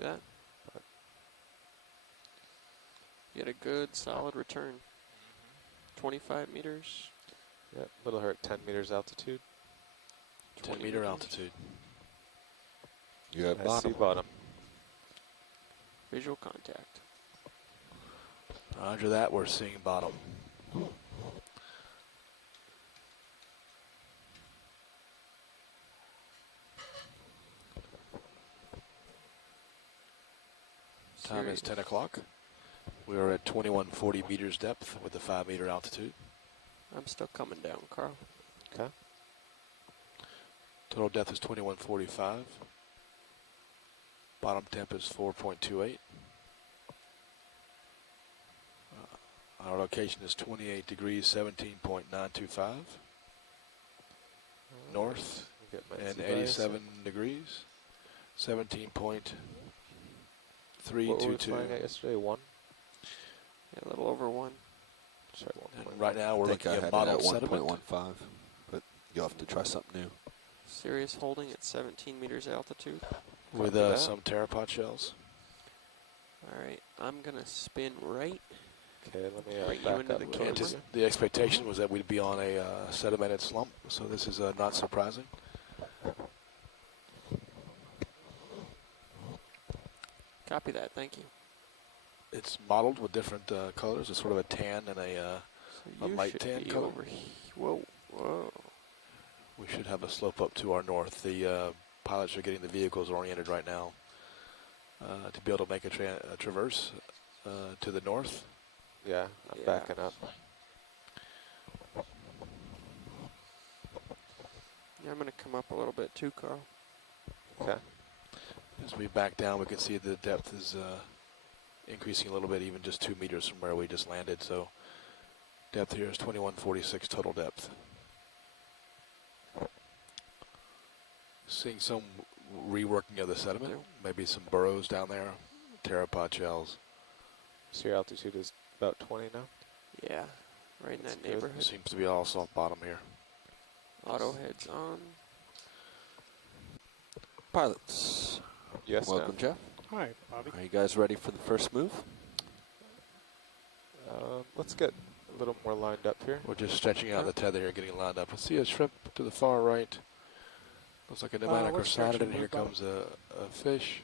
Copy that. Get a good solid return. 25 meters. Yep, little hurt, 10 meters altitude. 10 meter altitude. You have I see bottom. bottom. Visual contact. Roger that, we're seeing bottom. Time is 10 o'clock. We are at 2140 meters depth with a 5 meter altitude. I'm still coming down, Carl. Okay. Total depth is 2145. Bottom temp is 4.28. Our location is 28 degrees, 17.925. North and 87 degrees, 17.322. What were we flying at yesterday? 1? Yeah, a little over 1. Sorry, 1. And right now we're I think I looking had at it at model sediment. 1.15, but you'll have to try something new. Sirius holding at 17 meters altitude. With some pteropod shells. All right, I'm gonna spin right. Okay, let me Bring you back into up the a little camera. bit. The expectation was that we'd be on a sedimented slump, so this is not surprising. Copy that. Thank you. It's modeled with different colors. It's sort of a tan and a So you light should tan be color. over here. Whoa, whoa. We should have a slope up to our north. The pilots are getting the vehicles oriented right now to be able to make a traverse to the north. Yeah, I'm Yeah. backing up. Yeah, I'm gonna come up a little bit too, Carl. Okay. As we back down, we can see the depth is increasing a little bit, even just 2 meters from where we just landed. So depth here is 2146 total depth. Seeing some reworking of the sediment, maybe some burrows down there, pteropod shells. So your altitude is about 20 now? Yeah, right in That's that good. neighborhood. Seems to be all soft bottom here. Auto heads on. Pilots, Yes, welcome, Jeff. Hi, Bobby. Are you guys ready for the first move? Let's get a little more lined up here. We're just stretching out the tether here, getting lined up. Let's see a shrimp to the far right. Looks like a pneumatic what's crustacean, direction and here of the move, comes a fish.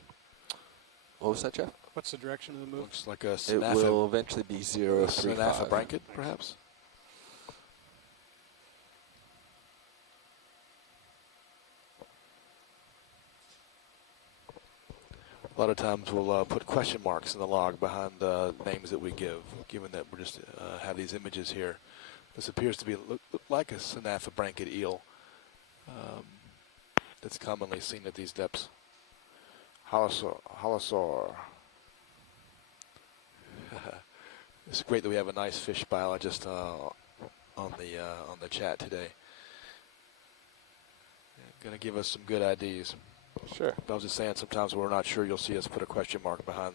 What was that, Jeff? What's the direction of the move? Looks like a It Sinafa, will eventually be 035. blanket, perhaps. A lot of times we'll put question marks in the log behind the names that we give, given that we're just have these images here. This appears to be look like a Sinafa blanket eel that's commonly seen at these depths. Halosaur. It's great that we have a nice fish biologist on the chat today. Going to give us some good IDs. Sure. I was just saying, sometimes we're not sure, you'll see us put a question mark behind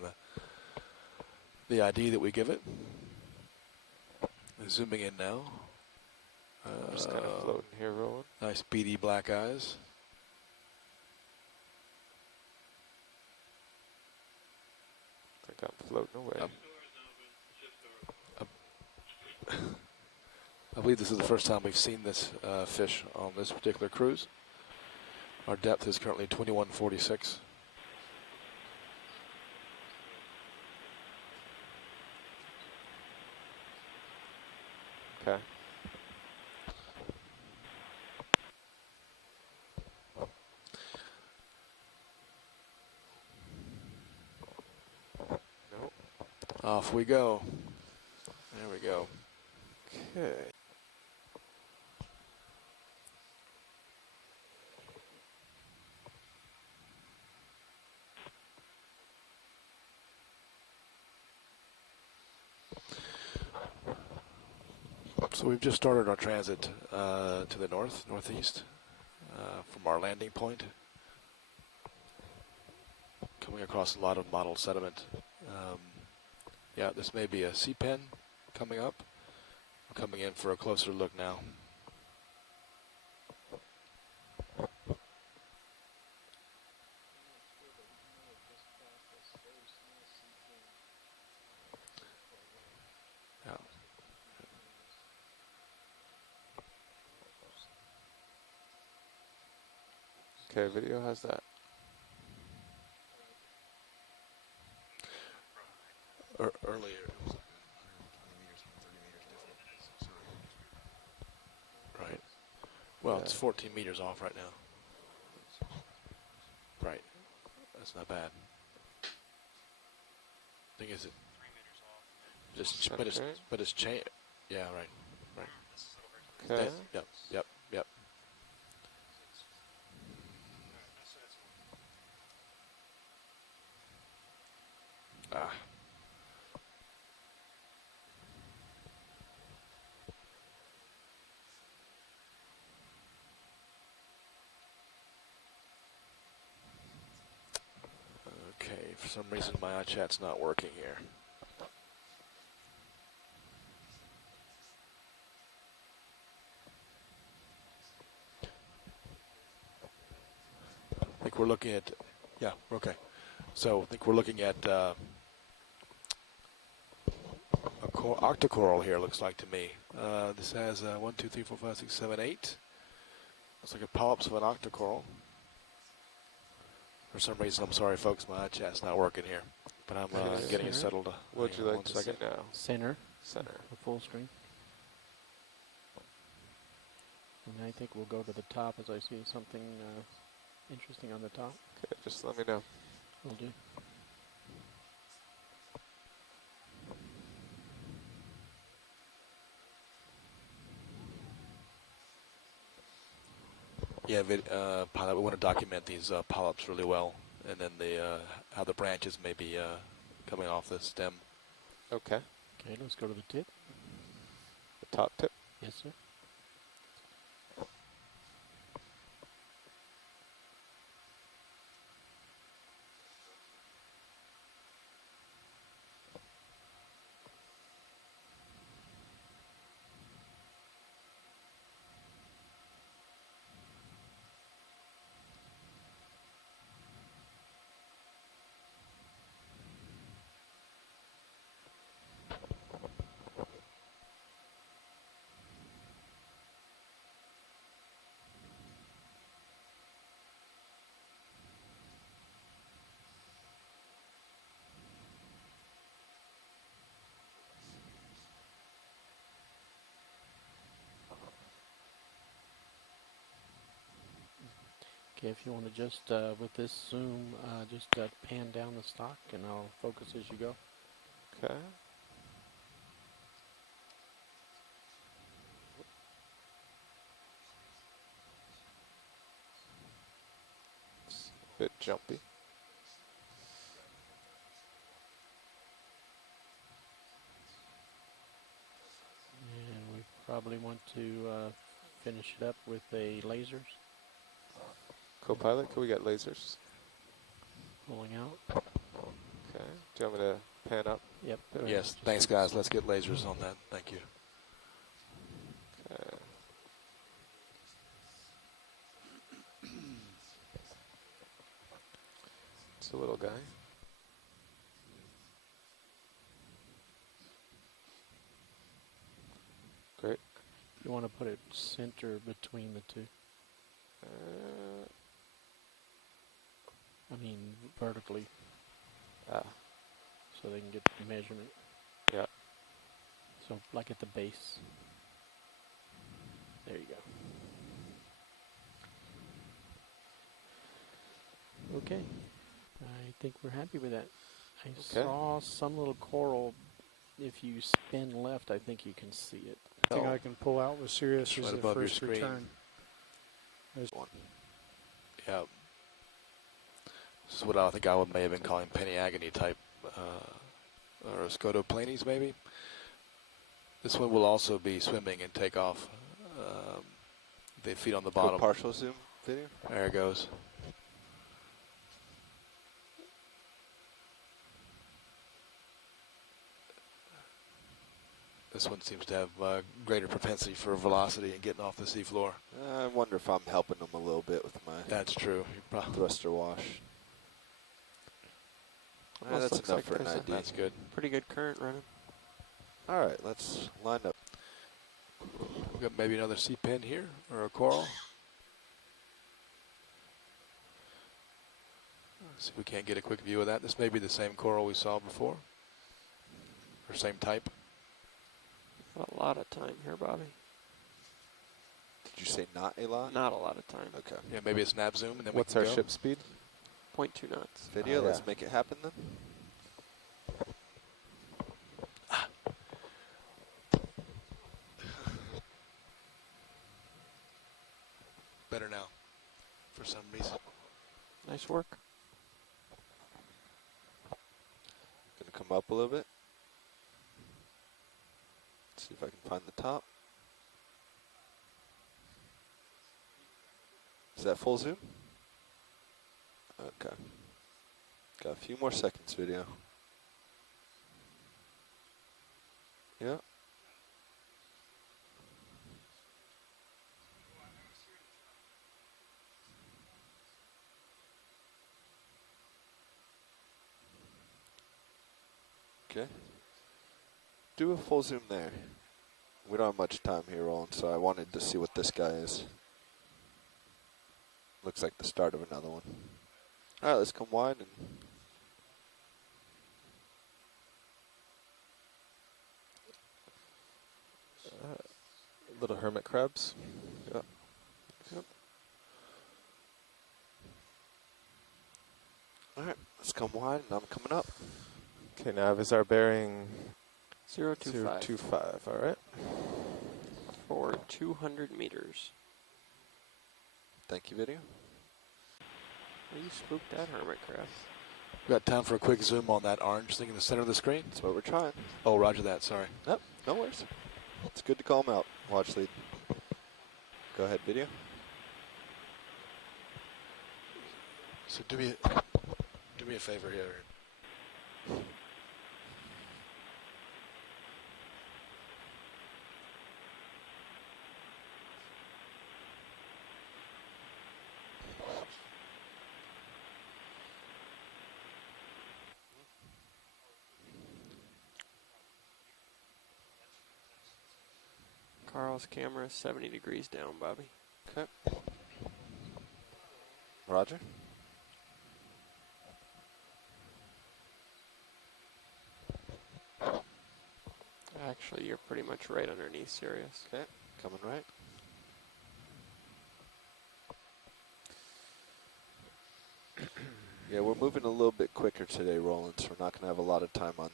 the ID that we give it. Zooming in now. I'm just kind of floating here, rolling. Nice beady black eyes. I think I'm floating away. I believe this is the first time we've seen this fish on this particular cruise. Our depth is currently 2146. Okay. Nope. Off we go. There we go. Okay. So we've just started our transit to the northeast from our landing point. Coming across a lot of mottled sediment. Yeah, this may be a sea pen coming up. We're coming in for a closer look now. Okay, video has that. Earlier, it was like 120 meters, 130 meters different. Right. Well, Yeah. it's 14 meters off right now. Right. That's not bad. Thing is, it 3 meters off. But it's change. Yeah, right. Right. Okay. Yep. Yep. Yep. Ah. Okay, for some reason my iChat's not working here. I think we're looking at, yeah, okay. So I think we're looking at a octocoral here, looks like to me. This has 1, 2, 3, 4, 5, 6, 7, 8. Looks like a polyps of an octocoral. For some reason, I'm sorry, folks, my iChat's not working here. But I'm getting it settled. What'd you Hang on like to see now? Center. Center. A full screen. And I think we'll go to the top as I see something interesting on the top. Okay, just let me know. Will do. Yeah, pilot, we want to document these polyps really well, and then how the branches may be coming off the stem. Okay. Okay, let's go to the tip. The top tip. Yes, sir. Okay, if you want to just, with this zoom, just pan down the stock and I'll focus as you go. Okay. It's a bit jumpy. And we probably want to finish it up with a lasers. Co-pilot, can we get lasers? Pulling out. Okay. Do you want me to pan up? Yep. Yes, thanks, guys. Let's get lasers on that. Thank you. Okay. It's a little guy. Great. You want to put it center between the two. I mean, vertically, so they can get the measurement. Yeah. So, like at the base. There you go. Okay. I think we're happy with that. I saw some little coral. If you spin left, I think you can see it. The thing I can pull out was Sirius It's is right the above your first screen. return. One. Yeah. This is what I think I may have been calling penny agony type, or scotoplanes maybe. This one will also be swimming and take off. They feet on the bottom. Go partial zoom video. There it goes. This one seems to have greater propensity for velocity and getting off the seafloor. I wonder if I'm helping them a little bit with my That's true. thruster wash. Almost That's looks enough like for an there's a ID. That's good. Pretty good current running. All right, let's line up. We got maybe another sea pin here or a coral. See if we can't get a quick view of that. This may be the same coral we saw before, or same type. Got a lot of time here, Bobby. Did you say not a lot? Not a lot of time. Okay. Yeah, maybe a snap zoom, and then What's we our can go. ship speed? 0.2 knots. Video, Oh, let's yeah. make it happen then. Better now, for some reason. Nice work. Gonna come up a little bit. See if I can find the top. Is that full zoom? Okay. Got a few more seconds, video. Yeah. Okay. Do a full zoom there. We don't have much time here, Roland, so I wanted to see what this guy is. Looks like the start of another one. Alright, let's come wide and Little hermit crabs. Yep. Alright, let's come wide and I'm coming up. Okay, nav is our bearing 025 025. All right. for 200 meters. Thank you, video. Well, you spooked that hermit crab. We got time for a quick zoom on that orange thing in the center of the screen. That's what we're trying. Oh, roger that, sorry. Nope, no worries. It's good to call him out. Watch lead. Go ahead, video. So do me a favor here. Carl's camera is 70 degrees down, Bobby. Okay. Roger. Actually, you're pretty much right underneath Sirius. Okay, coming right. Yeah, we're moving a little bit quicker today, Roland, so we're not going to have a lot of time on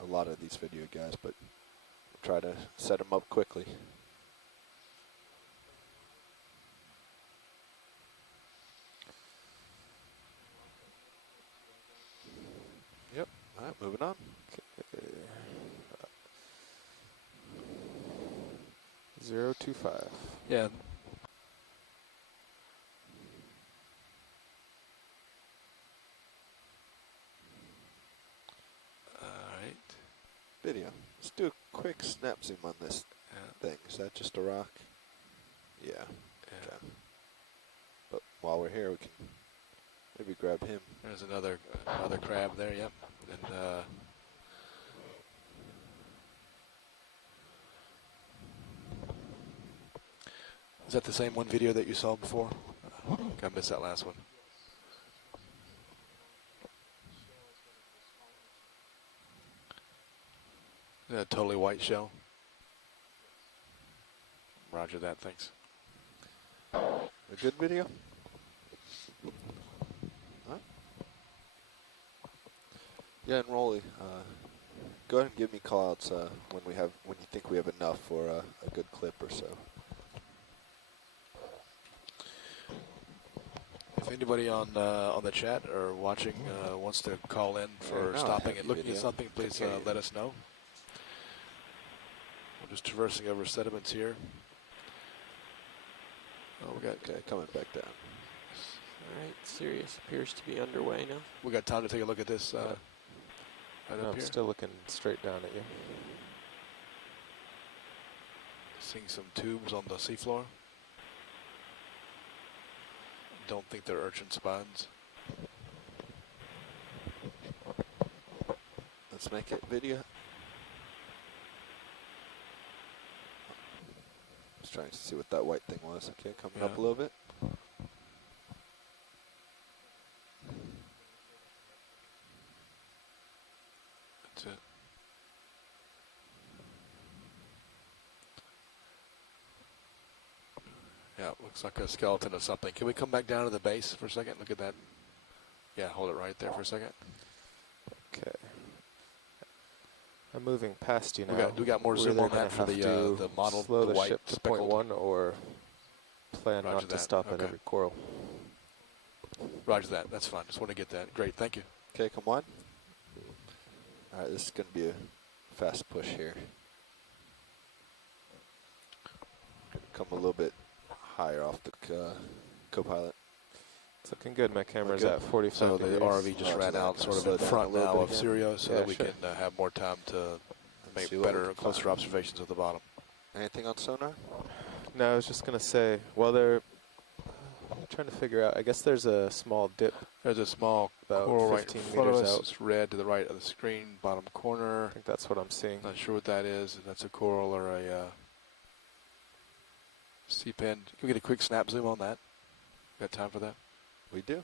a lot of these video guys, but we'll try to set them up quickly. Yep, all right, moving on. 025. Yeah. All right. Video. Let's do a quick snap zoom on this Yeah. thing. Is that just a rock? Yeah. Yeah. Okay. But while we're here, we can maybe grab him. There's another crab there. Yep. And is that the same one video that you saw before? I missed that last one. A totally white shell. Roger that. Thanks. A good video? Huh? Yeah, and Rolly, go ahead and give me call-outs when you think we have enough for a good clip or so. If anybody on the chat or watching wants to call in for no, I stopping have and looking at video. something, please Okay. let us know. We're just traversing over sediments here. Oh, Okay, coming back down. Alright, Sirius appears to be underway now. we got time to take a look at this right No, up I'm here. still looking straight down at you. Seeing some tubes on the seafloor. Don't think they're urchin spines. Let's make it video. Just trying to see what that white thing was. Okay, coming up Yeah. a little bit. Yeah, looks like a skeleton of something. Can we come back down to the base for a second? Look at that. Yeah, hold it right there for a second. Okay. I'm moving past you now. We got more We're zoom either on that for gonna have the to model, slow the the white ship to speckled. 0.1 or plan Roger not to that. stop at Okay. every coral. Roger that. That's fine. Just want to get that. Great. Thank you. Okay, come on. All right, this is going to be a fast push here. Come a little bit higher off the co-pilot. It's looking good. My camera's good. at 45 So the degrees. RV just Roger ran that. out Can I sort of slow in down front a little now bit of again? Syrio so Yeah, that we sure. can have more time to make See what we better, can closer find. observations of the bottom. Anything on sonar? No, I was just going to say, well, they're trying to figure out. I guess there's a small dip. There's a small About coral right in 15 front of meters us. out. It's red to the right of the screen, bottom corner. I think that's what I'm seeing. Not sure what that is. If that's a coral or a C-pen. Can we get a quick snap zoom on that? Got time for that? We do.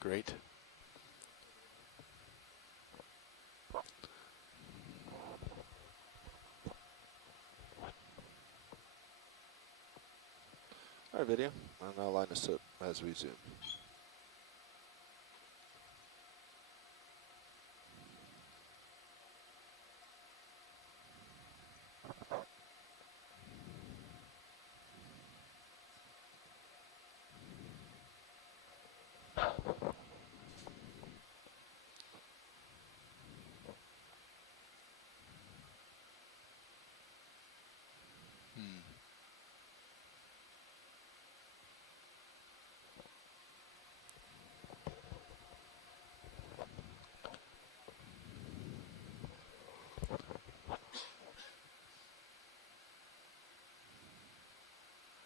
Great. All right, video. I'll now line us up as we zoom.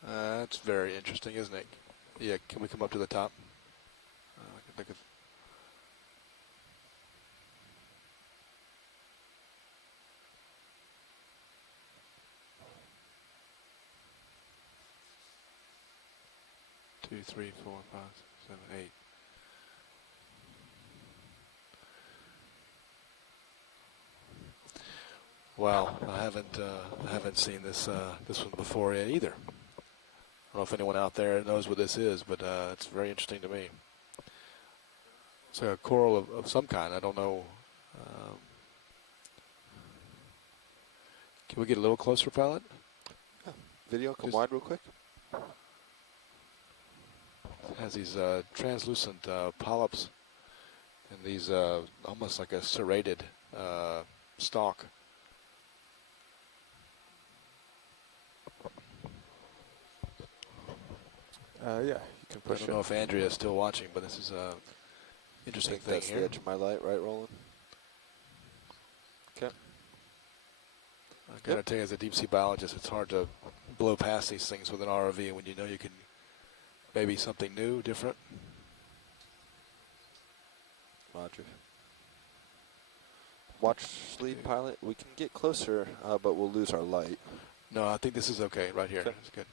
That's very interesting, isn't it? Yeah, can we come up to the top? Look at 2, 3, 4, 5, 6, 7, 8. Wow, I haven't seen this this one before either. I don't know if anyone out there knows what this is, but it's very interesting to me. It's like a coral of some kind. I don't know. Can we get a little closer, pilot? Video, come Just- wide real quick. It has these translucent polyps and these almost like a serrated stalk. Yeah, you can I push don't it. know if Andrea is still watching, but this is a I interesting think thing that's here. the edge of my light, right, Roland? Okay. I gotta tell you, as a deep sea biologist, it's hard to blow past these things with an ROV when you know you can maybe something new, different. Roger. Watch lead pilot. We can get closer, but we'll lose our light. No, I think this is okay right here. Okay. It's good.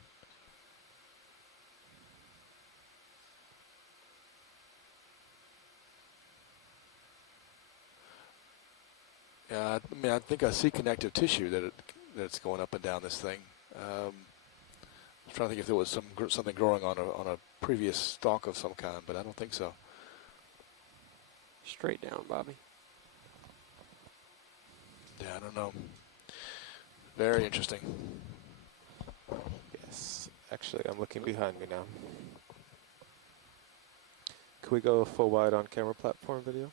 Yeah, I mean, I think I see connective tissue that's going up and down this thing. I was trying to think if there was something growing on a previous stalk of some kind, but I don't think so. Straight down, Bobby. Yeah, I don't know. Very interesting. Yes. Actually, I'm looking behind me now. Can we go full wide on camera platform video?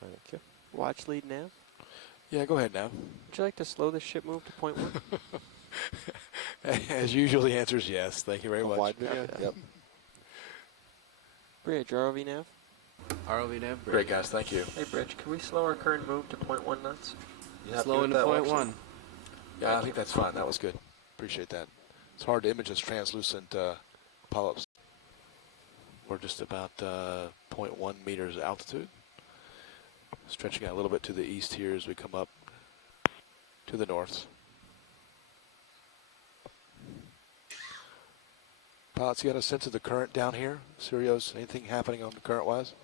Thank you. Watch lead nav. Yeah, go ahead now. Would you like to slow the ship move to point 1? As usual, the answer is yes. Thank you very Come much. wide video. Okay. Yep. Bridge, ROV nav. ROV nav. Great, guys. Thank you. Hey, Bridge, can we slow our current move to 0.1 knots? You happy Slowing with to that, point Watson? 1. Yeah, I think that's fine. That was good. Appreciate that. It's hard to image this translucent polyps. We're just about 0.1 meters altitude. Stretching out a little bit to the east here as we come up to the north. Pilots, you got a sense of the current down here? Sirius, anything happening on the current-wise?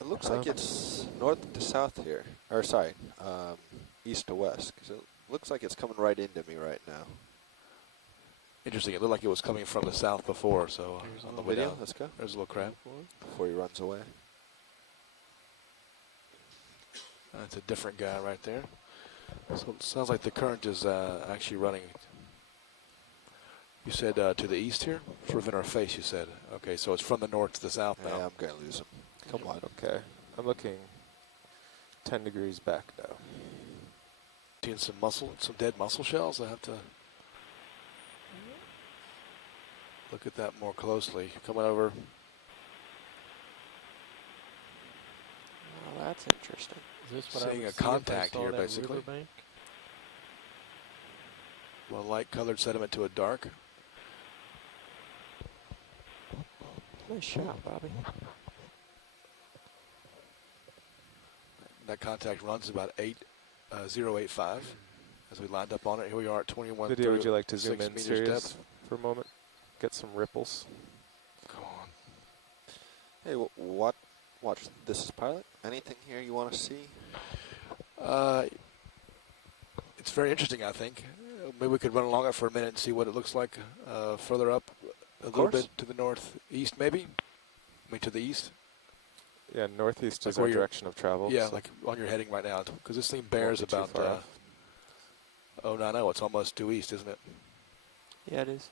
It looks like it's north to south here. Or sorry, east to west. 'Cause Looks like it's coming right into me right now. Interesting. It looked like it was coming from the south before, so Here's a on the little way Video, down. let's go. There's a little crab. Before he runs away. That's a different guy right there. So it sounds like the current is actually running. You said to the east here? Sort of in our face, you said. Okay, so it's from the north to the south Yeah, now. I'm going to lose him. Come on. Okay. I'm looking 10 degrees back now. Seeing some muscle, some dead mussel shells. I have to look at that more closely. Coming over. Well, that's interesting. Is this what I Seeing would a see if I contact saw here, that basically. riverbank? Well, light-colored sediment to a dark. Nice shot, Bobby. That contact runs about 0.85 as we lined up on it. Here we are at 21. Video, would you like to zoom 6 in meters serious depth. for a moment? Get some ripples. Come on. Hey, what? Watch. This is pilot. Anything here you want to see? It's very interesting, I think. Maybe we could run along it for a minute and see what it looks like further up, a little course. bit to the northeast, maybe. I mean, to the east. Yeah, northeast Like is where our you're- direction of travel. Yeah, so like on your heading right now, because this thing bears won't be too about. far off. Oh no, no, it's almost due east, isn't it? Yeah, it is.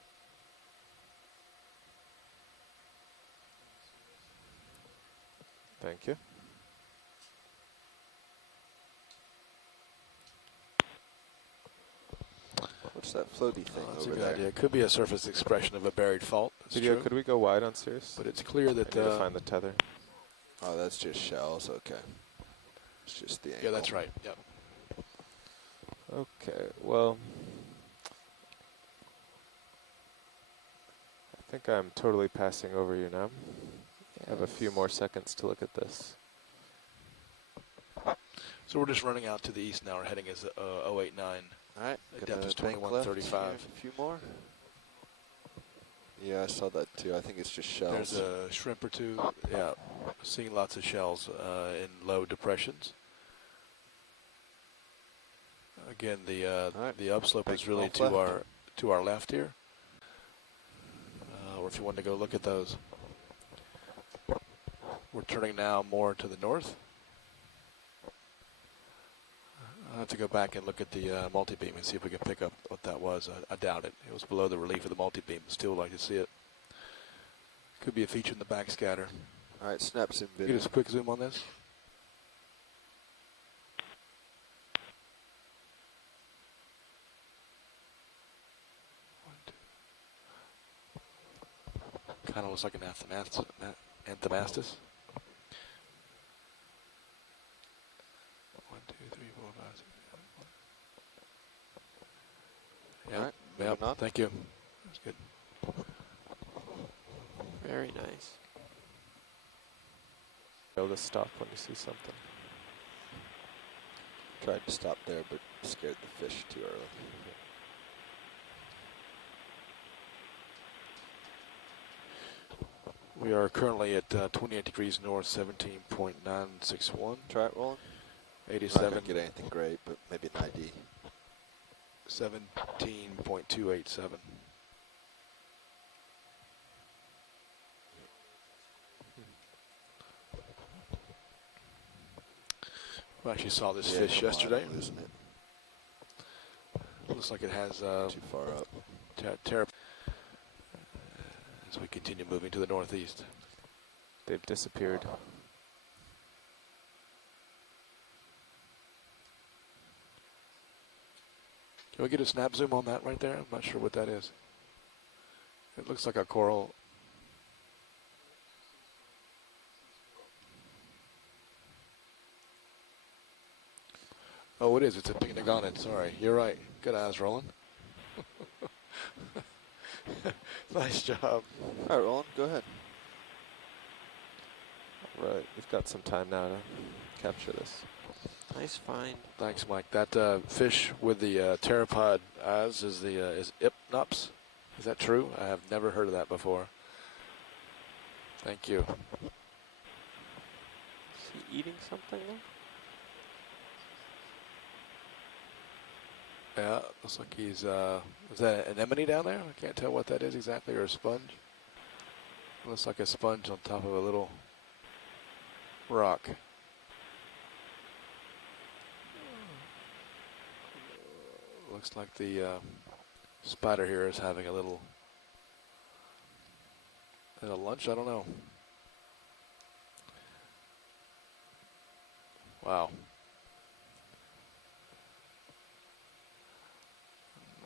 Thank you. What's that floaty thing That's a over good there? idea. It could be a surface expression of a buried fault. That's Video, true. could we go wide on Sirius? But it's clear I that. need to find the tether. Oh, that's just shells. Okay. It's just the angle. Yeah, that's right. Yep. Okay, well, I think I'm totally passing over you now. I have a few more seconds to look at this. So we're just running out to the east now. Our heading is 089. All right. Depth is bank left 2135. here, a few more. Yeah, I saw that too. I think it's just shells. There's a shrimp or two. Yeah, seeing lots of shells in low depressions. Again, right. the upslope Bank is really off to left. our left here. Or if you want to go look at those, we're turning now more to the north. I'll have to go back and look at the multi-beam and see if we can pick up what that was. I doubt it. It was below the relief of the multi-beam. Still like to see it. Could be a feature in the backscatter. All right, snap zoom Get video. us a quick zoom on this. Kind of looks like an anthemastus. 1, 2, 3, 4, 5, 6, 7, 8. All right, Yeah, moving on. thank you. That's good. Very nice. Be able to stop when you see something. Tried to stop there, but scared the fish too early. We are currently at 28 degrees north, 17.961, Try it rolling. Not 87, gonna get anything great, but maybe an ID. 17.287. We actually saw this Yeah, fish come on, yesterday. I'm losing it. Looks like it has Too far up. terrible as we continue moving to the northeast. They've disappeared. Can we get a snap zoom on that right there? I'm not sure what that is. It looks like a coral. Oh, it is. It's a pygnogonid. Sorry. You're right. Good eyes, Roland. Nice job. All right, Roland, go ahead. Right, we've got some time now to capture this. Nice find. Thanks, Mike. That fish with the pteropod eyes is is Ipnops. Is that true? I have never heard of that before. Thank you. Is he eating something though? Yeah, looks like he's, is that an anemone down there? I can't tell what that is exactly, or a sponge. Looks like a sponge on top of a little rock. Looks like the spider here is having a little lunch, I don't know. Wow.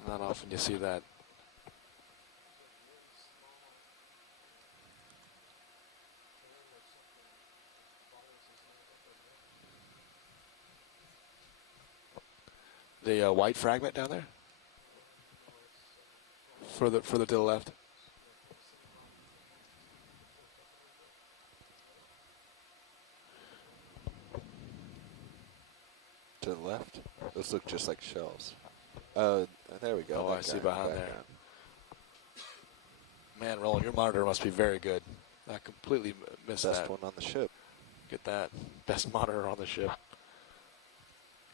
Not often you see that. The white fragment down there? Further to the left. To the left? Those look just like shells. There we go. Oh, that I see guy in the behind there. background. Man, Roland, your monitor must be very good. I completely missed Best that. one on the ship. Get that. Best monitor on the ship.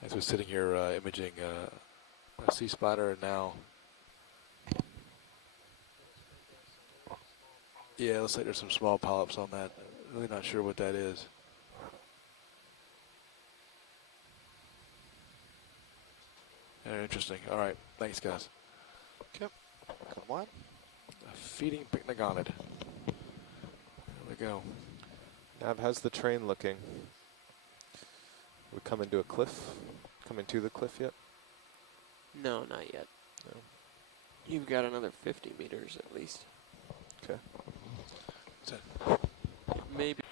As we're sitting here imaging a sea spider, and now. Yeah, looks like there's some small polyps on that. Really not sure what that is. Very interesting. All right. Thanks, guys. Come on. A feeding pycnogonid. There we go. Nav, how's the train looking? We coming to a cliff? Coming to the cliff yet? No, not yet. No. You've got another 50 meters at least. Okay. Maybe.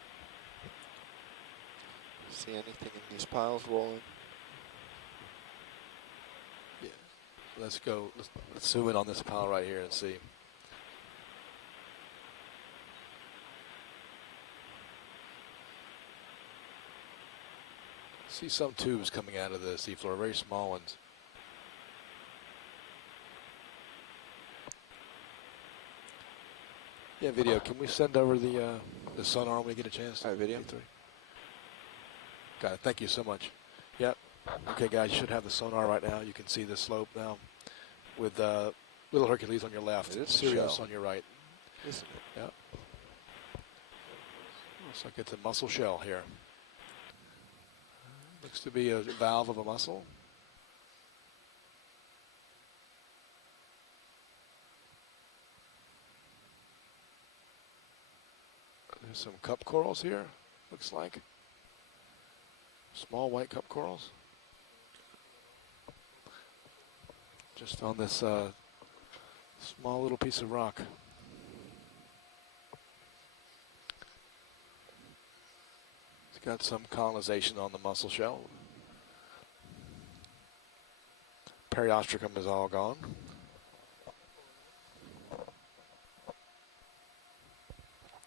See anything in these piles rolling? Yeah. Let's go. Let's zoom in on this pile right here and see. See some tubes coming out of the seafloor, very small ones. Yeah, video. Can we send over the sonar when we get a chance? All right, video. Got it. Thank you so much. Yep. Okay, guys, you should have the sonar right now. You can see the slope now with Little Hercules on your left, It is a Sirius shell. on your right. Isn't it? Yep. Looks like it's a mussel shell here. Looks to be a valve of a mussel. There's some cup corals here, looks like. Small white cup corals. Just on this small little piece of rock. It's got some colonization on the mussel shell. Periostracum is all gone.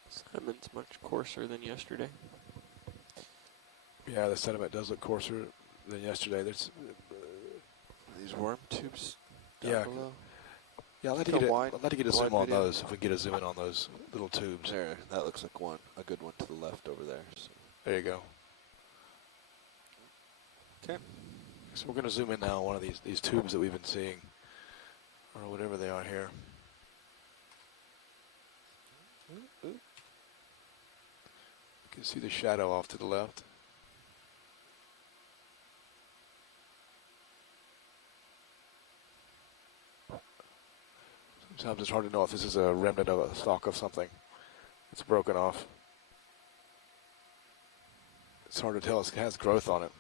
Sediment's much coarser than yesterday. Yeah, the sediment does look coarser than yesterday. There's These worm tubes down Yeah. below? yeah, I'd like to The get wide- a zoom wide on video? those. If we can get a zoom in on those little tubes. There, that looks like a good one to the left over there. So. There you go. Okay. So we're going to zoom in now on one of these tubes that we've been seeing, or whatever they are here. Ooh. You can see the shadow off to the left. Sometimes it's hard to know if this is a remnant of a stalk of something that's broken off. It's hard to tell. It has growth on it.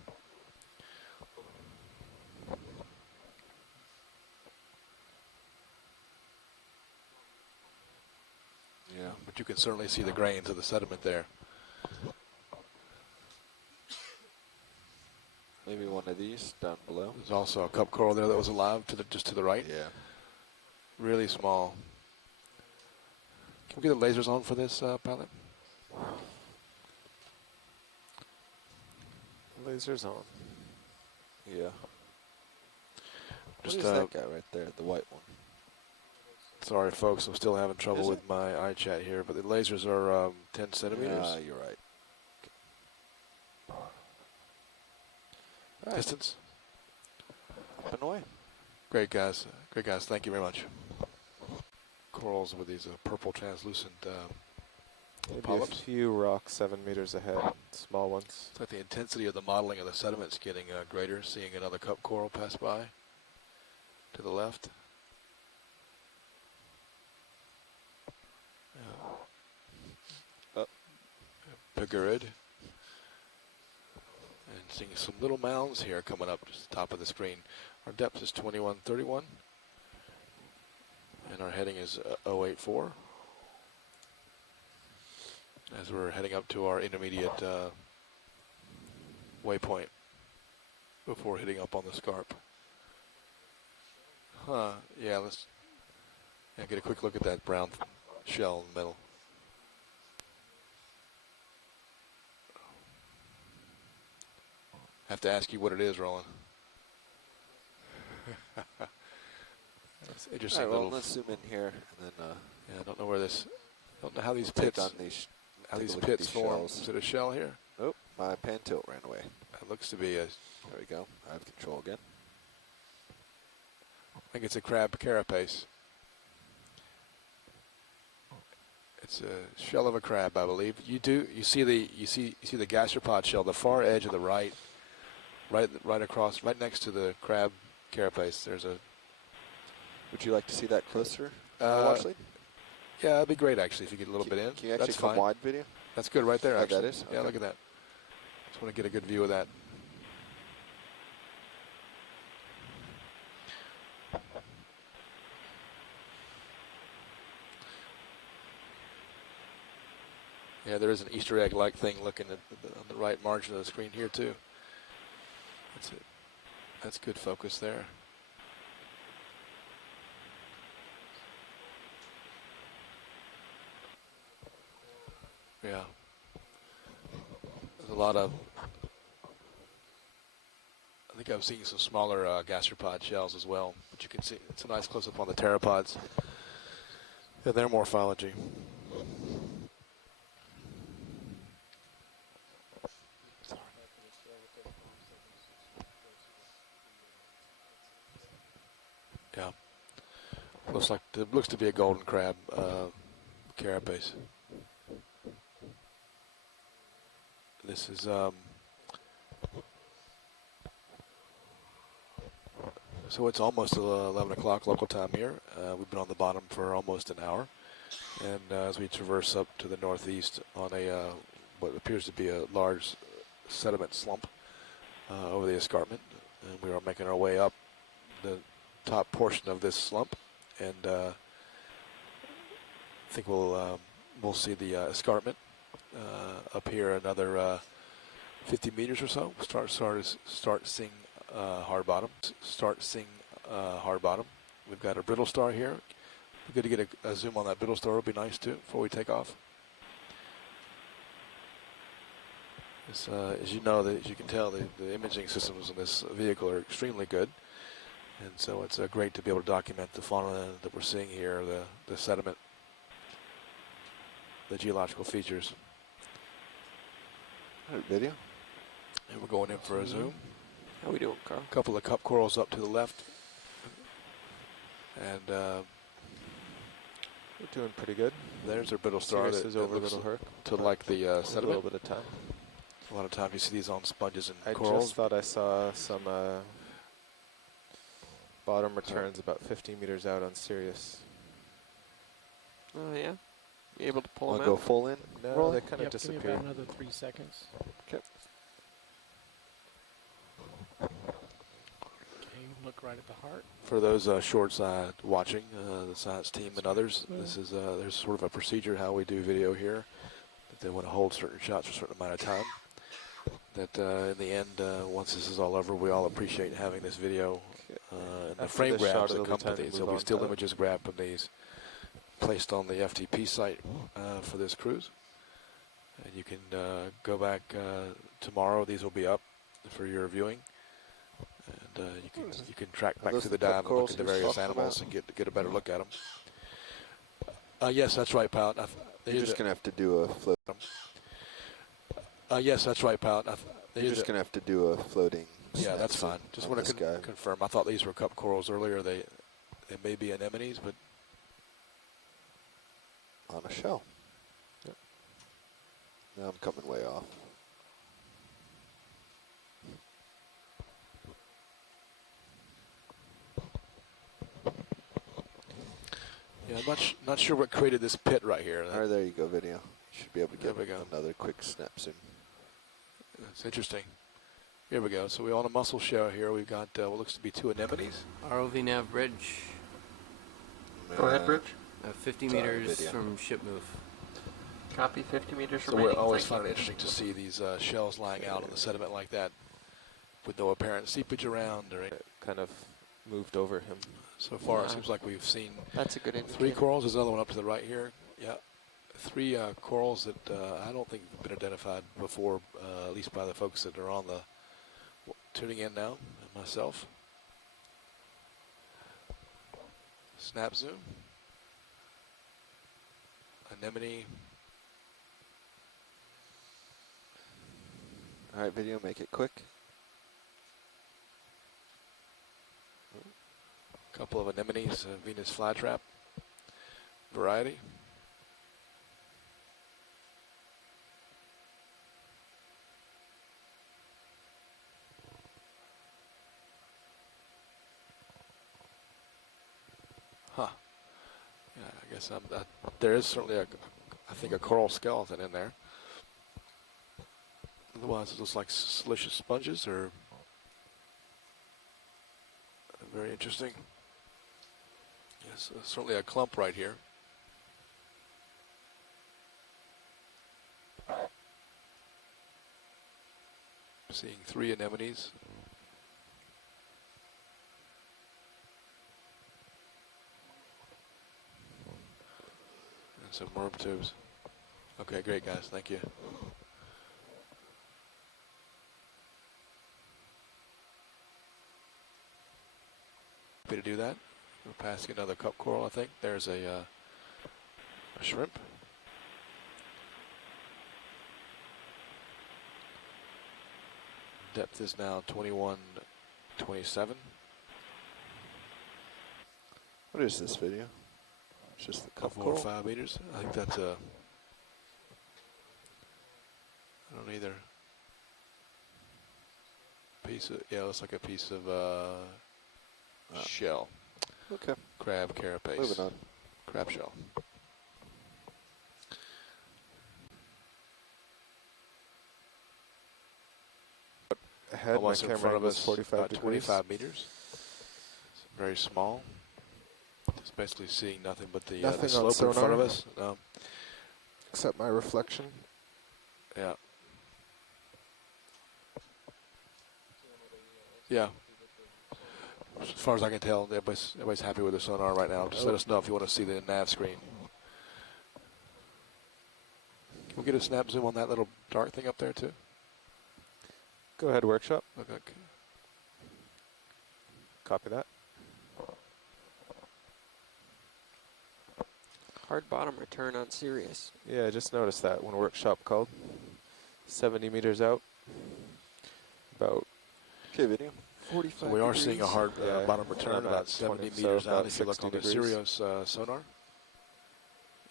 Yeah. But you can certainly see the grains of the sediment there. Maybe one of these down below. There's also a cup coral there that was alive just to the right. Yeah. Really small. Can we get the lasers on for this, pilot? Lasers on. Yeah. Just What is that guy right there, the white one? sorry, folks, I'm still having trouble Is with my iChat here, but the lasers are 10 centimeters. Yeah, you're right. Distance. Up and away. Great guys. Great guys. Thank you very much. Corals with these purple translucent Maybe a polyps. few rocks 7 meters ahead, small ones. It's like the intensity of the modeling of the sediment is getting greater. Seeing another cup coral pass by to the left. Pigurid. And seeing some little mounds here coming up just the top of the screen. Our depth is 2131. And our heading is 084. As we're heading up to our intermediate waypoint before hitting up on the scarp. Yeah, let's get a quick look at that brown shell in the middle. I have to ask you what it is, Roland. It's interesting. All right, well, little, let's zoom in here and then yeah, I don't know where this. I don't know how these take pits. on these. How take a these look at pits these form. shells. Is it a shell here? Oh, my pan tilt ran away. It looks to be a. There we go. I have control again. I think it's a crab carapace. It's a shell of a crab, I believe. You see the gastropod shell, the far edge of the right across, right next to the crab carapace. There's a. Would you like to see that closer, Uh, Washley? Yeah, that'd be great actually if you get a little bit in. Can you actually That's come fine. wide video? That's good right there. Oh, Actually, that is? yeah. Okay. Look at that. Just want to get a good view of that. Yeah, there is an Easter egg-like thing looking at on the right margin of the screen here too. That's it. That's good focus there. Yeah. There's a lot of. I think I've seen some smaller gastropod shells as well, but you can see it's a nice close-up on the pteropods and their morphology. Yeah, looks to be a golden crab carapace. This is so it's almost 11 o'clock local time here. We've been on the bottom for almost an hour, and as we traverse up to the northeast on a what appears to be a large sediment slump over the escarpment, and we are making our way up the top portion of this slump, and I think we'll see the escarpment up here another 50 meters or so. Start seeing hard bottom. Hard bottom. We've got a brittle star here. Good to get a zoom on that brittle star would be nice too before we take off. This, as you know, as you can tell, the imaging systems in this vehicle are extremely good, and so it's great to be able to document the fauna that we're seeing here, the sediment, the geological features. All right, video. And we're going in for a zoom. How we doing, Carl? A couple of cup corals up to the left. And We're doing pretty good. there's our brittle star Sirius that, is that over looks Little Herc. to like the A little sediment. bit of time. A lot of times you see these on sponges and I corals. just thought I saw some bottom returns about 50 meters out on Sirius. Oh yeah. You able to pull Want them to go out? full in? No, Roll? they kind of Yep, give me disappear. about another 3 seconds. Okay. Okay, look right at the heart. For those short side watching, the science team and others, this is there's sort of a procedure how we do video here. That they want to hold certain shots for a certain amount of time. That in the end, once this is all over, we all appreciate having this video and the After frame this shot, grabs it'll that be come time to to these. move There'll be on still to it. images grabbed from these, placed on the FTP site for this cruise. And you can go back tomorrow. These will be up for your viewing, and you can track back those to the the cup dam and look corals at the he was various talking animals about? and get a better look at them. Yes, that's right, Pout. You're just gonna have to do a float. Yes, that's right, Pout. You're just gonna have to do a floating Yeah, that's snaps fine. Just on want this to guy. confirm. I thought these were cup corals earlier. They may be anemones, but On a shell. Yep. Now I'm coming way off. yeah, I'm not sure what created this pit right here. All right, there you go, video. You should be able to There get we go. another quick snap soon. That's interesting. Here we go. So we're on a mussel shell here. We've got what looks to be 2 anemones. ROV nav bridge, Go ahead, Man, Rich. 50 Sorry, meters video. from ship move. Copy 50 meters So remaining. we always Thank find it you. interesting to see these shells lying out on the sediment like that with no apparent seepage around. Or It kind of moved over him. so far, it Yeah. seems like we've seen That's a good 3 indicator. corals. There's another one up to the right here. Yeah, 3 corals that I don't think have been identified before, at least by the folks that are on the tuning in now, and myself. Snap zoom. Anemone. All right, video, make it quick. Couple of anemones, Venus flytrap variety. Huh. Yeah, I guess there is certainly I think a coral skeleton in there. Otherwise, it looks like siliceous sponges or very interesting. Yes, certainly a clump right here. Seeing 3 anemones. And some worm tubes. Okay, great guys, thank you. Happy to do that. We're passing another cup coral, I think. There's a shrimp. Depth is now 21-27. What is this video? It's just the cup 4 or coral. 5 meters. I think that's a. I don't either. Piece of, yeah, looks like a piece of shell. Okay, Crab carapace. moving on. Crab shell. Ahead, my Almost in camera front of was us, 45 about degrees. 25 meters. It's very small. Just basically seeing nothing but the Nothing on slope in front of sonar. us. No. Except my reflection. Yeah. Yeah. As far as I can tell, everybody's happy with the sonar right now. Just let us know if you want to see the nav screen. Can we get a snap zoom on that little dark thing up there too? Go ahead, workshop. Okay. Copy that. Hard bottom return on Sirius. Yeah, I just noticed that when workshop called. 70 meters out. About Okay, video. 45 So we are seeing a degrees. hard Yeah, bottom return, around about 20, 70 so meters out. about If you look 60 on the degrees. Sirius sonar,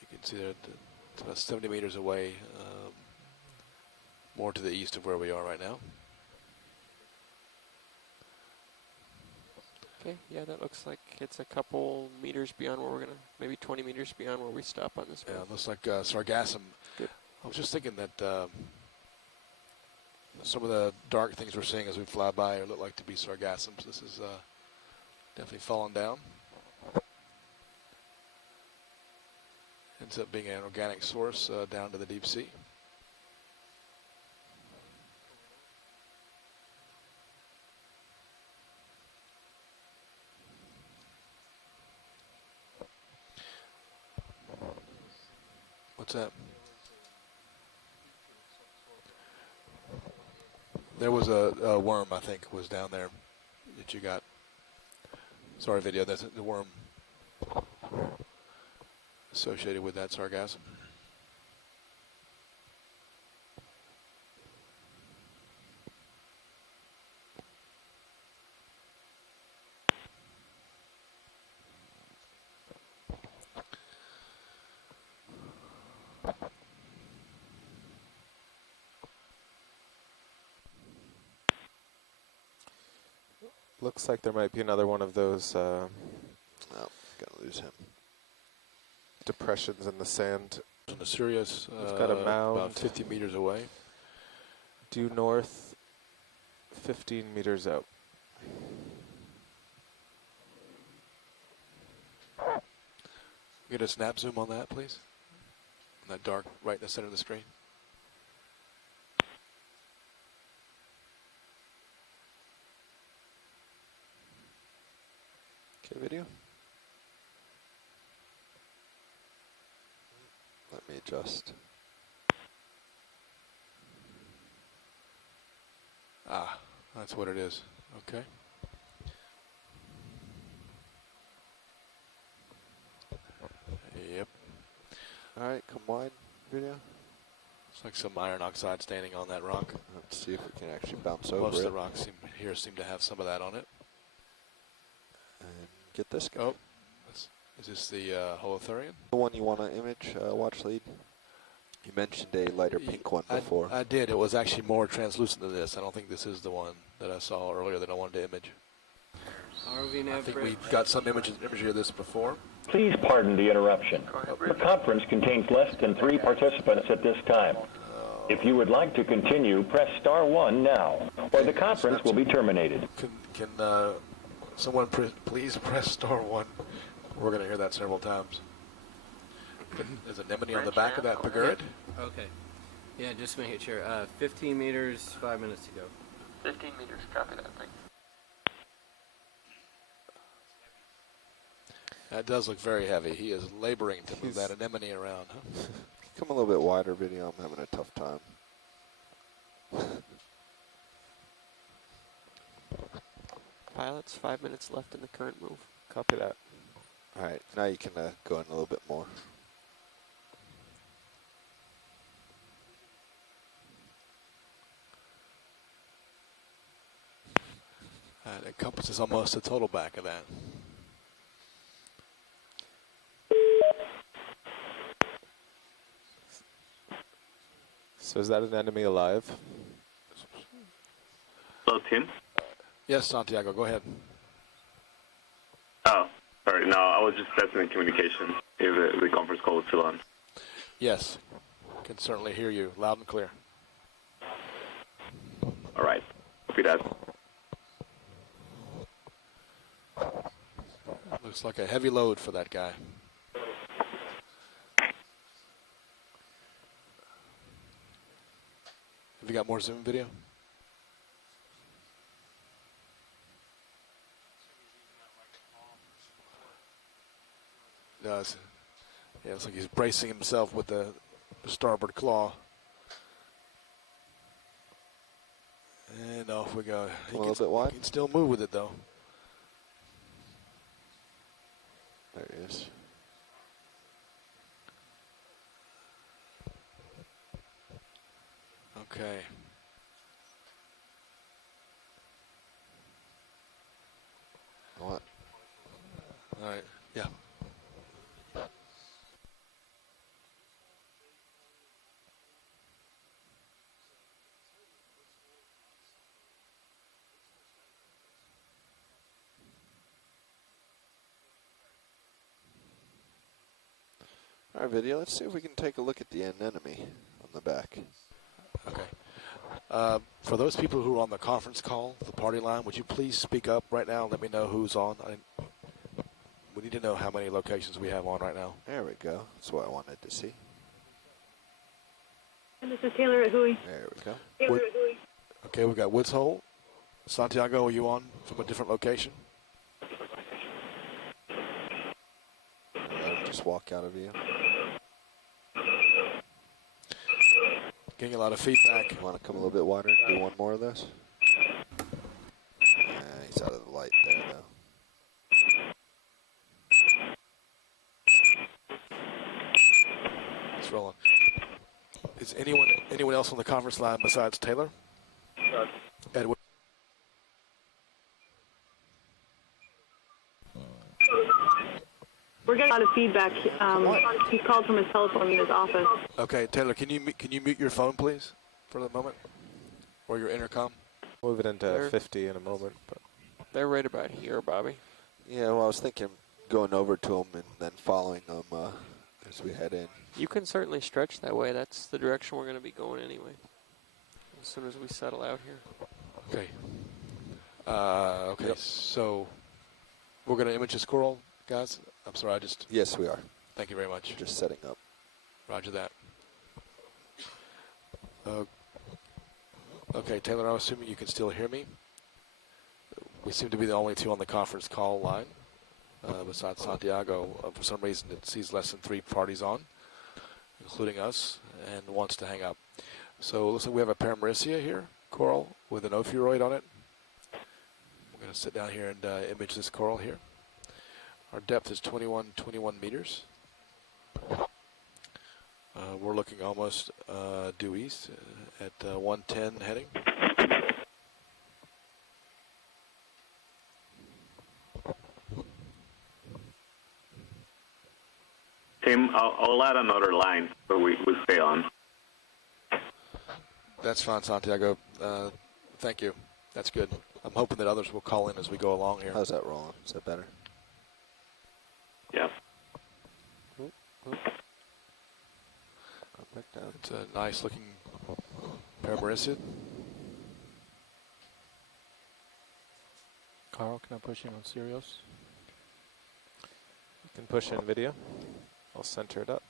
you can see that it's about 70 meters away, more to the east of where we are right now. Okay, yeah, that looks like it's a couple meters beyond where we're gonna, maybe 20 meters beyond where we stop on this Yeah, one. it looks like sargassum. Good. I was just thinking that some of the dark things we're seeing as we fly by look like to be sargassums. This is definitely fallen down. Ends up being an organic source down to the deep sea. What's that? There was a worm, I think, was down there that you got. Sorry, video. That's the worm associated with that sargassum. Looks like there might be another one of those No, gonna lose him. depressions in the sand In the Sirius, We've got a mound. about 50 meters away. due north, 15 meters out. Get a snap zoom on that, please. On that dark right in the center of the screen. Okay, video. Let me adjust. Ah, that's what it is. Okay. Yep. All right, come wide, video. Looks like some iron oxide standing on that rock. Let's see if we can actually bounce Most over of it the rocks seem to have some of that on it. and get this guy. Oh, is this the holothurian? The one you want to image, watch lead. You mentioned a lighter pink one before. I did. It was actually more translucent than this. I don't think this is the one that I saw earlier that I wanted to image. ROV I nav think bridge. we got some imagery of this before. Please pardon the interruption. The conference contains less than 3 participants at this time. If you would like to continue, press star 1 now, or the conference will be terminated. Can someone please press star 1? We're going to hear that several times. There's an anemone on the back of that Pagurd. Okay. Yeah, just making sure. 15 meters, 5 minutes to go. 15 meters, copy that, thanks. That does look very heavy. He is laboring to move that anemone around. Huh? Come a little bit wider, video. I'm having a tough time. Pilots, 5 minutes left in the current move. Copy that. All right, now you can go in a little bit more. That encompasses almost the total back of that. So is that an enemy alive? Hello, Tim? Yes, Santiago, go ahead. Oh, sorry. No, I was just testing the communication if the conference call was still on. Yes, can certainly hear you loud and clear. All right. Copy that. Looks like a heavy load for that guy. Have you got more Zoom video? Does. Yeah, it's like he's bracing himself with the starboard claw. And off we go. A little bit wide. He can still move with it though. There he is. Okay. What? All right. Yeah. All right, video. Let's see if we can take a look at the anemone on the back. Okay. For those people who are on the conference call, the party line, would you please speak up right now and let me know who's on? We need to know how many locations we have on right now. There we go. That's what I wanted to see. And this is Taylor at Hui. There we go. Taylor at Hui. Okay, we've got Woods Hole. Santiago, are you on from a different location? Let him just walk out of view. Getting a lot of feedback. You want to come a little bit wider? Do one more of this? He's out of the light there, though. It's rolling. Is anyone else on the conference line besides Taylor? Edward. We're getting a lot of feedback. He called from his telephone in his office. Okay, Taylor, can you mute your phone, please, for the moment, or your intercom? Move it into 50 in a moment. But They're right about here, Bobby. Yeah, well, I was thinking going over to them and then following them as we head in. You can certainly stretch that way. That's the direction we're going to be going anyway. As soon as we settle out here. Okay. Okay, so we're going to image this coral, guys. I'm sorry, I just... Yes, we are. Thank you very much. Just setting up. Roger that. Okay, Taylor, I'm assuming you can still hear me. We seem to be the only two on the conference call line. Besides Santiago, for some reason it sees less than 3 parties on, including us, and wants to hang up. So it looks like we have a Paramaricia here, coral, with an ophiuroid on it. We're going to sit down here and image this coral here. Our depth is 21 meters. We're looking almost due east at 110 heading. Tim, I'll add another line so we stay on. That's fine, Santiago. Thank you. That's good. I'm hoping that others will call in as we go along here. How's that rolling? Is that better? Yeah. Back down. It's a nice looking Paramaricia. Carl, can I push in on Sirius? You can push in video. I'll center it up.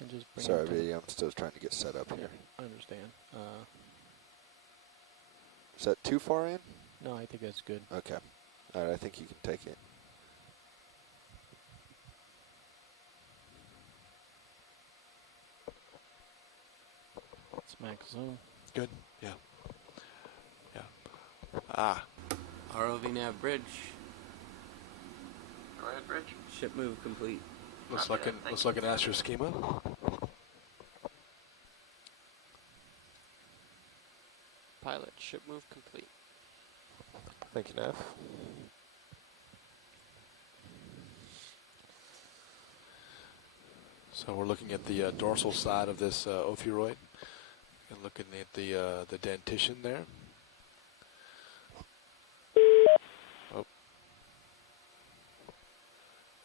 And just bring Sorry, it to video. I'm still trying to get set up here. I understand. Is that too far in? No, I think that's good. Okay. All right, I think you can take it. It's max zoom. Good. Yeah. Yeah. Ah. ROV nav bridge. Go ahead, Bridge. Ship move complete. Looks like an Astro schema. Pilot, ship move complete. Thank you, Nav. So we're looking at the dorsal side of this ophiuroid and looking at the dentition there. Oh.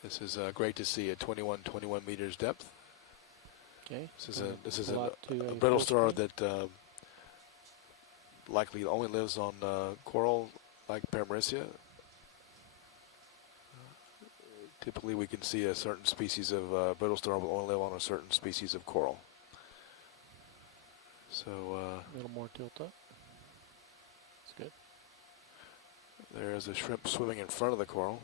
This is great to see at 21 meters depth. Okay. This is pull a out to a brittle full star screen. that likely only lives on coral like Paramaricia. Typically we can see a certain species of brittle star will only live on a certain species of coral. So A little more tilt up. That's good. there's a shrimp swimming in front of the coral.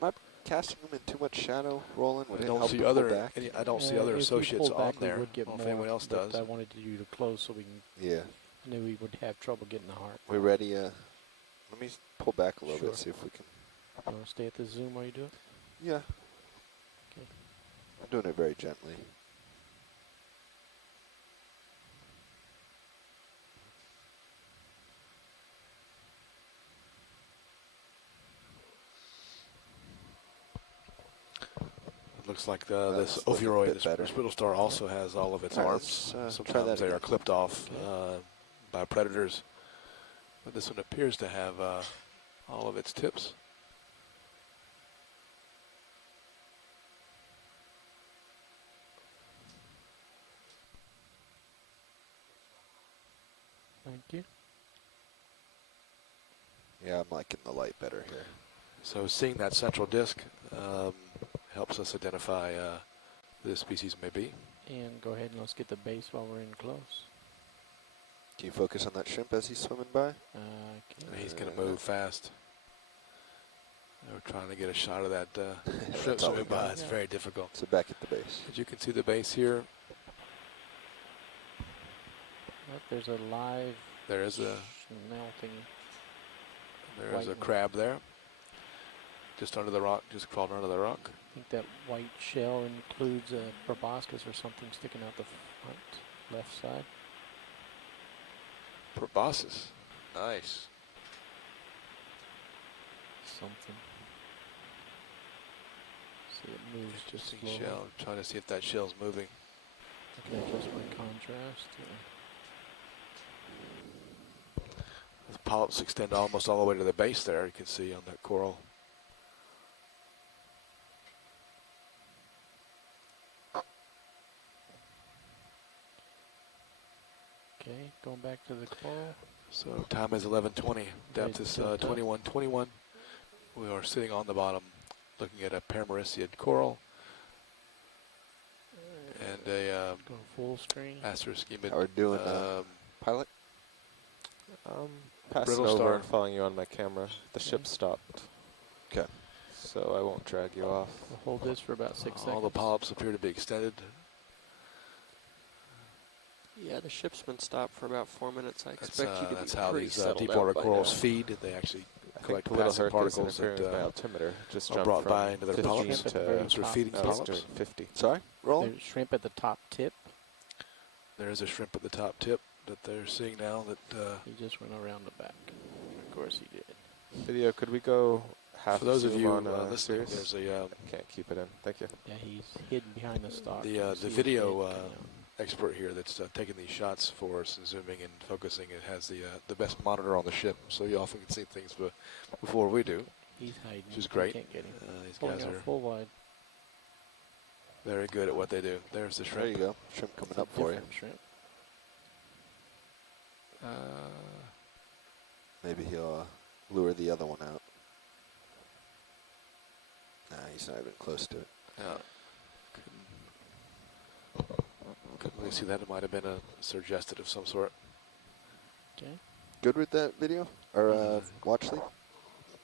Am I casting them in too much shadow, Roland? Would I it don't help see to pull other back? I don't see other If you associates pulled on back, we there. would get I don't know more, if anyone else but does. I wanted you to close so we can. Yeah. Knew we would have trouble getting the heart. We ready? Let me pull back a little Sure. bit, see if we can. You want to stay at the zoom while you do it? Yeah. Okay. I'm doing it very gently. Looks like That's this looking a ophiuroid, bit better. this brittle star, also has all of its All right, arms. let's, try Sometimes that they are again. clipped off by predators, but this one appears to have all of its tips. Thank you. Yeah, I'm liking the light better here. So seeing that central disc helps us identify who this species may be. And go ahead and let's get the base while we're in close. Can you focus on that shrimp as he's swimming by? Okay. And he's going to move fast. We're trying to get a shot of that shrimp That's all we swimming by. got. It's Yeah. very difficult. So back at the base. But you can see the base here. Yep, there's a live There is a melting. There's a White one. crab there. Just under the rock, just crawled under the rock. I think that white shell includes a proboscis or something sticking out the front left side. Proboscis. Nice. Something. See, it moves just Interesting slowly. shell. Trying to see if that shell's moving. I can adjust my contrast. The polyps extend almost all the way to the base there, you can see on that coral. Okay, going back to the coral. So time is 11:20. Depth is 21:21. We are sitting on the bottom, looking at a Paramericiid coral and a Go full screen. Asteroschemid. How we're doing, pilot? Passing Brittle over star. and following you on my camera. The ship stopped. Okay. So I won't drag you off. We'll hold this for about 6 seconds. All the polyps appear to be extended. Yeah, the ship's been stopped for about 4 minutes. I expect you to be That's how pretty these settled deep water out by corals now. feed. They actually I collect think the little passive Herc is particles interfering that with my altimeter. Just are jumped brought from by into their 15 polyps. to Those are feeding now it's polyps. doing 50. Sorry, Roland? There's shrimp at the top tip. There is a shrimp at the top tip that they're seeing now that He just went around the back. Of course he did. Video, could we go half for those of zoom you on listening, Sirius? there's a Can't keep it in. Thank you. Yeah, he's hidden behind the stock. the You see his video head coming out. expert here that's taking these shots for us and zooming and focusing. It has the best monitor on the ship, so you often can see things before we do, He's hiding. which is You great. Can't get him. These Pulling guys out are full wide. very good at what they do. There's the There shrimp. you go. Shrimp coming It's a up for you. different shrimp. Maybe he'll lure the other one out. Nah, he's not even close to it. Yeah. Couldn't really see that. It might have been a suggested of some sort. Okay. Good with that video? Or watch lead?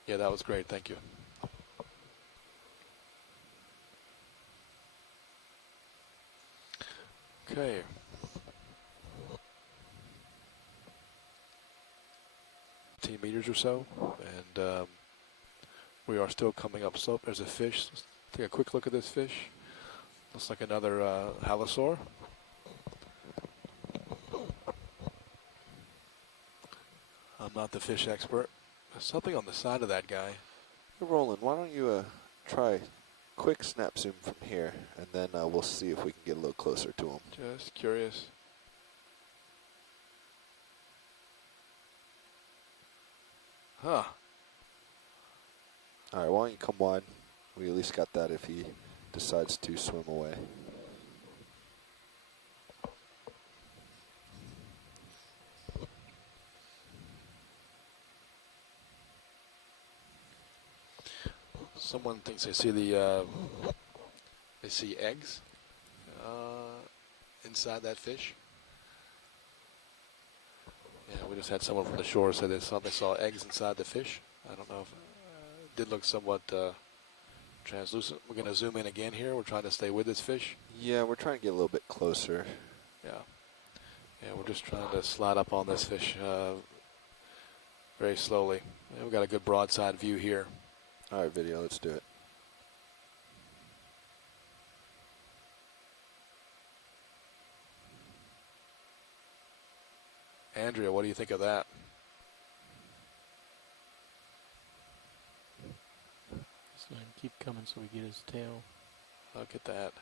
Yeah, that was great. Thank you. Okay. Meters or so, and we are still coming up slope. There's a fish. Let's take a quick look at this fish. Looks like another halosaur. I'm not the fish expert. There's something on the side of that guy. Hey, Roland, why don't you try quick snap zoom from here, and then we'll see if we can get a little closer to him. Just curious. Huh. All right, why don't you come wide? We at least got that if he decides to swim away. Someone thinks they see the they see eggs inside that fish. Yeah, we just had someone from the shore say they saw eggs inside the fish. I don't know if it did look somewhat translucent. We're going to zoom in again here. We're trying to stay with this fish. Yeah, we're trying to get a little bit closer. Yeah. Yeah, we're just trying to slide up on this fish very slowly. Yeah, we've got a good broadside view here. All right, video, let's do it. Andrea, what do you think of that? Just let him keep coming so we get his tail. Look at that.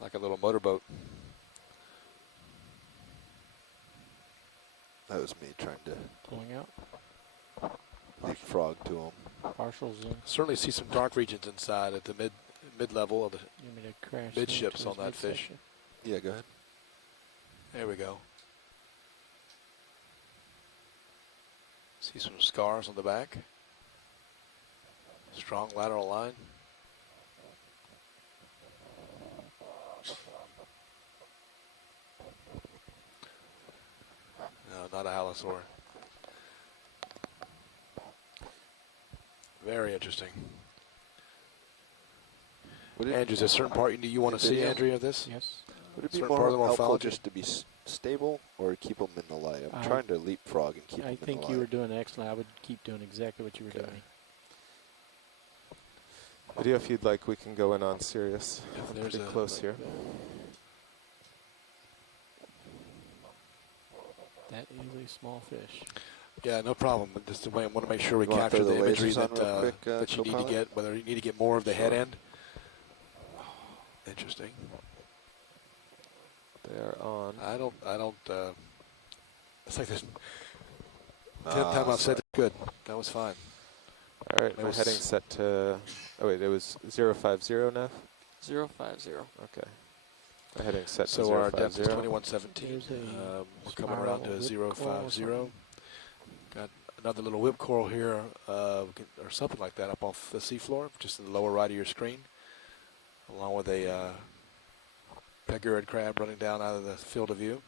Like a little motorboat. That was me trying to Pulling out. leapfrog to him. Partial zoom. Certainly see some dark regions inside at the mid level of the You want me to crash midships into on his that fish. midsection? Yeah, go ahead. There we go. See some scars on the back. Strong lateral line. No, not a halosaur. Very interesting. Andrew, is there a certain part you want to see, video? Andrea, of this? Yes. Would it be Certain more part of the helpful morphology? just to be stable or keep them in the light? I'm trying to leapfrog and keep them I in the think light. you were doing excellent. I would keep doing exactly what you were Okay. doing. Video, if you'd like, we can go in on Sirius. There's Pretty a- close here. That is a small fish. Yeah, no problem. But just I want to make sure we You wanna capture throw the the imagery lasers on that real quick, that you need to co-pilot? get, whether you need to get more of the head end Interesting. They are on. I don't, it's like this 10th time I've said it's good. That was fine. All right, my heading set to, oh wait, it was 050 now? 050. Okay. My heading set to So our depth is 050. 2117. We're coming around to spiral whip 050. coral Got another little whip coral here, or something like that up off the seafloor, just in the lower right of your screen, along with a peggerid crab running down out of the field of view.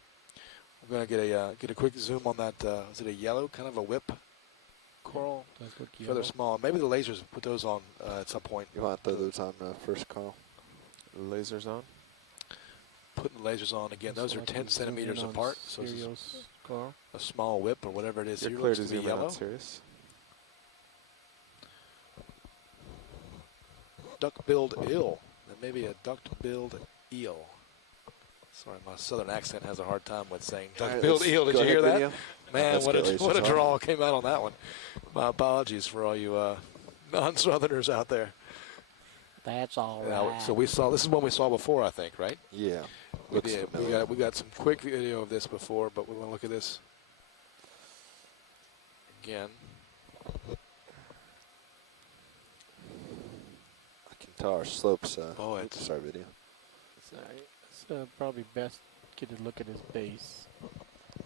We're going to get a quick zoom on that. Is it a yellow, kind of a whip coral? Does look Rather yellow. small. Maybe the lasers put those on at some point. You want those on first, Carl? Lasers on. Putting the lasers on again. Those So are I can 10 zoom in centimeters on apart. So this is Sirius coral. a small whip or whatever it is. You're Here clear looks to to be zoom in yellow. on Sirius. Duck-billed eel. That may be a duck-billed eel. Sorry, my southern accent has a hard time with saying duck-billed eel. Did you hear that? Man, what a draw came out on that one. My apologies for all you non-southerners out there. That's all right. So we saw, this is one we saw before, I think, right? Yeah. We did. We got some quick video of this before, but we want to look at this again. I can tell our slopes. Oh, oops, sorry, video. It's probably best get a look at his base.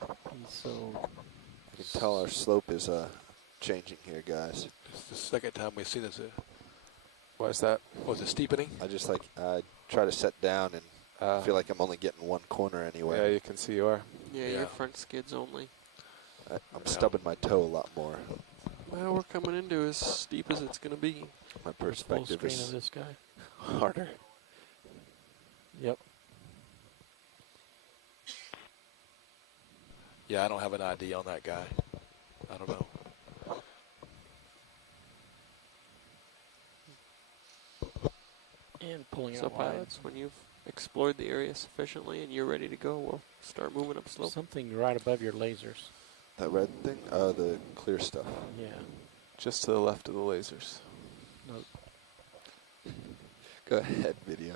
He's so. I can tell our slope is changing here, guys. It's the second time we've seen this. Why is that? Was it steepening? I just try to set down and feel like I'm only getting one corner anyway. Yeah, you can see you are. Yeah, your front skids only. I'm stubbing my toe a lot more. Well, we're coming into as steep as it's going to be. My Full perspective screen is of this guy. harder. Yep. Yeah, I don't have an ID on that guy. I don't know. And pulling So out wide. pilots, when you've explored the area sufficiently and you're ready to go, we'll start moving up slope. Something right above your lasers. That red thing? Oh, the clear stuff. Yeah. Just to the left of the lasers. No. Go ahead, video.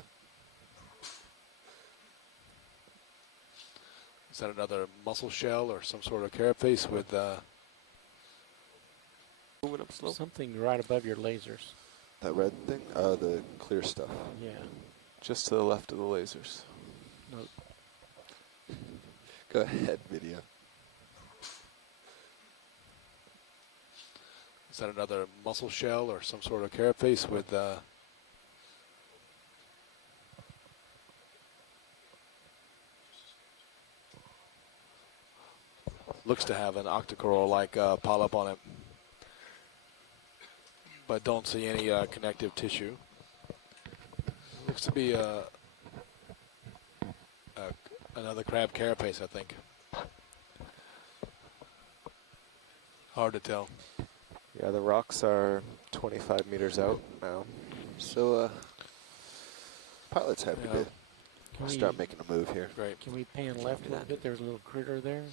Is that another mussel shell or some sort of carapace with Moving up slope. Something right above your lasers. That red thing? Oh, the clear stuff. Yeah. Just to the left of the lasers. No. Go ahead, video. is that another mussel shell or some sort of carapace with looks to have an octocoral like polyp on it, but don't see any connective tissue. Looks to be another crab carapace, I think. Hard to tell. Yeah, the rocks are 25 meters out now. So, pilot's happy Yeah. to start making a move here. Great. Can we pan left a little bit? There's a little critter there.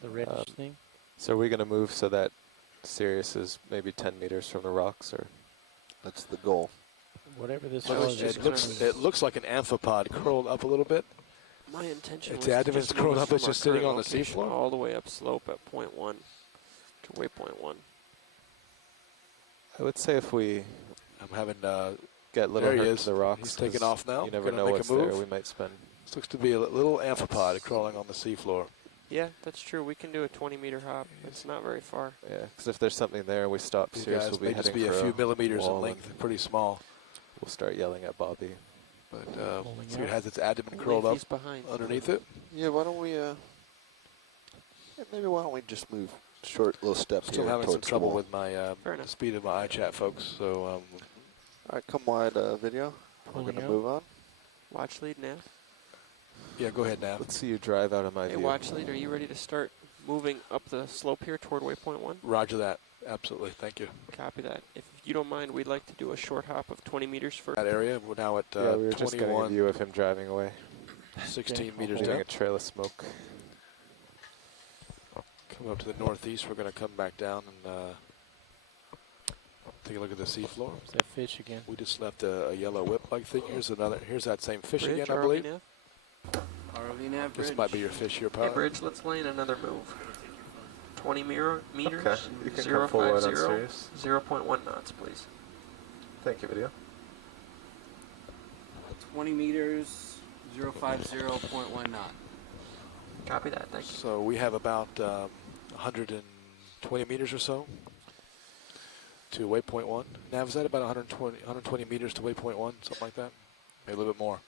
The reddish thing. So are we going to move so that Sirius is maybe 10 meters from the rocks, or? That's the goal. Whatever this I was was. just It looks like an amphipod curled up a little bit. My intention It's was the to adamant's just curled move up, us it's from just our sitting current on the location seafloor? all the way up slope at point 1 to waypoint 1. I would say if we I'm having get a little there he hurt is. to the rocks, He's taking 'cause off now. you never Gonna know make a what's there. move. We might spend. This looks to be a little amphipod crawling on the seafloor. Yeah, that's true. We can do a 20-meter hop. It's not very far. Yeah, because if there's something there, we stop. These Sirius guys will be may just heading be a for few millimeters in wall, length, and pretty small. We'll start yelling at Bobby. But Pulling see, it out. has its abdomen I curled believe up he's behind. underneath it. Yeah, why don't we, maybe why don't we just move short little step Still here having some towards the trouble wall. with my Fair enough. the speed of my iChat, folks. So All right, come wide, video. We're Pulling going to out. move on. Watch lead, Nav. yeah, go ahead, Nav. Let's see you drive out of my Hey, view. watch lead, are you ready to start moving up the slope here toward waypoint 1? Roger that. Absolutely. Thank you. Copy that. If you don't mind, we'd like to do a short hop of 20 meters first. That area. We're now at Yeah, we were just getting a 21, view of him driving away, 16 Okay. meters leaving a depth. trail of smoke. Come up to the northeast. We're going to come back down and Take a look at the seafloor. There's that fish again. We just left a yellow whip-like thing. Here's another. Here's that same fish Bridge, again, I ROV believe. nav? ROV nav bridge. This might be your fish here, Hey, pilot. Bridge, let's lane another move. 20 meters, Okay, you can come forward on 050, Sirius. 0.1 knots, please. Thank you, video. 20 meters, 050.1 knot. Copy that, thank you. So we have about 120 meters or so to waypoint 1. Nav, is that about 120 meters to waypoint 1, something like that? Maybe a little bit more.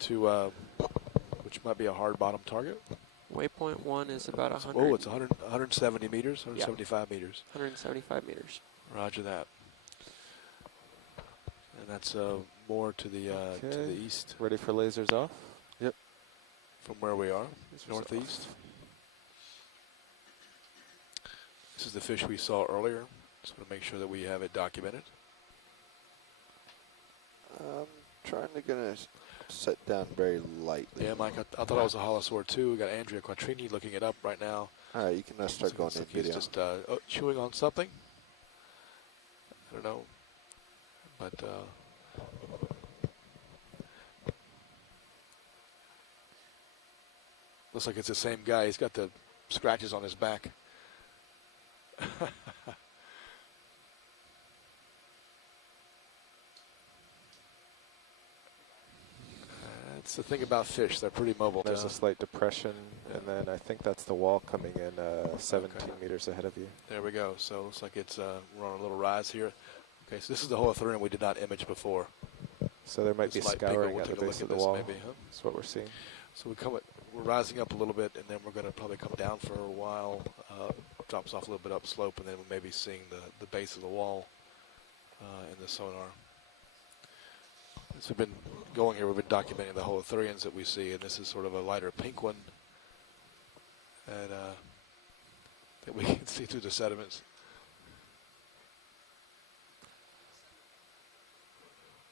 To which might be a hard bottom target. Waypoint 1 is about 100. Oh, it's 170 meters, 175 meters. 175 meters. Roger that. And that's more to the east. Ready for lasers off? Yep. From where we are, Lasers northeast. This is the fish we saw earlier. Just want to make sure that we have it documented. Trying to gonna set down very lightly. Yeah, Mike, I thought I was a holosaur too. We got Andrea Quattrini looking it up right now. All right, you can start going in He's video. just chewing on something. I don't know, but looks like it's the same guy. He's got the scratches on his back. That's the thing about fish. They're pretty mobile. There's a slight depression, and then I think that's the wall coming in 17 meters ahead of you. There we go. So it looks like it's we're on a little rise here. Okay, so this is the holothurian we did not image before. So there might be Slight pickup. scouring We'll at the take a look base at of the this wall. maybe, huh? That's what we're seeing. So we're rising up a little bit, and then we're going to probably come down for a while. Drops off a little bit upslope, and then we're maybe seeing the base of the wall in the sonar. As we've been going here, we've been documenting the holothurians that we see, and this is sort of a lighter pink one that we can see through the sediments.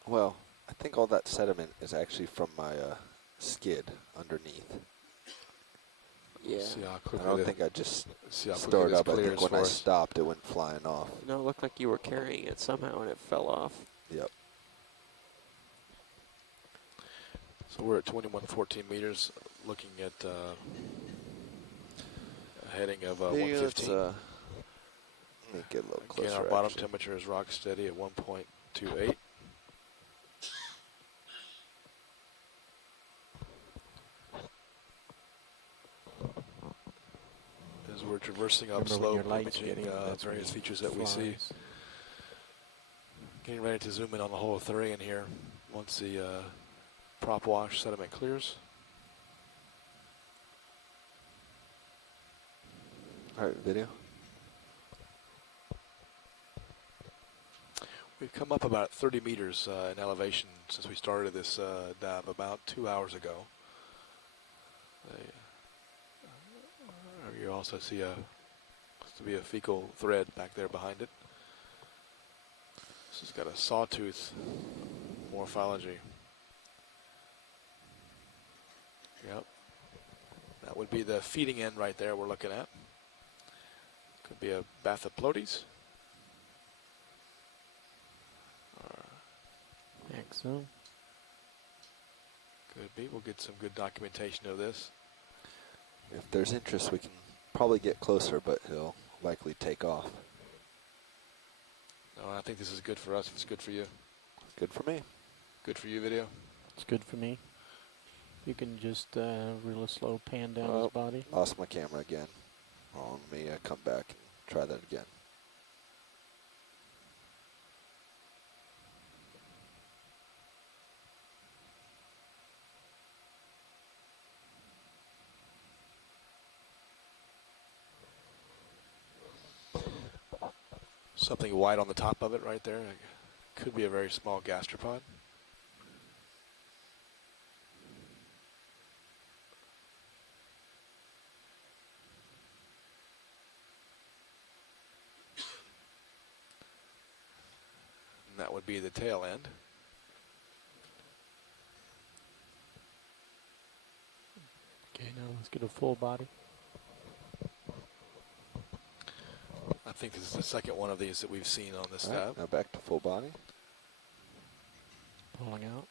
Well, I think all that sediment is actually from my skid underneath. Yeah. See how I quickly don't the- think I just see how quickly stored this up. I think clears when for I us. stopped, it went flying off. No, it looked like you were carrying it somehow and it fell off. Yep. So we're at 2114 meters, looking at a heading of 115. Let me get a little closer. Again, our bottom actually. temperature is rock steady at 1.28. As we're traversing Remember when upslope, your light's imaging getting, that's when various it features that we see. flies. Getting ready to zoom in on the holothurian here once the prop wash sediment clears. All right, video. We've come up about 30 meters in elevation since we started this dive about 2 hours ago. You also see looks to be a fecal thread back there behind it. This has got a sawtooth morphology. Yep. That would be the feeding end right there we're looking at. Could be a Bathyplotes. Excellent. Could be. We'll get some good documentation of this. If there's interest, we can probably get closer, but he'll likely take off. No, I think this is good for us. If it's good for you. Good for me. Good for you, video. It's good for me. You can just real slow pan down his body. Lost my camera again. On me, I come back and try that again. Something white on the top of it right there. Could be a very small gastropod. And that would be the tail end. Okay, now let's get a full body. I think this is the second one of these that we've seen on this All right, tab. now back to full body. Pulling out.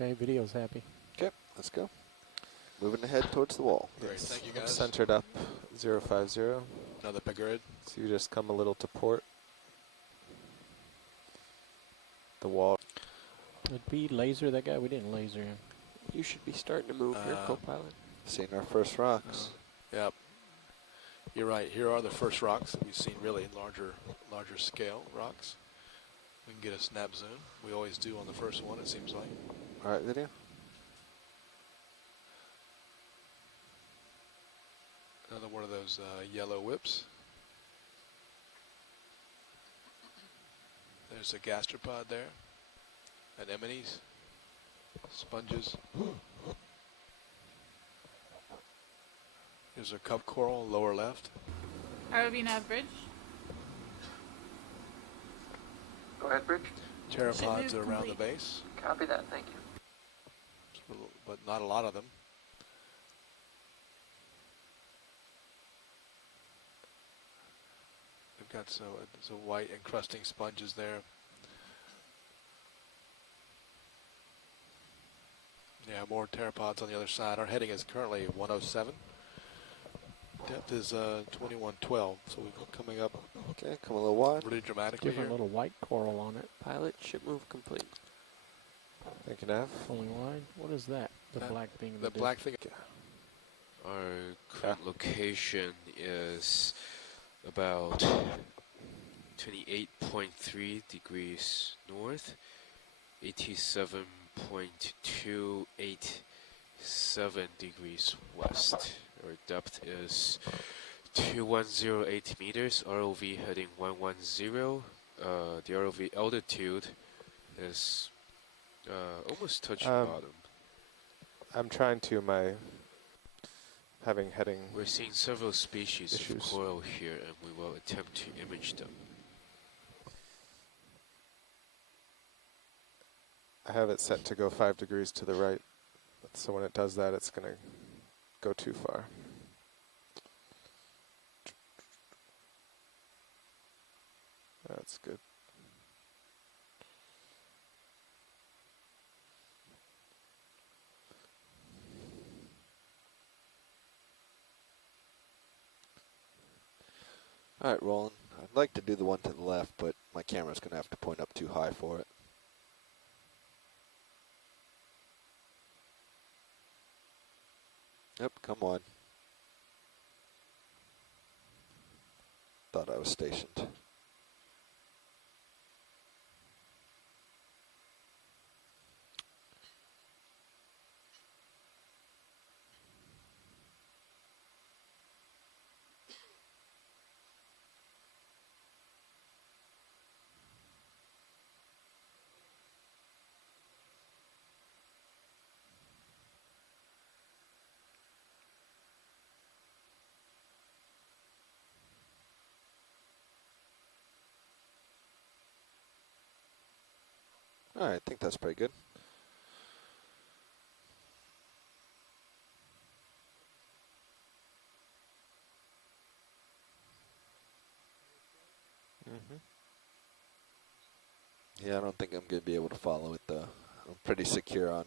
Okay, video's happy. Okay, let's go. Moving ahead towards the wall. Great, Yes. thank you I'm guys. centered up 050. Another big grid. So you just come a little to port. The wall. Would be laser that guy? We didn't laser him. You should be starting to move here, Uh, co-pilot. Seeing our first rocks. Yep. You're right. Here are the first rocks that we've seen, really larger scale rocks. We can get a snap zoom. We always do on the first one, it seems like. All right, video. Another one of those yellow whips. There's a gastropod there. Anemones. Sponges. There's a cup coral, lower left. ROV nav bridge. Go ahead, Bridge. Pteropods are around the base, Copy that, thank you. but not a lot of them. We've got some white encrusting sponges there. Yeah, more pteropods on the other side. Our heading is currently 107. Depth is 2112, so we're coming up Okay, come a little wide. really dramatically Different here. little white coral on it. Pilot, ship move complete. Thank you, Nav. Pulling wide. What is that? The black thing in The the black thing. Our current location is about 28.3 degrees north, 87.287 degrees west. Our depth is 2108 meters, ROV heading 110. The ROV altitude is almost touching bottom. I'm trying to having heading. We're seeing several species of issues. coral here, and we will attempt to image them. I have it set to go 5 degrees to the right. So when it does that, it's going to go too far. That's good. All right, rolling. I'd like to do the one to the left, but my camera's going to have to point up too high for it. Yep, come on. Thought I was stationed. All right, I think that's pretty good. Yeah, I don't think I'm going to be able to follow it, though. I'm pretty secure on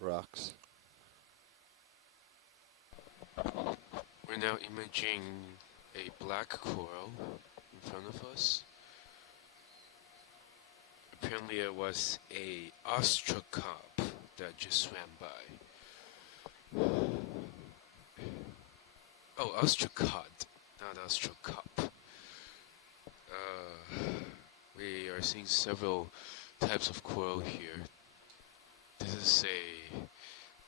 rocks. We're now imaging a black coral in front of us. Apparently it was a ostracop that just swam by. Oh, ostracod, not ostracop. We are seeing several types of coral here. This is a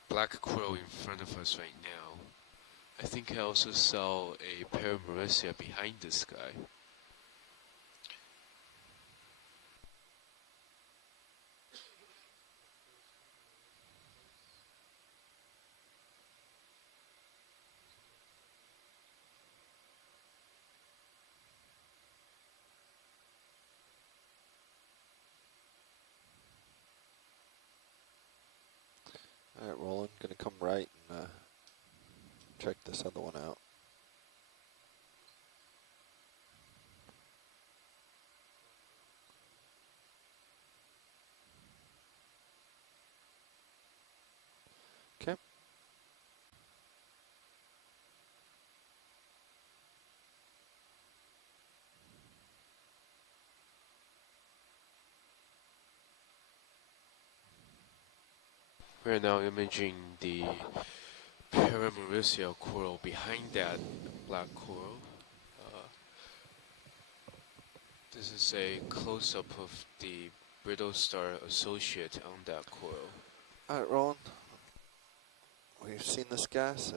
black coral in front of us right now. I think I also saw a Paramerecia behind this guy. All right, Roland, gonna come right and check this other one out. Okay. We're now imaging the Paramaricia coral behind that black coral. This is a close-up of the brittle star associate on that coral. All right, Roland. We've seen this guy, so.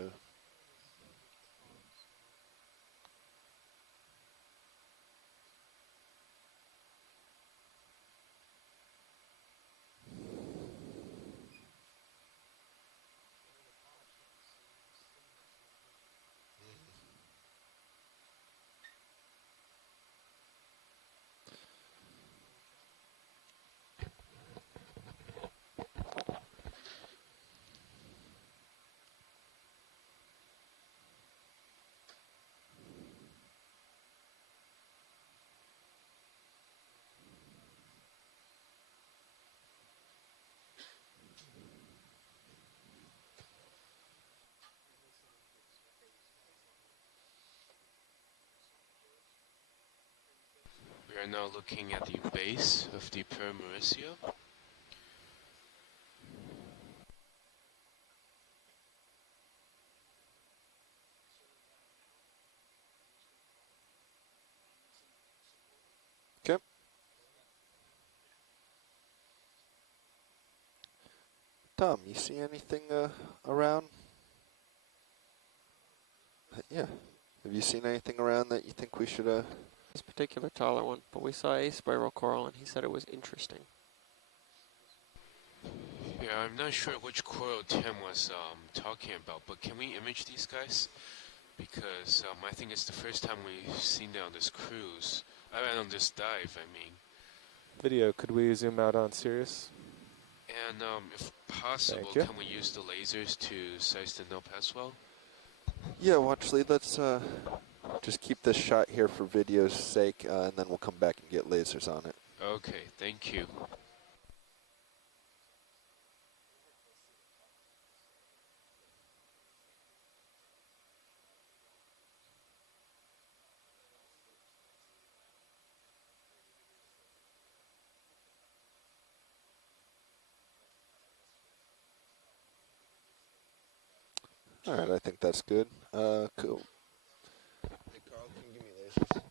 We are now looking at the base of the Paramaricia. Okay. Tom, you see anything around? Yeah. Have you seen anything around that you think we should This particular taller one, but we saw a spiral coral and he said it was interesting. Yeah, I'm not sure which coral Tim was talking about, but can we image these guys? Because I think it's the first time we've seen them on this cruise. On this dive, I mean. Video, could we zoom out on Sirius? And if possible, Thank you. can we use the lasers to size them up as well? Yeah, Watchley, let's just keep this shot here for video's sake, and then we'll come back and get lasers on it. Okay, thank you. All right, I think that's good. Cool. Hey, Carl, can you give me lasers?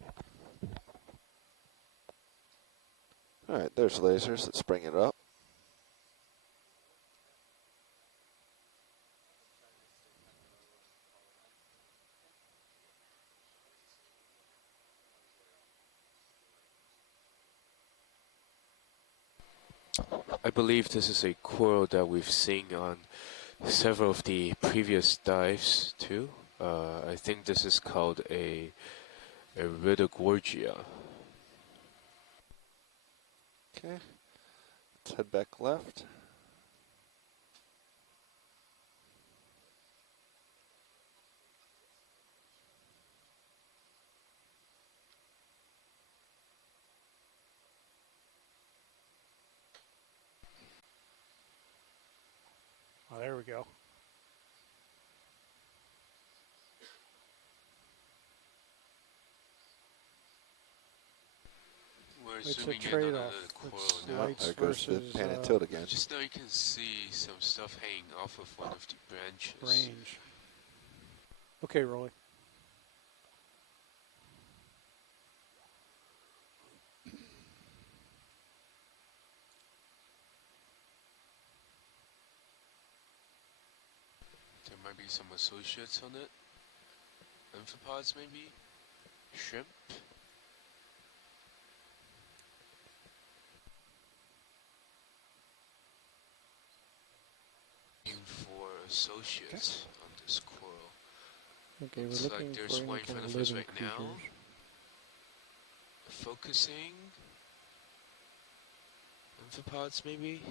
All right, there's lasers. Let's bring it up. I believe this is a coral that we've seen on several of the previous dives too. I think this is called a Iridogorgia. Okay. Let's head back left. Oh, there we go. We're It's a zooming in on trade-off. the coral It's now. lights There goes the versus pan and tilt again. Just now you can see some stuff hanging off of one of the branches. range. Okay, Rolly. There might be some associates on it. Amphipods maybe? Shrimp? For associates on this coral. Okay, we're Looks looking like there's for one any in front kind of of us living right now. creatures. Focusing. Amphipods maybe?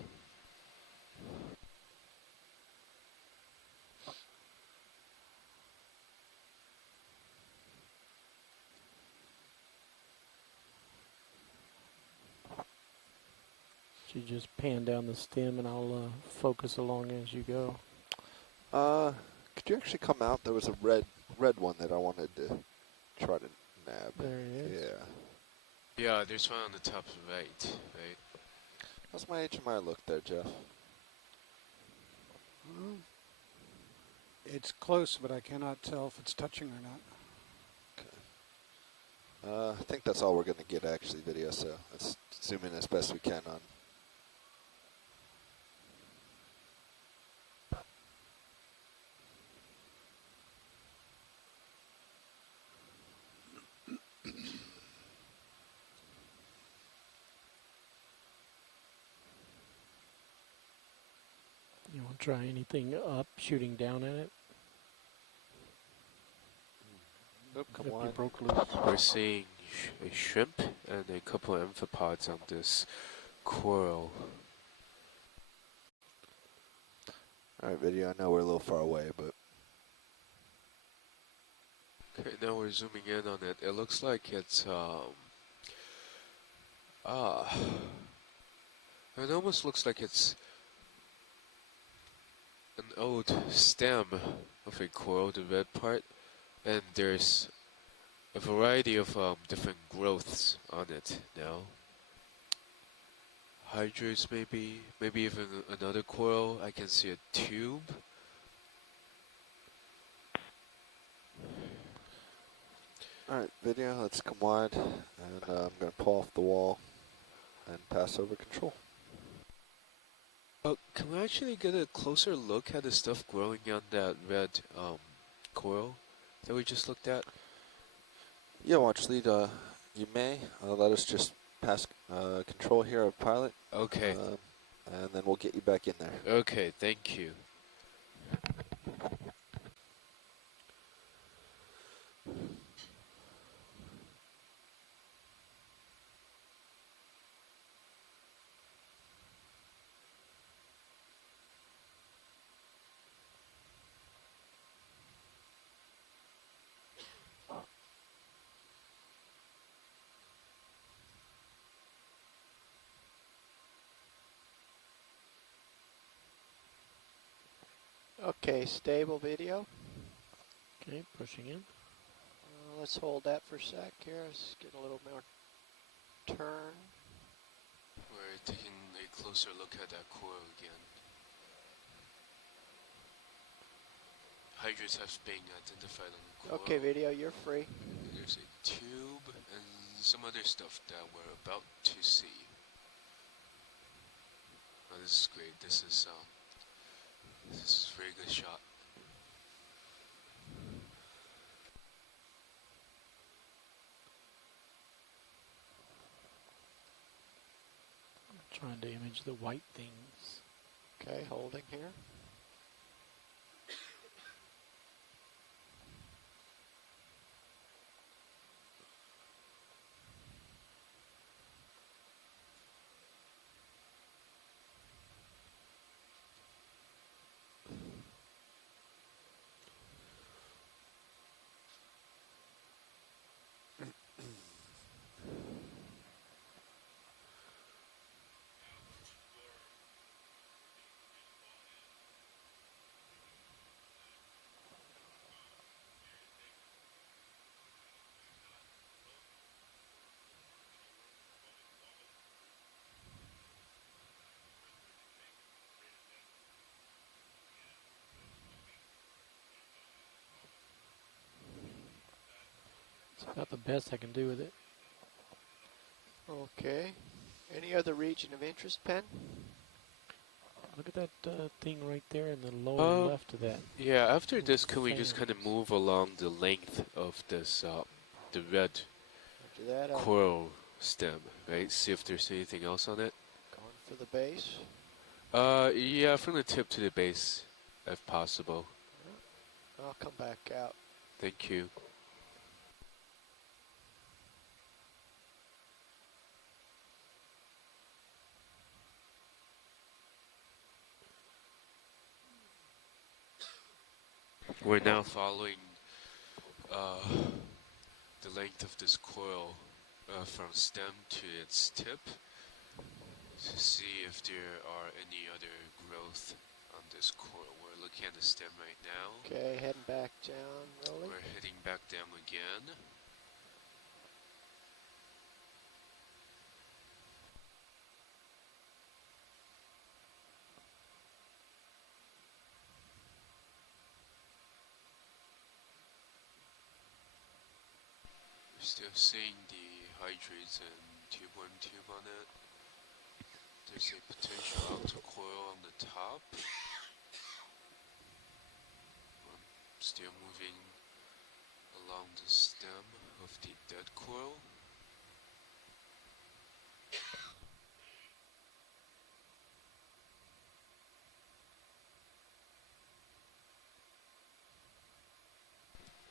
you just pan down the stem and I'll focus along as you go. Could you actually come out? There was a red one that I wanted to try to nab. There it is. Yeah. Yeah, there's one on the top right. How's my HMI look there, Jeff? It's close, but I cannot tell if it's touching or not. I think that's all we're going to get, actually, video, so let's zoom in as best we can on. You want to try anything up, shooting down at it? Nope, come If on. you broke loose. We're seeing a shrimp and a couple of amphipods on this coral. Alright, video, I know we're a little far away, but... Okay, now we're zooming in on it. It looks like it's, it almost looks like it's an old stem of a coral, the red part, and there's a variety of different growths on it now. Hydras maybe even another coral. I can see a tube. Alright, video, let's come wide, and I'm going to pull off the wall and pass over control. Oh, can we actually get a closer look at the stuff growing on that red coral that we just looked at? Yeah, watch lead, you may let us just pass control here of pilot. Okay. And then we'll get you back in there. Okay, thank you. Okay, stable video. Okay, pushing in. Let's hold that for a sec here. Let's get a little more turn. We're taking a closer look at that coral again. Hydras have been identified on the coral. Okay, video, you're free. There's a tube and some other stuff that we're about to see. Oh, this is great. This is a very good shot. I'm trying to image the white things. Okay, holding here. It's about the best I can do with it. Okay. Any other region of interest, Penn? Look at that thing right there in the lower left of that. Yeah, after this, can we just kind of move along the length of this, the red coral stem, right? See if there's anything else on it. Going for the base. Yeah, from the tip to the base, if possible. I'll come back out. Thank you. We're now following the length of this coil from stem to its tip. to see if there are any other growth on this coral. We're looking at the stem right now. Okay, heading back down, rolling. We're heading back down again. We're still seeing the hydrates and tube 1 tube on it. There's a potential autocoil on the top. I'm still moving along the stem of the dead coil.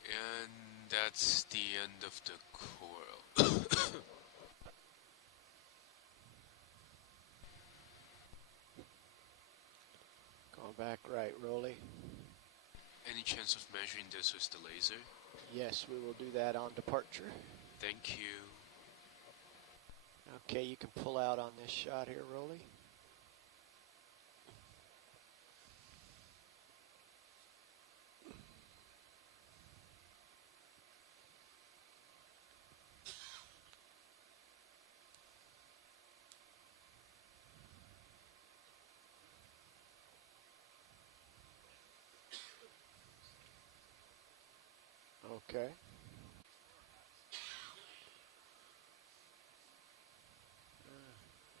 And that's the end of the coral. Going back right, Rolly. Any chance of measuring this with the laser? Yes, we will do that on departure. Thank you. Okay, you can pull out on this shot here, Rolly. Okay.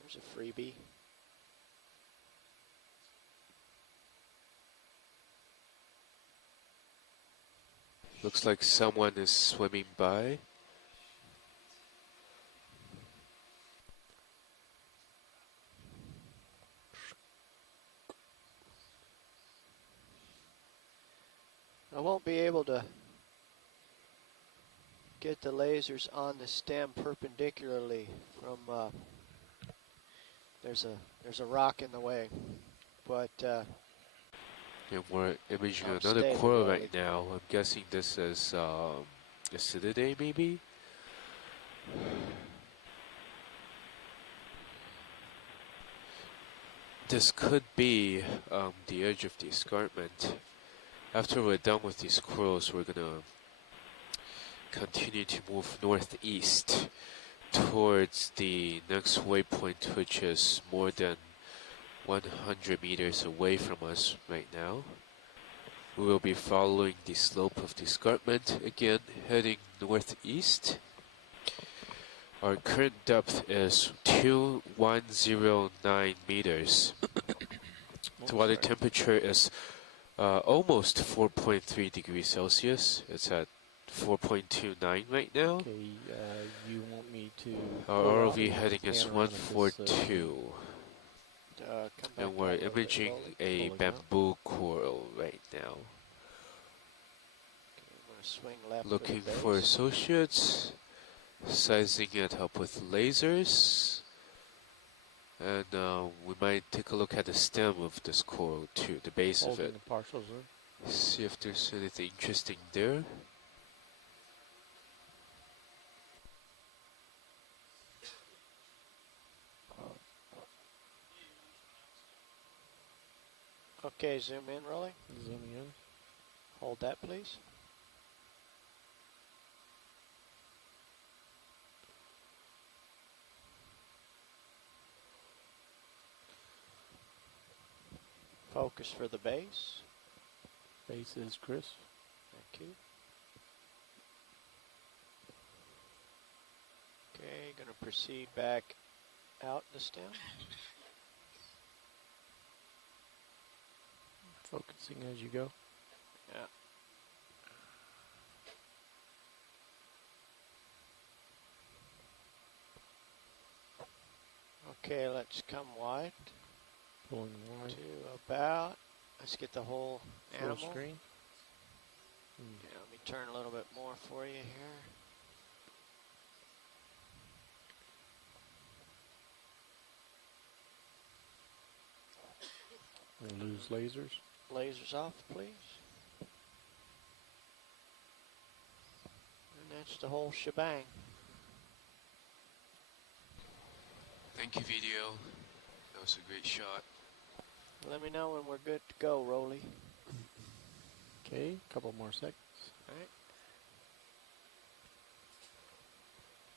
There's a freebie. Looks like someone is swimming by. I won't be able to get the lasers on the stem perpendicularly from there's a rock in the way, but And we're imaging I'm another stable, coral Rolly. right now. I'm guessing this is Acididae maybe? This could be the edge of the escarpment. After we're done with these corals, we're gonna continue to move northeast towards the next waypoint, which is more than 100 meters away from us right now. We will be following the slope of the escarpment, again heading northeast. Our current depth is 2109 meters. The water temperature is almost 4.3 degrees Celsius. It's at 4.29 right now. Okay, you want me to... Our ROV heading is 142. And we're imaging a bamboo coral right now. Swing left Looking for, the for base. associates, sizing it up with lasers. And we might take a look at the stem of this coral too, the base of Holding it. the partials in. See if there's anything interesting there. Okay, zoom in, Rolly. Zooming in. Hold that, please. Focus for the base. Base is Chris. Thank you. Okay, gonna proceed back out the stem. Focusing as you go. Yeah. Okay, let's come wide. Pulling wide. To about. Let's get the whole Full animal. screen. Yeah, let me turn a little bit more for you here. We'll lose lasers. Lasers off, please. And that's the whole shebang. Thank you, video. was a great shot. Let me know when we're good to go, Rolly. Okay, a couple more seconds. All right.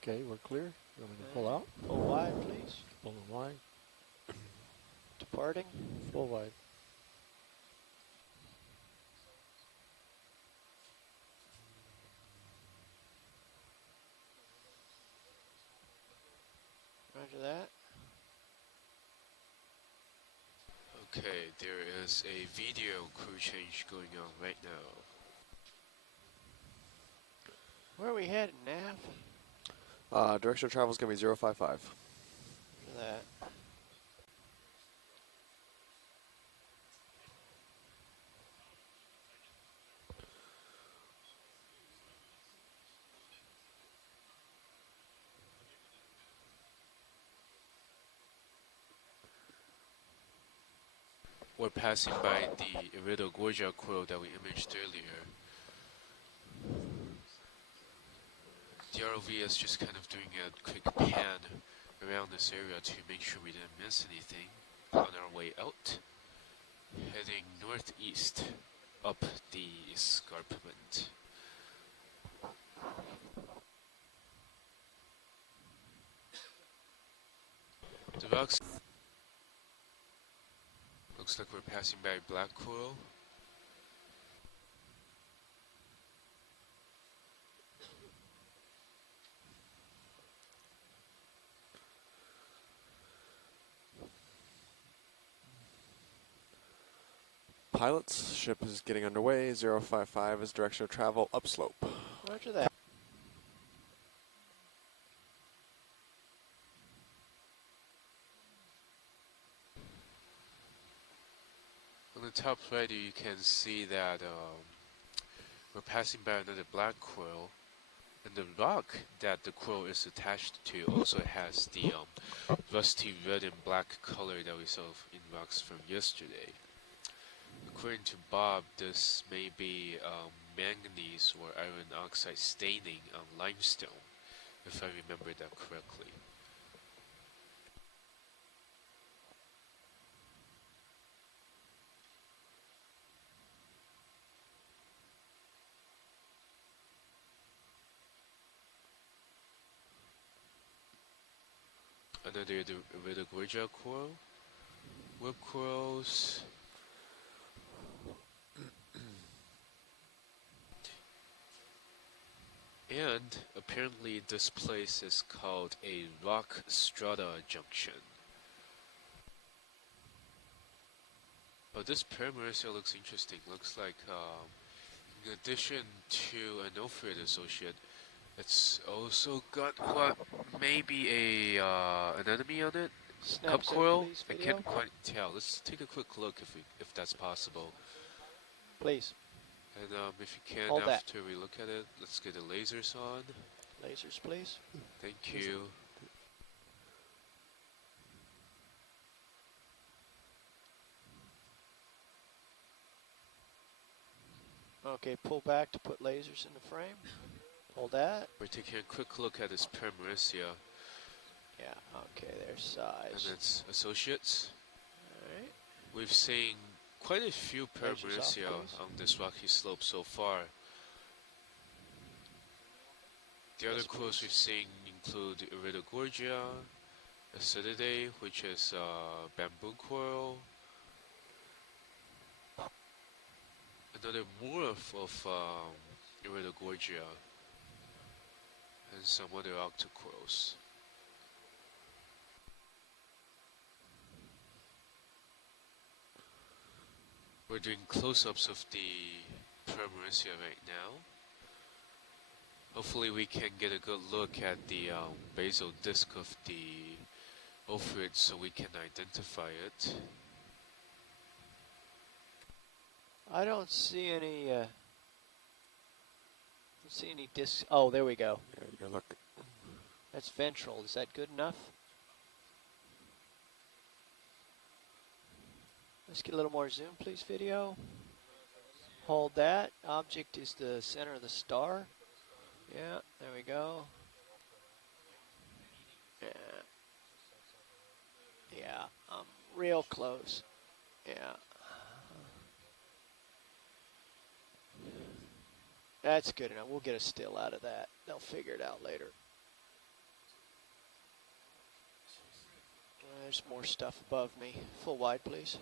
Okay, we're clear. You want me to pull out? Pull wide, please. Pulling wide. Departing. Full wide. Roger that. Okay, there is a video crew change going on right now. Where are we heading, Nav? Direction of travel is going to be 055. Roger that. We're passing by the Irido Gorgia quail that we imaged earlier. The ROV is just kind of doing a quick pan around this area to make sure we didn't miss anything on our way out. Heading northeast up the escarpment. The rocks. Looks like we're passing by black coral. Pilots, ship is getting underway. 055 is direction of travel upslope. Roger that. On the top right you can see that we're passing by another black coral, and the rock that the coral is attached to also has the rusty red and black color that we saw in rocks from yesterday. According to Bob, this may be manganese or iron oxide staining on limestone, if I remember that correctly. Another Irido coral. Whip corals. And apparently this place is called a rock strata junction. Oh, this Paramarcia looks interesting. Looks like in addition to an Ophirid associate, it's also got what maybe a anemone on it. Cup coral. I can't quite tell. Let's take a quick look if that's possible. Please. And if you can, Hold after we look at it, let's get the lasers on. Lasers, please. Thank you. Okay, pull back to put lasers in the frame. Hold that. We're taking a quick look at this Paramarcia. Yeah, okay, there's size. And its associates. Alright. We've seen quite a few Paramarcia on this rocky slope so far. The other corals we've seen include Irido Gorgia, Acididae, which is bamboo coral, another morph of Irido Gorgia, and some other octocorals. We're doing close-ups of the Paramarcia right now. Hopefully we can get a good look at the basal disc of the Ophirid so we can identify it. I don't see any discs. Oh, there we go. Yeah, you look. That's ventral. Is that good enough? Let's get a little more zoom, please, video. Hold that. Object is the center of the star. Yeah, there we go. Yeah. Yeah, real close. Yeah. That's good enough. We'll get a still out of that. They'll figure it out later. There's more stuff above me. Full wide, please.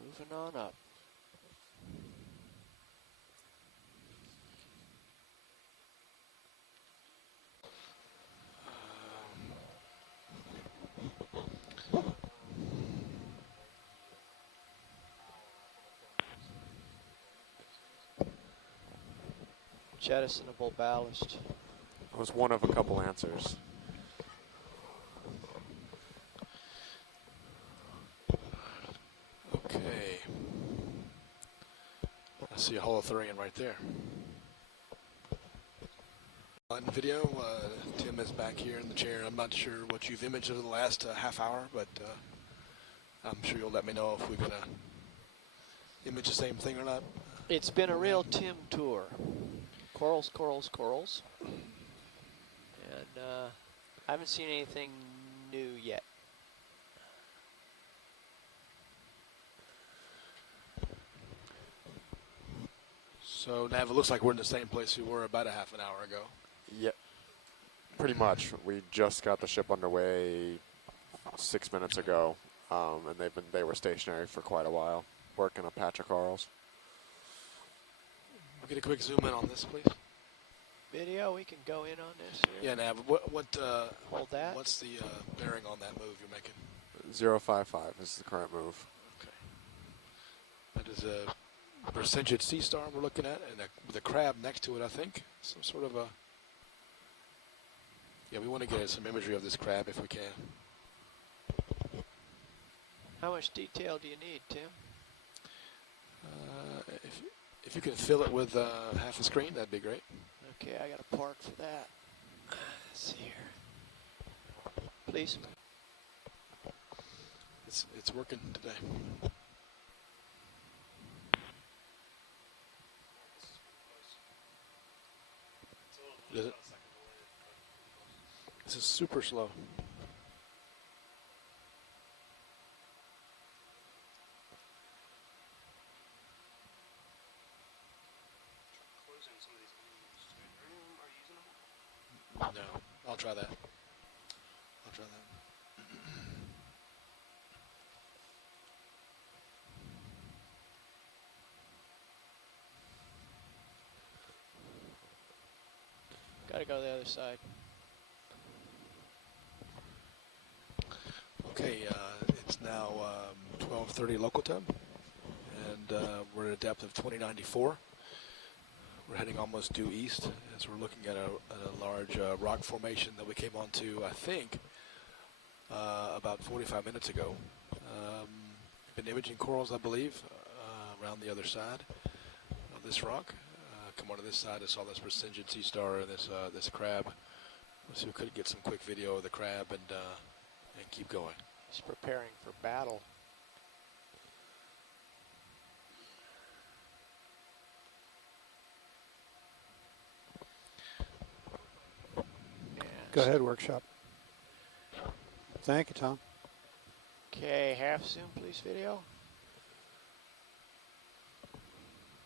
Moving on up. Jettisonable ballast. That was one of a couple answers. Okay. I see a holothurian right there. In the video, Tim is back here in the chair. I'm not sure what you've imaged over the last half hour, but I'm sure you'll let me know if we're going to image the same thing or not. It's been a real Tim tour. Corals, corals, corals. And I haven't seen anything new yet. So, Nav, it looks like we're in the same place we were about a half an hour ago. Yeah, pretty much. We just got the ship underway 6 minutes ago, and they were stationary for quite a while, working a patch of corals. We'll get a quick zoom in on this, please. Video, we can go in on this here. Yeah, Nav, Hold that. what's the bearing on that move you're making? 055 is the current move. Okay. That is a Percentage sea star we're looking at, and with a crab next to it, I think. Some sort of a... Yeah, we want to get some imagery of this crab if we can. How much detail do you need, Tim? If you can fill it with half a screen, that'd be great. Okay, I got to park for that. Let's see here. Please. It's working today. Is it? This is super slow. No, I'll try that. I'll try that. Got to go to the other side. Okay, it's now 12:30 local time, and we're at a depth of 2094. We're heading almost due east as we're looking at a large rock formation that we came onto, I think, about 45 minutes ago. Been imaging corals, I believe, around the other side of this rock. Come onto this side, I saw this Percentage sea star and this crab. Let's see if we could get some quick video of the crab and keep going. He's preparing for battle. Go ahead, workshop. Thank you, Tom. Okay, half zoom, please, video.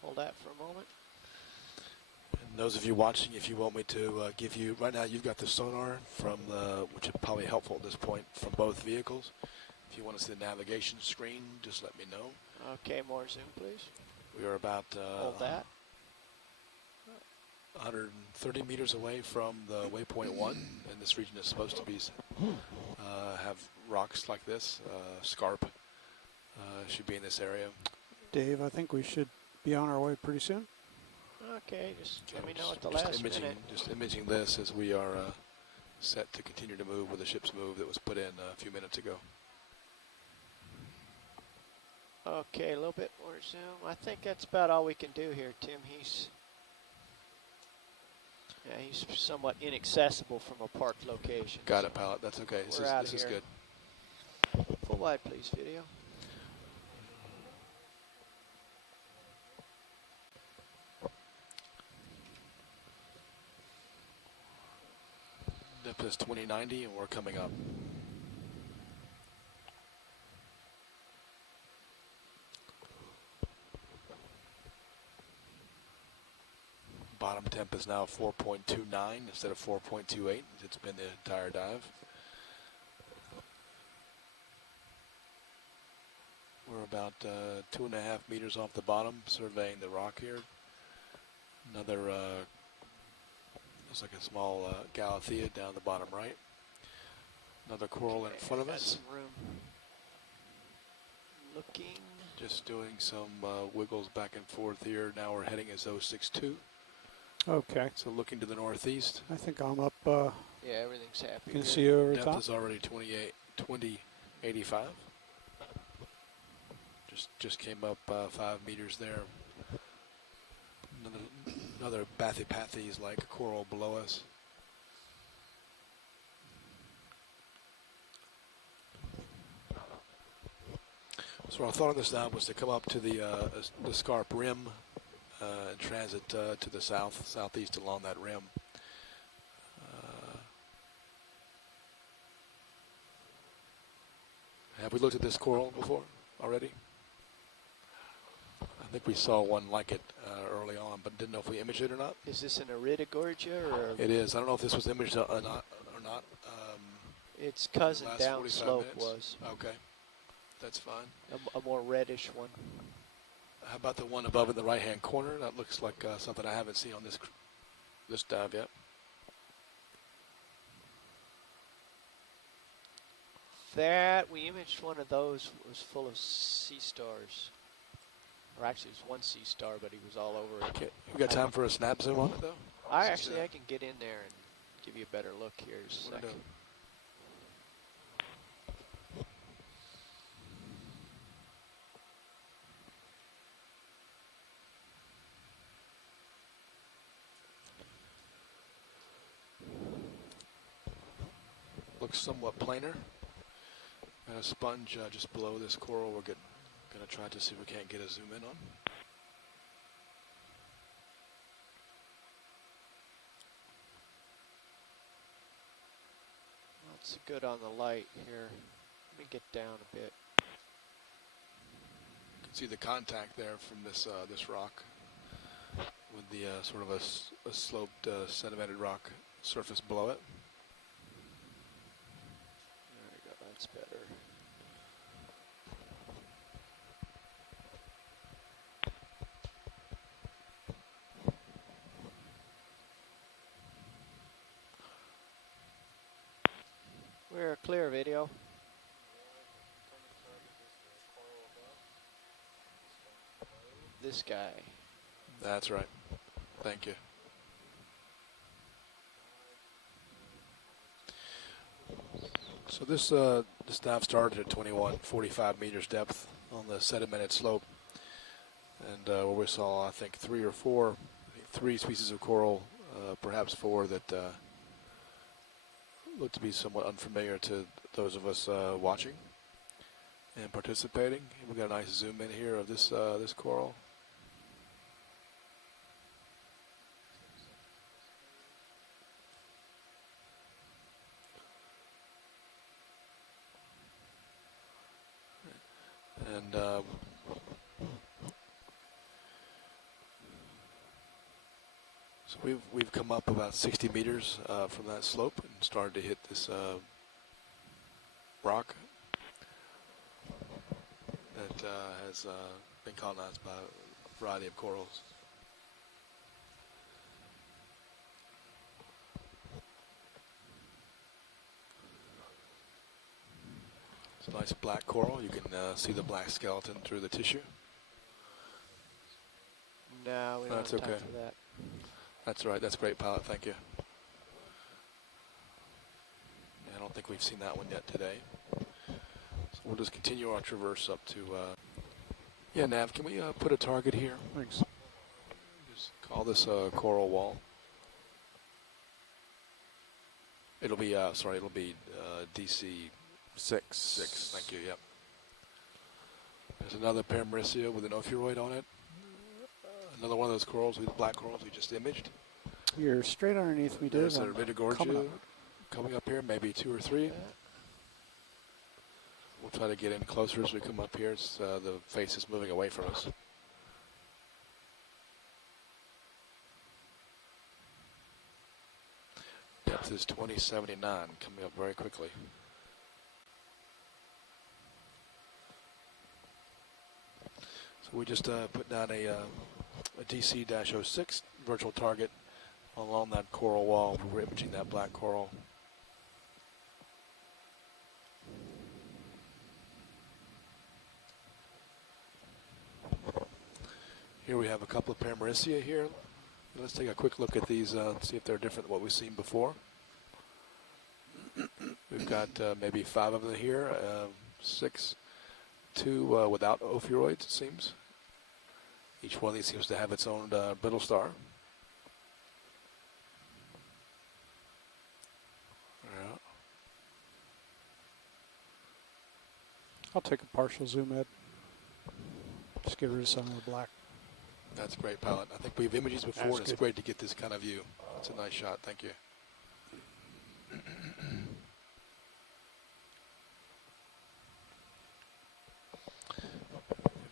Hold that for a moment. And those of you watching, if you want me to give you, right now you've got the sonar from which is probably helpful at this point, from both vehicles. If you want to see the navigation screen, just let me know. Okay, more zoom, please. We are about Hold that. 130 meters away from the waypoint 1, and this region is supposed to be have rocks like this. Scarp should be in this area. Dave, I think we should be on our way pretty soon. Okay, just let me know at the last minute. Just imaging this as we are set to continue to move with the ship's move that was put in a few minutes ago. Okay, a little bit more zoom. I think that's about all we can do here, Tim. He's somewhat inaccessible from a parked location. Got it, pilot. That's okay. This is good. wide, please, video. Depth is 2090 and we're coming up. Bottom temp is now 4.29 instead of 4.28. It's been the entire dive. We're about 2.5 meters off the bottom, surveying the rock here. Another, looks like a small Galathea down the bottom right. Another coral in front of us. Some room. Looking. Just doing some wiggles back and forth here. Now we're heading as 062. Okay. So looking to the northeast. I think I'm up. Yeah, everything's happy. You can see over the Depth top. is already 2085. Just came up 5 meters there. Another Bathypathes like coral below us. So our thought on this dive was to come up to the scarp rim and transit to the southeast along that rim. Have we looked at this coral before already? I think we saw one like it early on, but didn't know if we imaged it or not. Is this an Iridogorgia or? It is. I don't know if this was imaged or not. Its cousin Last down 45 slope minutes. was. Okay, that's fine. A more reddish one. How about the one above in the right-hand corner? That looks like something I haven't seen on this dive yet. That, we imaged one of those, was full of sea stars. Or actually it was one sea star, but he was all over it. Okay, we got time for a snap zoom on it though? I can get in there and give you a better look here in a second. Looks somewhat plainer. Got a sponge just below this coral. We're gonna try to see if we can't get a zoom in on. That's good on the light here. Let me get down a bit. You can see the contact there from this this rock with the sort of a sloped sedimented rock surface below it. There we go, that's better. We're clear, video. This guy. That's right. Thank you. So this dive started at 2145 meters depth on the sedimented slope, and where we saw I think three species of coral, perhaps four that looked to be somewhat unfamiliar to those of us watching and participating. We got a nice zoom in here of this this coral. And so we've come up about 60 meters from that slope and started to hit this rock that has been colonized by a variety of corals. It's a nice black coral. You can see the black skeleton through the tissue. No, we don't That's have time okay. for that. That's right. That's great, pilot. Thank you. I don't think we've seen that one yet today. So we'll just continue our traverse up to... yeah, Nav, can we put a target here? Thanks. Just call this coral wall. It'll be, sorry, it'll be DC... 6. Thank you, yep. There's another Paramerissia with an ophiuroid on it. Another one of those corals, with black corals we just imaged. You're straight underneath me, Dave. There's a Rittigorgia coming up here, maybe 2 or 3. We'll try to get in closer as we come up here. It's, the face is moving away from us. Depth is 2079, coming up very quickly. So we just put down a DC-06 virtual target along that coral wall. We're imaging that black coral. Here we have a couple of Paramerissia here. Let's take a quick look at these, see if they're different than what we've seen before. We've got maybe 5 of them here, 6, 2 without ophiuroids, it seems. Each one of these seems to have its own brittle star. Yeah. I'll take a partial zoom, Ed. Just get rid of some of the black. That's great, pilot. I think we've imaged before, and it's great to get this kind of view. It's a nice shot. Thank you.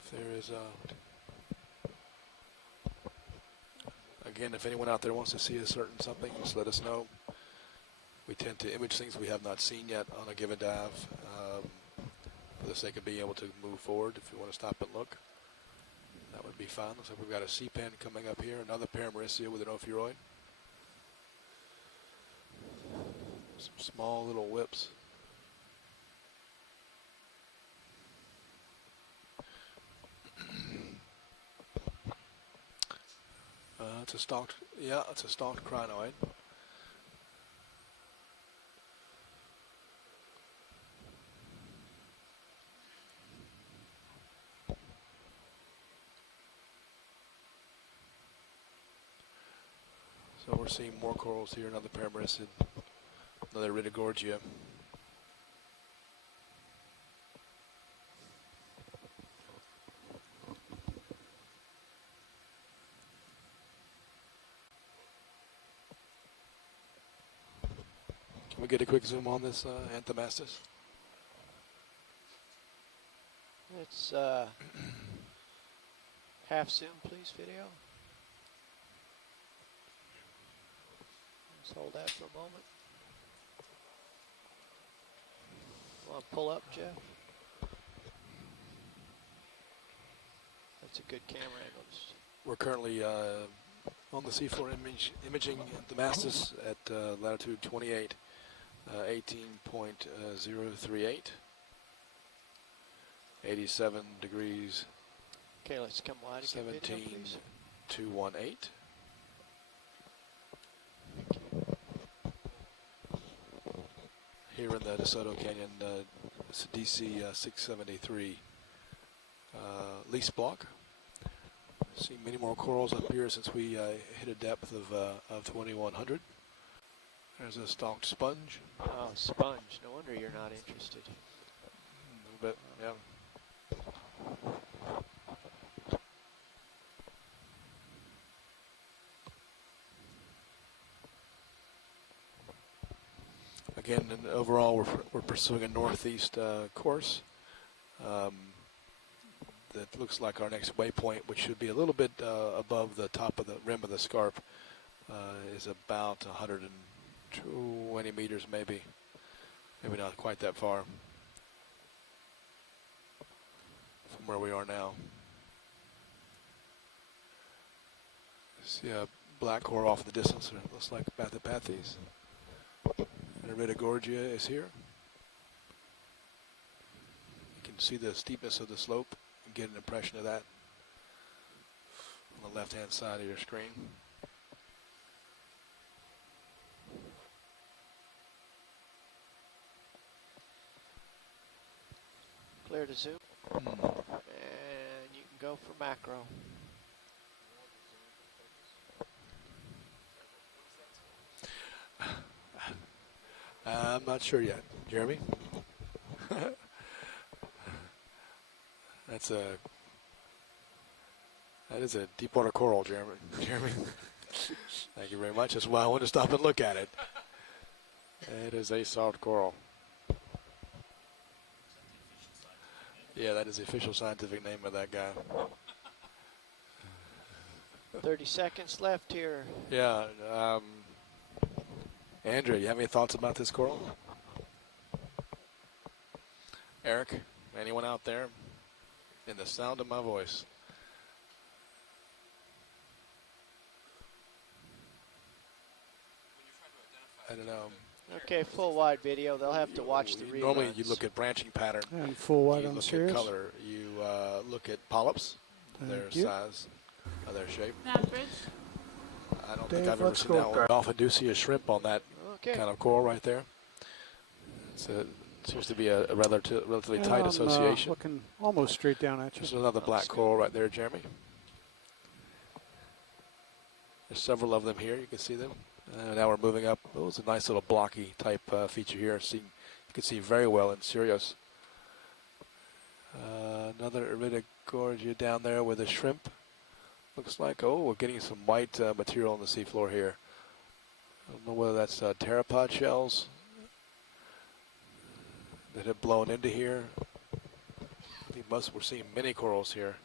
If there is again, if anyone out there wants to see a certain something, just let us know. We tend to image things we have not seen yet on a given dive, for the sake of being able to move forward. If you want to stop and look, that would be fun. Looks like we've got a C-pen coming up here, another Paramerissia with an ophiuroid. Some small little whips. It's a stalked, yeah, it's a stalked crinoid. So we're seeing more corals here, another Paramerissid, another Rittigorgia. Can we get a quick zoom on this Anthomastus? It's half zoom, please, video. Let's hold that for a moment. Want to pull up, Jeff? That's a good camera angle. We're currently on the seafloor imaging Anthomastus at latitude 28, 18.038, 87 degrees. Okay, let's come wide again. 17,218. Here in the DeSoto Canyon, it's DC 673 lease block. See many more corals up here since we hit a depth of 2100. There's a stalked sponge. Oh, sponge. No wonder you're not interested. A little bit, yeah. Again, and overall, we're pursuing a northeast course. That looks like our next waypoint, which should be a little bit above the top of the rim of the scarp, is about 120 meters, maybe not quite that far from where we are now. See a black coral off in the distance. It looks like Bathypathes. And Rittigorgia is here. You can see the steepness of the slope and get an impression of that on the left-hand side of your screen. Clear to zoom. And you can go for macro. I'm not sure yet. Jeremy? That is a deep water coral, Jeremy. Thank you very much. That's why I want to stop and look at it. It is a soft coral. Yeah, that is the official scientific name of that guy. 30 seconds left here. Yeah. Andrew, you have any thoughts about this coral? Eric, anyone out there? In the sound of my voice. I don't know. Okay, full wide video. They'll have to watch the reruns. Normally you look at branching pattern. And full wide you on look serious. at color. You look at polyps, their Thank you. size, their shape. Bridge. I don't Dave, think I've ever let's seen go. that one. I often do see a shrimp on that kind of coral right there. It seems to be a relatively tight association. Looking almost straight down at you. There's another black coral right there, Jeremy. There's several of them here. You can see them. Now we're moving up. Oh, it's a nice little blocky type feature here. You can see very well in Sirius. Another Iridogorgia down there with a shrimp. Looks like, oh, we're getting some white material on the seafloor here. I don't know whether that's pteropod shells that have blown into here. I think we're seeing mini corals here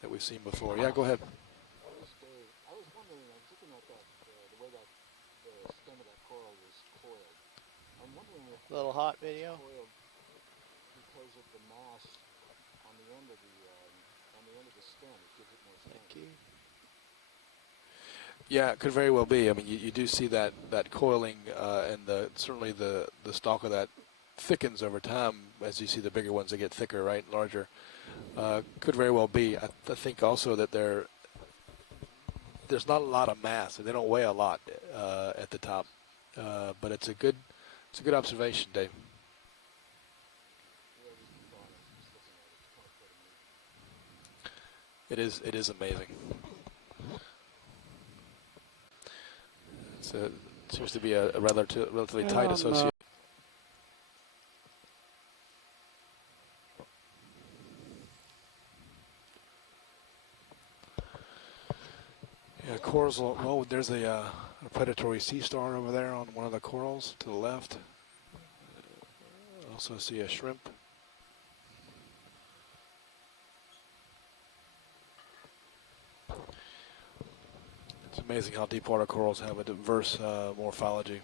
that we've seen before. Yeah, go ahead. I was wondering, I was looking at that, the way that the stem of that coral was coiled. I'm wondering if Little hot video. coiled because of the mass on the end of the stem. It gives it more strength. Thank you. Yeah, it could very well be. I mean, you do see that coiling, and certainly the stalk of that thickens over time as you see the bigger ones. They get thicker, right, larger. Could very well be. I think also that there's not a lot of mass, and they don't weigh a lot at the top. But it's a good observation, Dave. It is amazing. It seems to be a relatively tight association. Yeah, corals. Well, there's a predatory sea star over there on one of the corals to the left. Also see a shrimp. It's amazing how deep water corals have a diverse morphology.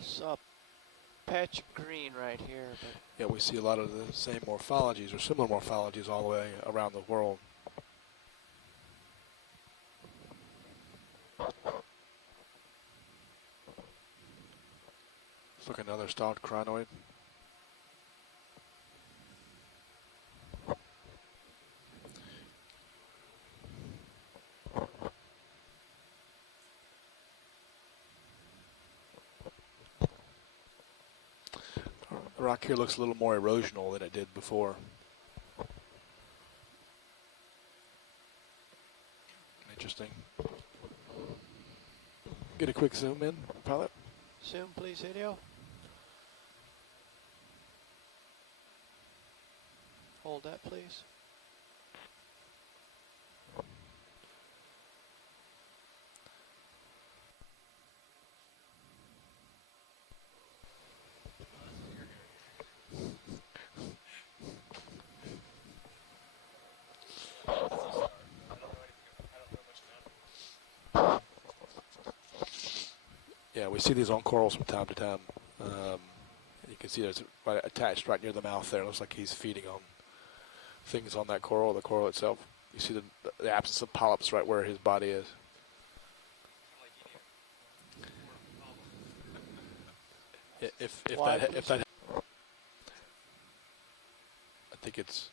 Saw a patch of green right here. But Yeah, we see a lot of the same morphologies or similar morphologies all the way around the world. Let's look at another stalked crinoid. The rock here looks a little more erosional than it did before. Interesting. Get a quick zoom in, pilot. zoom, please, video. Hold that, please. Yeah, we see these on corals from time to time. You can see there's right attached right near the mouth there. It looks like he's feeding on things on that coral, the coral itself. You see the absence of polyps right where his body is. If that, I think it's,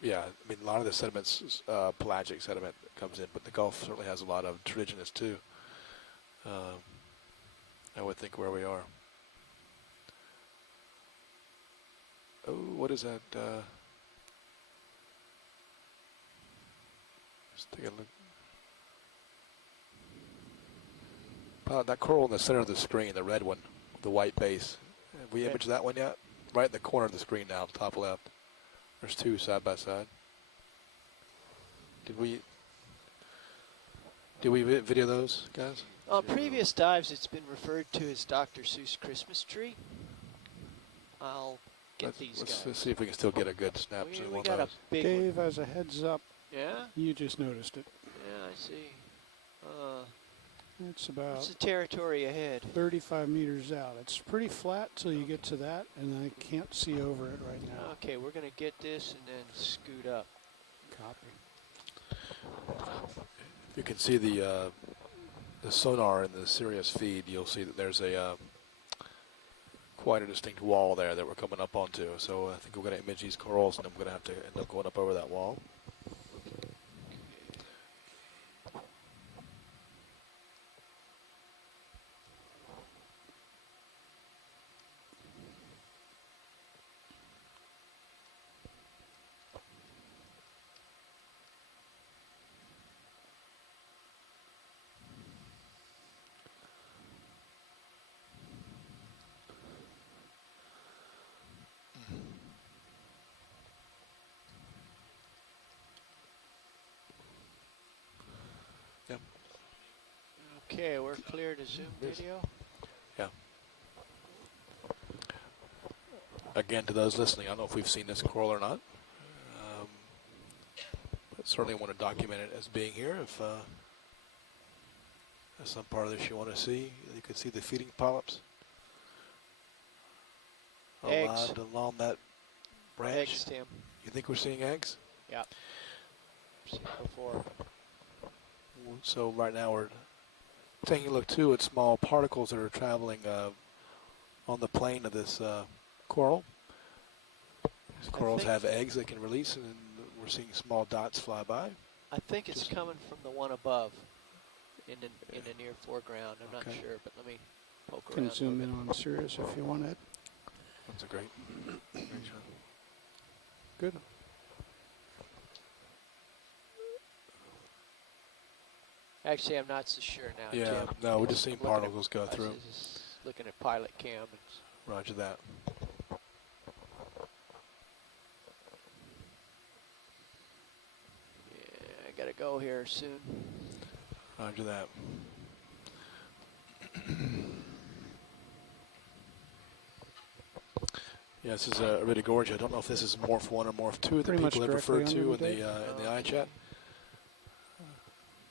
yeah, I mean, a lot of the sediment's pelagic sediment that comes in, but the Gulf certainly has a lot of terrigenous too. I would think where we are. Oh, what is that? Let's take a look. That coral in the center of the screen, the red one, the white base. Have we imaged that one yet? Right in the corner of the screen now, top left. There's two side by side. Did we video those, guys? On previous dives, it's been referred to as Dr. Seuss Christmas tree. I'll get these guys. Let's see if we can still get a good snap zoom We on got a those. big Dave, one. as a heads up, Yeah? you just noticed it. Yeah, I see. It's about What's the territory ahead? 35 meters out. It's pretty flat till you get to that, and I can't see over it right now. Okay, we're going to get this and then scoot up. Copy. If you can see the sonar in the Sirius feed, you'll see that there's a quite a distinct wall there that we're coming up onto. So I think we're going to image these corals, and then we're going to have to end up going up over that wall. Okay, we're clear to zoom video. Yeah. Again, to those listening, I don't know if we've seen this coral or not. But certainly want to document it as being here. If there's some part of this you want to see, you can see the feeding polyps. Eggs. Along that branch. Eggs, Tim. You think we're seeing eggs? Yeah. Seen before. So right now we're taking a look too at small particles that are traveling on the plane of this coral. These corals have eggs they can release, and we're seeing small dots fly by. I think it's coming from the one above in the near foreground. I'm not sure, but let me poke around. Can zoom in on Sirius if you want it. That's a great shot. Good. Actually, I'm not so sure now, Yeah, Tim. no, we're just seeing particles go through. Just looking at pilot cam. Roger that. Yeah, I gotta go here soon. Roger that. Yeah, this is really gorgeous. I don't know if this is Morph 1 or Morph 2 that Pretty much people have directly referred to under in the the iChat.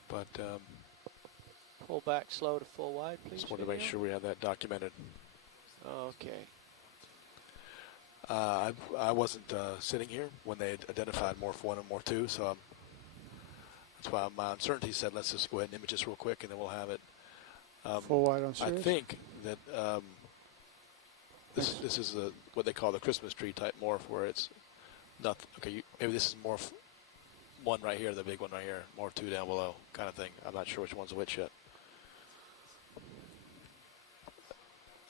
But Pull back slow to full wide, please. just wanted to make sure we have that documented. Okay. I wasn't sitting here when they identified Morph 1 and Morph 2, so that's why my uncertainty said let's just go ahead and image this real quick and then we'll have it. Full wide on I Sirius? think that this is what they call the Christmas tree type morph, where it's nothing. Okay, maybe this is Morph 1 right here, the big one right here, Morph 2 down below, kind of thing. I'm not sure which one's which yet.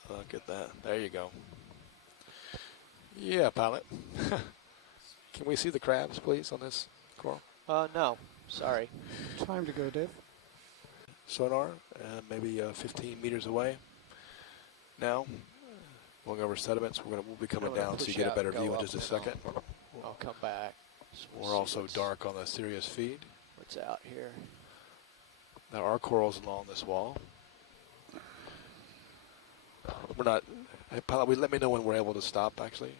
Look at that. There you go. Yeah, pilot. Can we see the crabs, please, on this coral? No. Sorry. Time to go, Dave. Sonar, maybe 15 meters away. Now, going over sediments, we'll be coming down so you get a better view in just a second. I'll come back. So We're also dark on the Sirius feed. What's out here? There are corals along this wall. We're not. Hey, pilot, let me know when we're able to stop, actually,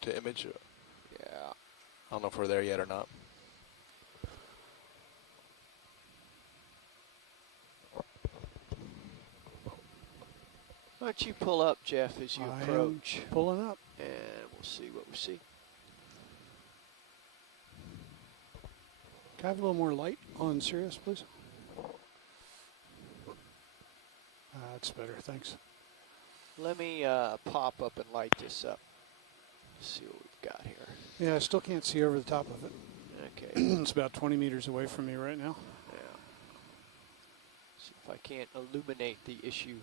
to image. Yeah. I don't know if we're there yet or not. Why don't you pull up, Jeff, as you I am approach? pulling up. And we'll see what we see. Can I have a little more light on Sirius, please? That's better, thanks. Let me pop up and light this up. See what we've got here. Yeah, I still can't see over the top of it. Okay. It's about 20 meters away from me right now. Yeah. See if I can't illuminate the issue.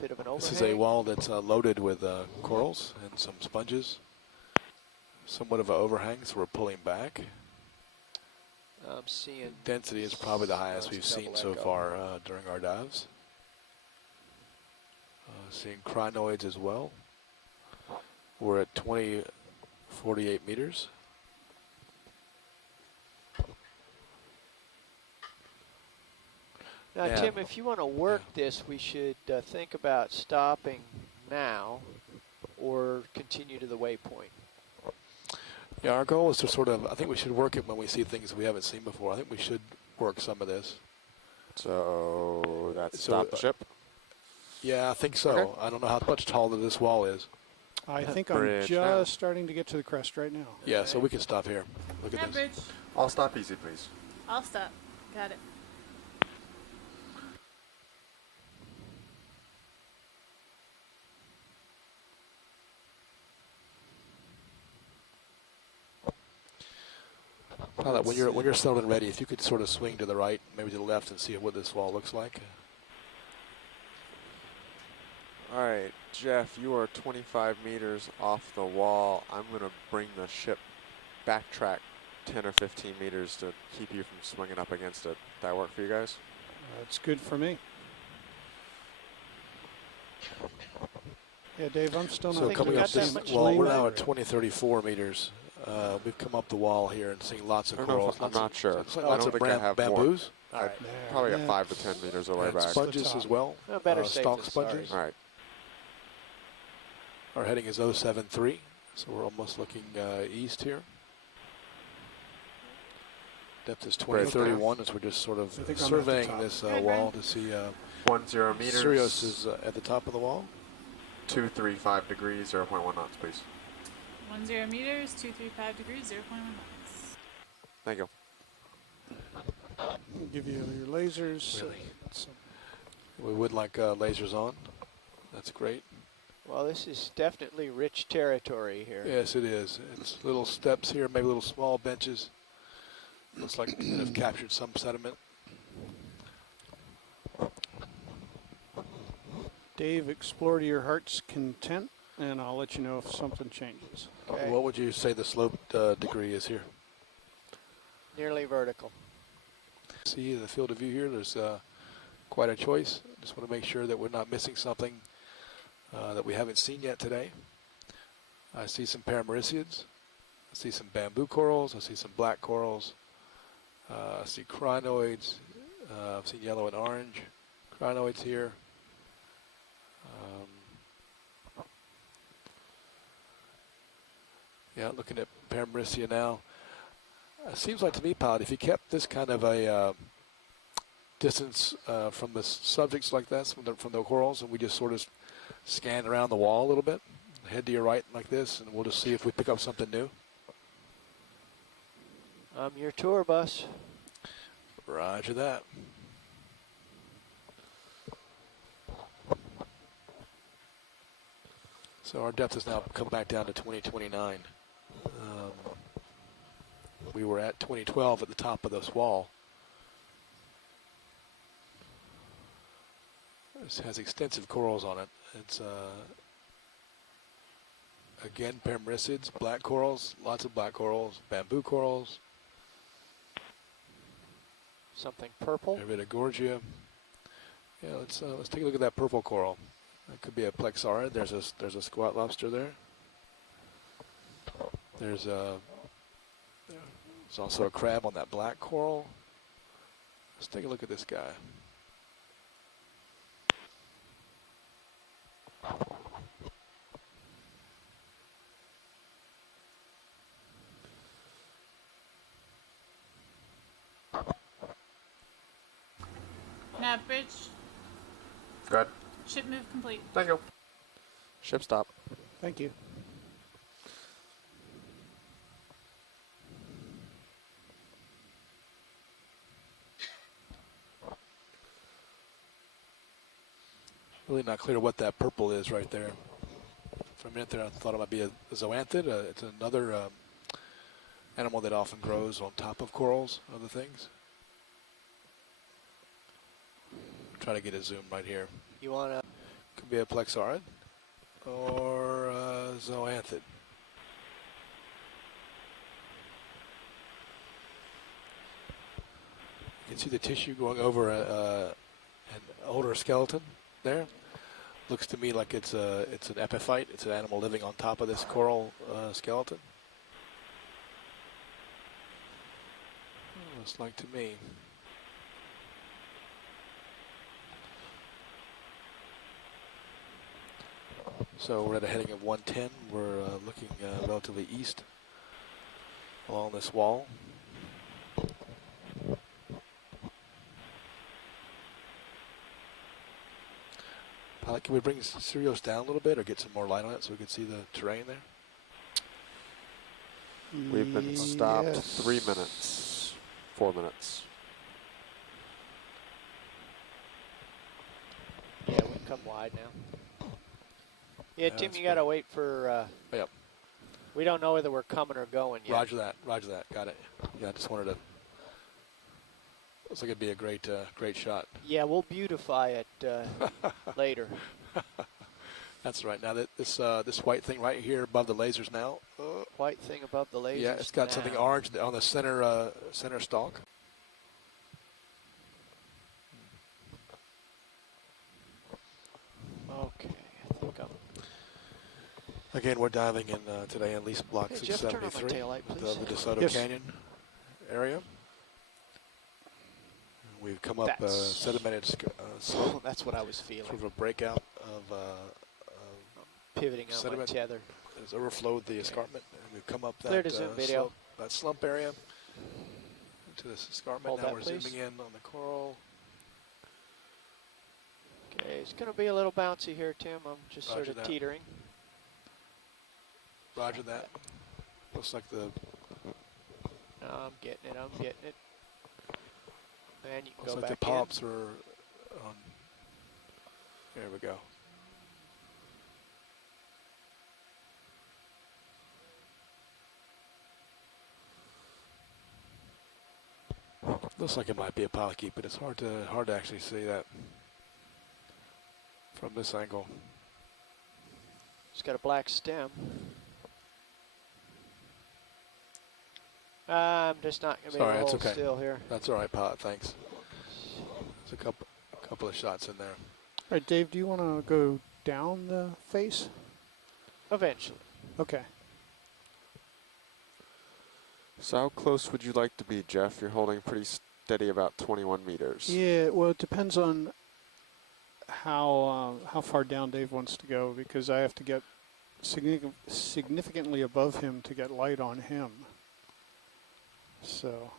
Bit of an overhang. This is a wall that's loaded with corals and some sponges. Somewhat of an overhang, so we're pulling back. I'm seeing Density is probably the highest it's we've a seen double so echo. far during our dives. Seeing crinoids as well. We're at 2048 meters. Now, Yeah. Tim, if you want to work this, we should think about stopping now or continue to the waypoint. Yeah, our goal is to sort of, I think we should work it when we see things we haven't seen before. I think we should work some of this. So that's So, stop the ship. Yeah, I think so. Okay. I don't know how much taller this wall is. I think I'm Bridge just now. starting to get to the crest right now. Yeah, so we can stop here. Look at Yeah, this. bridge. I'll stop easy, please. I'll stop. Got it. Pilot, when you're settled and ready, if you could sort of swing to the right, maybe to the left, and see what this wall looks like. All right, Jeff, you are 25 meters off the wall. I'm going to bring the ship backtrack 10 or 15 meters to keep you from swinging up against it. That work for you guys? That's good for me. Yeah, Dave, I'm still So not coming up seeing this much wall, we're lane now there. at 2034 meters. We've come up the wall here and seeing lots of I don't know corals. if, I'm not sure. Lots of I don't think I have more. bamboos. All right. Probably Yeah. got 5 to 10 meters away And back. sponges as well. No, better safe stalk than sorry. sponges. All right. Our heading is 073, so we're almost looking east here. Depth is Great. 2031 as we're just sort of I think I'm at the surveying top. this Good, wall good. to see 10 meters. Sirius is at the top of the wall. 235 degrees, 0.1 knots, please. 10 meters, 235 degrees, 0.1 knots. Thank you. I'll give you your lasers. Really? So We would like lasers on. That's great. Well, this is definitely rich territory here. Yes, it is. It's little steps here, maybe little small benches. Looks like we have captured some sediment. Dave, explore to your heart's content, and I'll let you know if something changes. Okay. What would you say the slope degree is here? Nearly vertical. See the field of view here, there's quite a choice. Just want to make sure that we're not missing something that we haven't seen yet today. I see some paramericids. I see some bamboo corals. I see some black corals. I see crinoids. I've seen yellow and orange crinoids here. Yeah, looking at Paramaricia now. It seems like to me, Pilot, if you kept this kind of a distance from the subjects like this, from the corals, and we just sort of scan around the wall a little bit, head to your right like this, and we'll just see if we pick up something new. I'm your tour bus. Roger that. So our depth has now come back down to 2029. We were at 2012 at the top of this wall. This has extensive corals on it. It's again paramericids, black corals, lots of black corals, bamboo corals. Something purple. Gorgia. Yeah, let's take a look at that purple coral. That could be a plexaurid. There's a squat lobster there. There's also a crab on that black coral. Let's take a look at this guy. Nav bridge. Good. Ship move complete. Thank you. Ship stop. Thank you. Really not clear what that purple is right there. For a minute there, I thought it might be a zoanthid. It's another animal that often grows on top of corals, other things. Try to get a zoom right here. You want to? Could be a plexaurid or a zoanthid. can see the tissue going over an older skeleton there. Looks to me like it's an epiphyte. It's an animal living on top of this coral skeleton. Looks like to me. So we're at a heading of 110. We're looking relatively east along this wall. Pilot, can we bring Sirius down a little bit or get some more light on it so we can see the terrain there? We've been stopped 3 minutes, 4 minutes. Yeah, we can come wide now. Yeah, Tim, you got to wait for... Yep. We don't know whether we're coming or going yet. Roger that. Roger that. Got it. Yeah, I just wanted to... Looks like it'd be a great shot. Yeah, we'll beautify it later. That's right. Now that this white thing right here above the lasers now. White thing above the lasers. Yeah, it's got now. something orange on the center stalk. Okay, I think I'm... Again, we're diving in today in lease block Hey, Jeff, turn on my 673 taillight, of the please. DeSoto Canyon area. We've come up sedimented slope. That's what I was feeling. Sort of a breakout of pivoting on sediment my tether. has overflowed the escarpment, and we've come up Clear that to zoom video. slope, that slump area into this escarpment. Hold now that, we're please. zooming in on the coral. Okay, it's going to be a little bouncy here, Tim. I'm just Roger sort of that. teetering. Roger that. Looks like the... No, I'm getting it. I'm getting it. And you can Looks go like back the polyps are on... There we go. Looks like it might be a polychaete, but it's hard to actually see that from this angle. It's got a black stem. I'm just not going to be Sorry, able to that's hold okay. still here. That's all right, pilot. Thanks. There's a couple of shots in there. All right, Dave, do you want to go down the face? Eventually. Okay. So how close would you like to be, Jeff? You're holding pretty steady about 21 meters. Yeah, well, it depends on how far down Dave wants to go, because I have to get significantly above him to get light on him. So,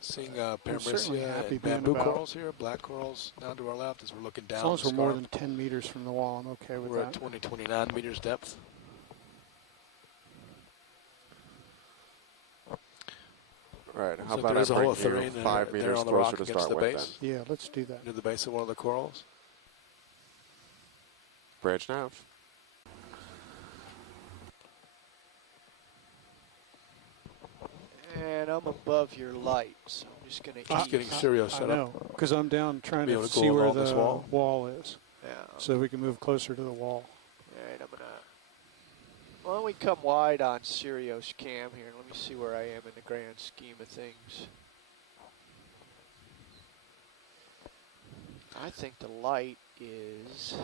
Seeing I'm certainly Paramecia happy and being bamboo about- corals here, black corals down to our left as we're looking down. As long as the we're more scarp. than 10 meters from the wall, I'm okay with We're that. at 29 meters depth. Right, how So about I there's a bring whole you terrain 5 there meters on the closer rock to against start the with base? then? Yeah, let's do that. Near the base of one of the corals. Bridge nav. And I'm above your light, so I'm just going to Just getting Sirius set I know, up. because I'm down trying Be to able to go see where along this the wall. wall is, Yeah. so we can move closer to the wall. All right, I'm going to... Why don't we come wide on Sirius cam here? Let me see where I am in the grand scheme of things. I think the light is...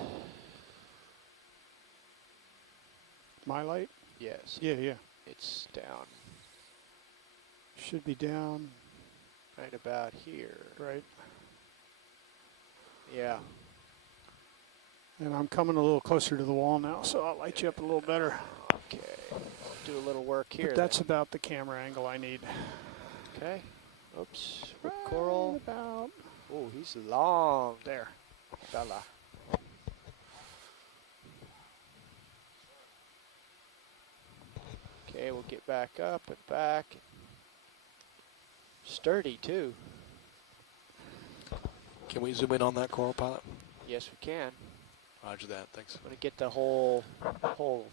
My light? Yes. Yeah, yeah. It's down Should be down, right about here. right? Yeah. And I'm coming a little closer to the wall now, so I'll light you up a little better. Okay. Do a little work here. But that's about the camera angle I need. Okay. Oops. Rip coral. About Oh, he's long. there. Fella. Okay, we'll get back up and back. Sturdy, too. Can we zoom in on that coral, pilot? Yes, we can. Roger that. Thanks. I'm going to get the whole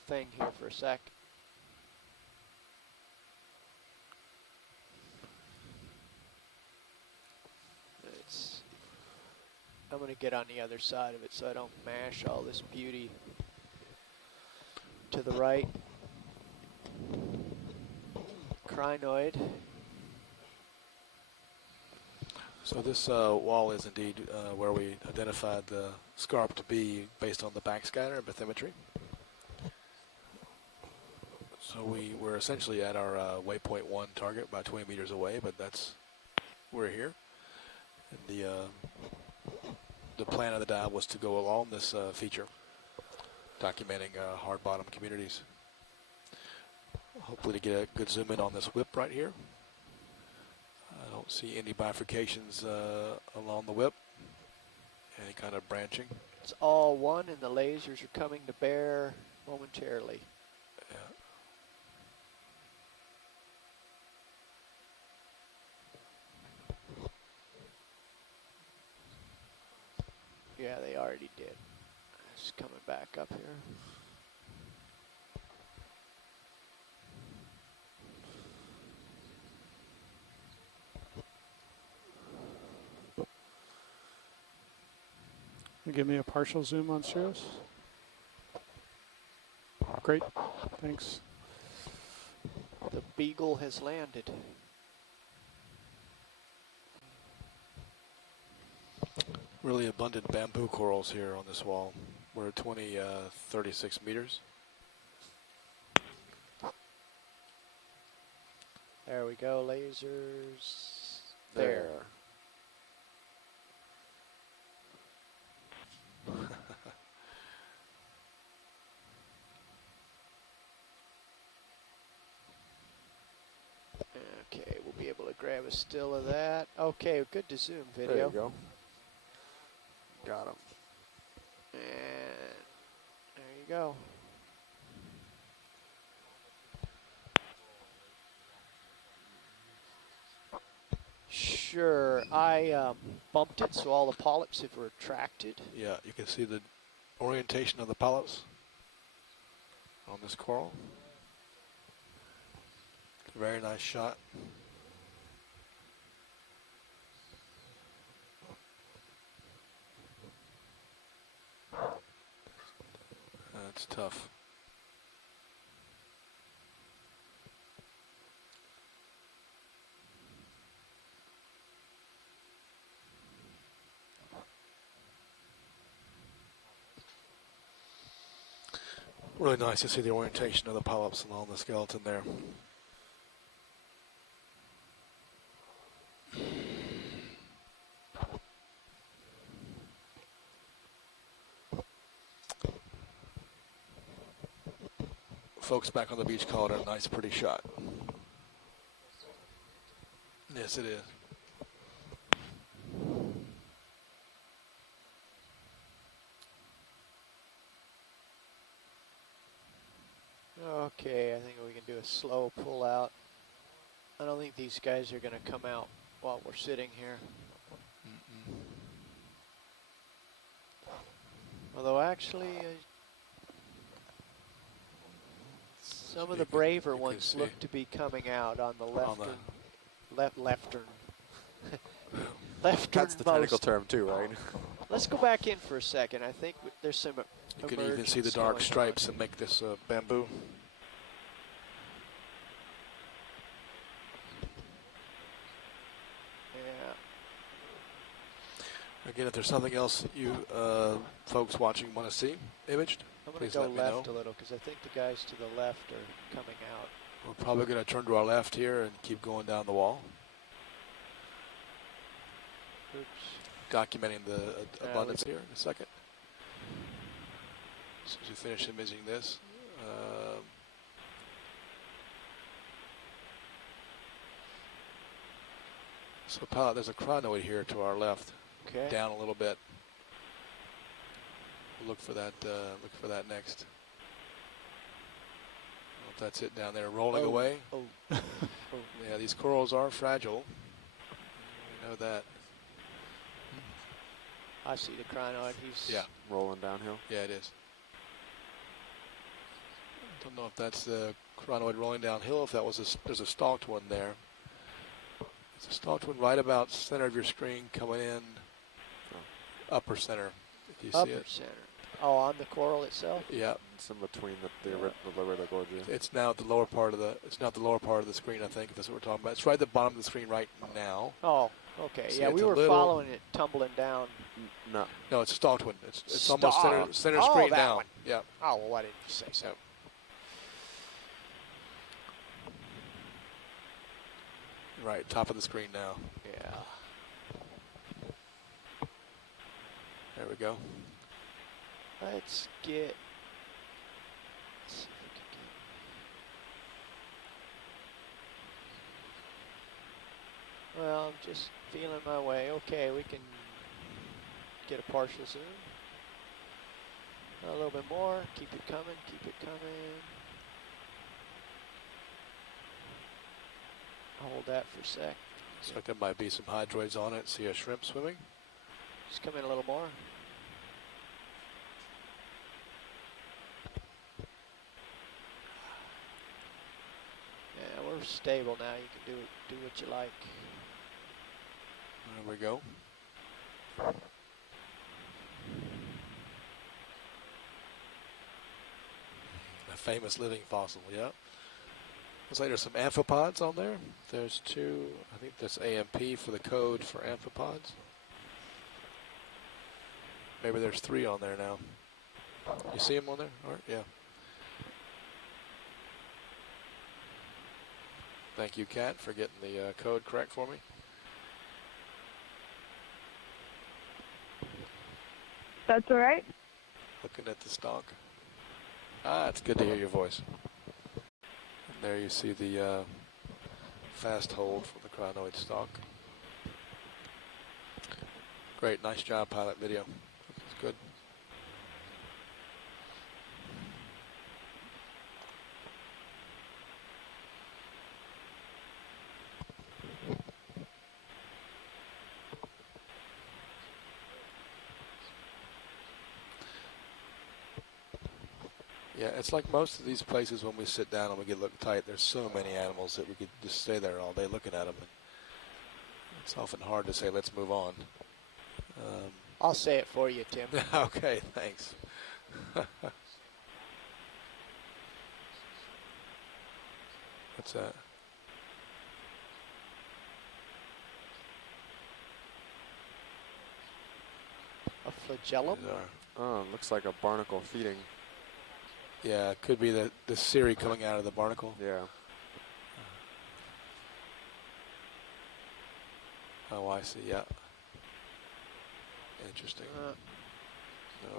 thing here for a sec. I'm going to get on the other side of it so I don't mash all this beauty to the right. crinoid. So this wall is indeed where we identified the scarp to be based on the backscatter and bathymetry. So we're essentially at our waypoint 1 target, about 20 meters away, but we're here. And the plan of the dive was to go along this feature, documenting hard bottom communities. Hopefully to get a good zoom in on this whip right here. I don't see any bifurcations along the whip, any kind of branching. It's all one, and the lasers are coming to bear momentarily. Yeah, they already did. It's coming back up here. Give me a partial zoom on Cirrus. Great, thanks. The Beagle has landed. Really abundant bamboo corals here on this wall. We're at 36 meters. There we go, lasers. There. Okay, we'll be able to grab a still of that. Okay, good to zoom video. There you go. Got him. And there you go. Sure, I bumped it so all the polyps have retracted. Yeah, you can see the orientation of the polyps on this coral. Very nice shot. That's tough. Really nice to see the orientation of the polyps along the skeleton there. Folks back on the beach call it a nice, pretty shot. Yes, it is. Okay, I think we can do a slow pull out. I don't think these guys are going to come out while we're sitting here. Although actually, some of the braver ones look to be coming out on the leftern. That's the technical term too, right? Let's go back in for a second. I think there's some You can even see the dark stripes that make this bamboo. Yeah. Again, if there's something else you folks watching want to see imaged, I'm going please to go let me know. left a little because I think the guys to the left are coming out. We're probably going to turn to our left here and keep going down the wall. Oops. Documenting the abundance here in a second. As soon as we finish imaging this. So there's a crinoid here to our left. Okay. Down a little bit. We'll look for that. Look for that next. Well, that's it down there, rolling away. Oh. Yeah, these corals are fragile. We know that. I see the crinoid. He's rolling downhill. Yeah, it is. Don't know if that's the crinoid rolling downhill. If that was there's a stalked one there. There's a stalked one right about center of your screen coming in. Upper center, if you see it. Upper center. Oh, on the coral itself? Yeah. It's in between the river, the gorges. It's now the lower part of the. It's not the lower part of the screen. I think if that's what we're talking about. It's right at the bottom of the screen right now. Oh, okay. See, Yeah, we were following it, tumbling down. No. No, it's a stalked one. It's Stalked. almost center Oh, screen that down. one. Yeah. Oh, well, why didn't you say so? Yep. Right, top of the screen now. Yeah. There we go. Let's get. Let's see if we can get. Well, I'm just feeling my way. Okay, we can get a partial zoom. A little bit more. Keep it coming. Keep it coming. Hold that for a sec. Looks like there might be some hydroids on it. See a shrimp swimming. Just come in a little more. Yeah, we're stable now. You can do what you like. There we go. The famous living fossil, yeah. Looks like there's some amphipods on there. There's two, I think that's AMP for the code for amphipods. Maybe there's 3 on there now. You see them on there? All right, yeah. Thank you, Kat, for getting the code correct for me. That's all right. Looking at the stock. Ah, it's good to hear your voice. And there you see the fast hold for the crinoid stock. Great, nice job, pilot video. It's good. Yeah, it's like most of these places when we sit down and we get look tight, there's so many animals that we could just stay there all day looking at them. And it's often hard to say, let's move on. I'll say it for you, Tim. Okay, thanks. What's that? A flagellum? Oh, looks like a barnacle feeding. Yeah, it could be the Siri coming out of the barnacle. Yeah. Oh, I see, yeah. Interesting.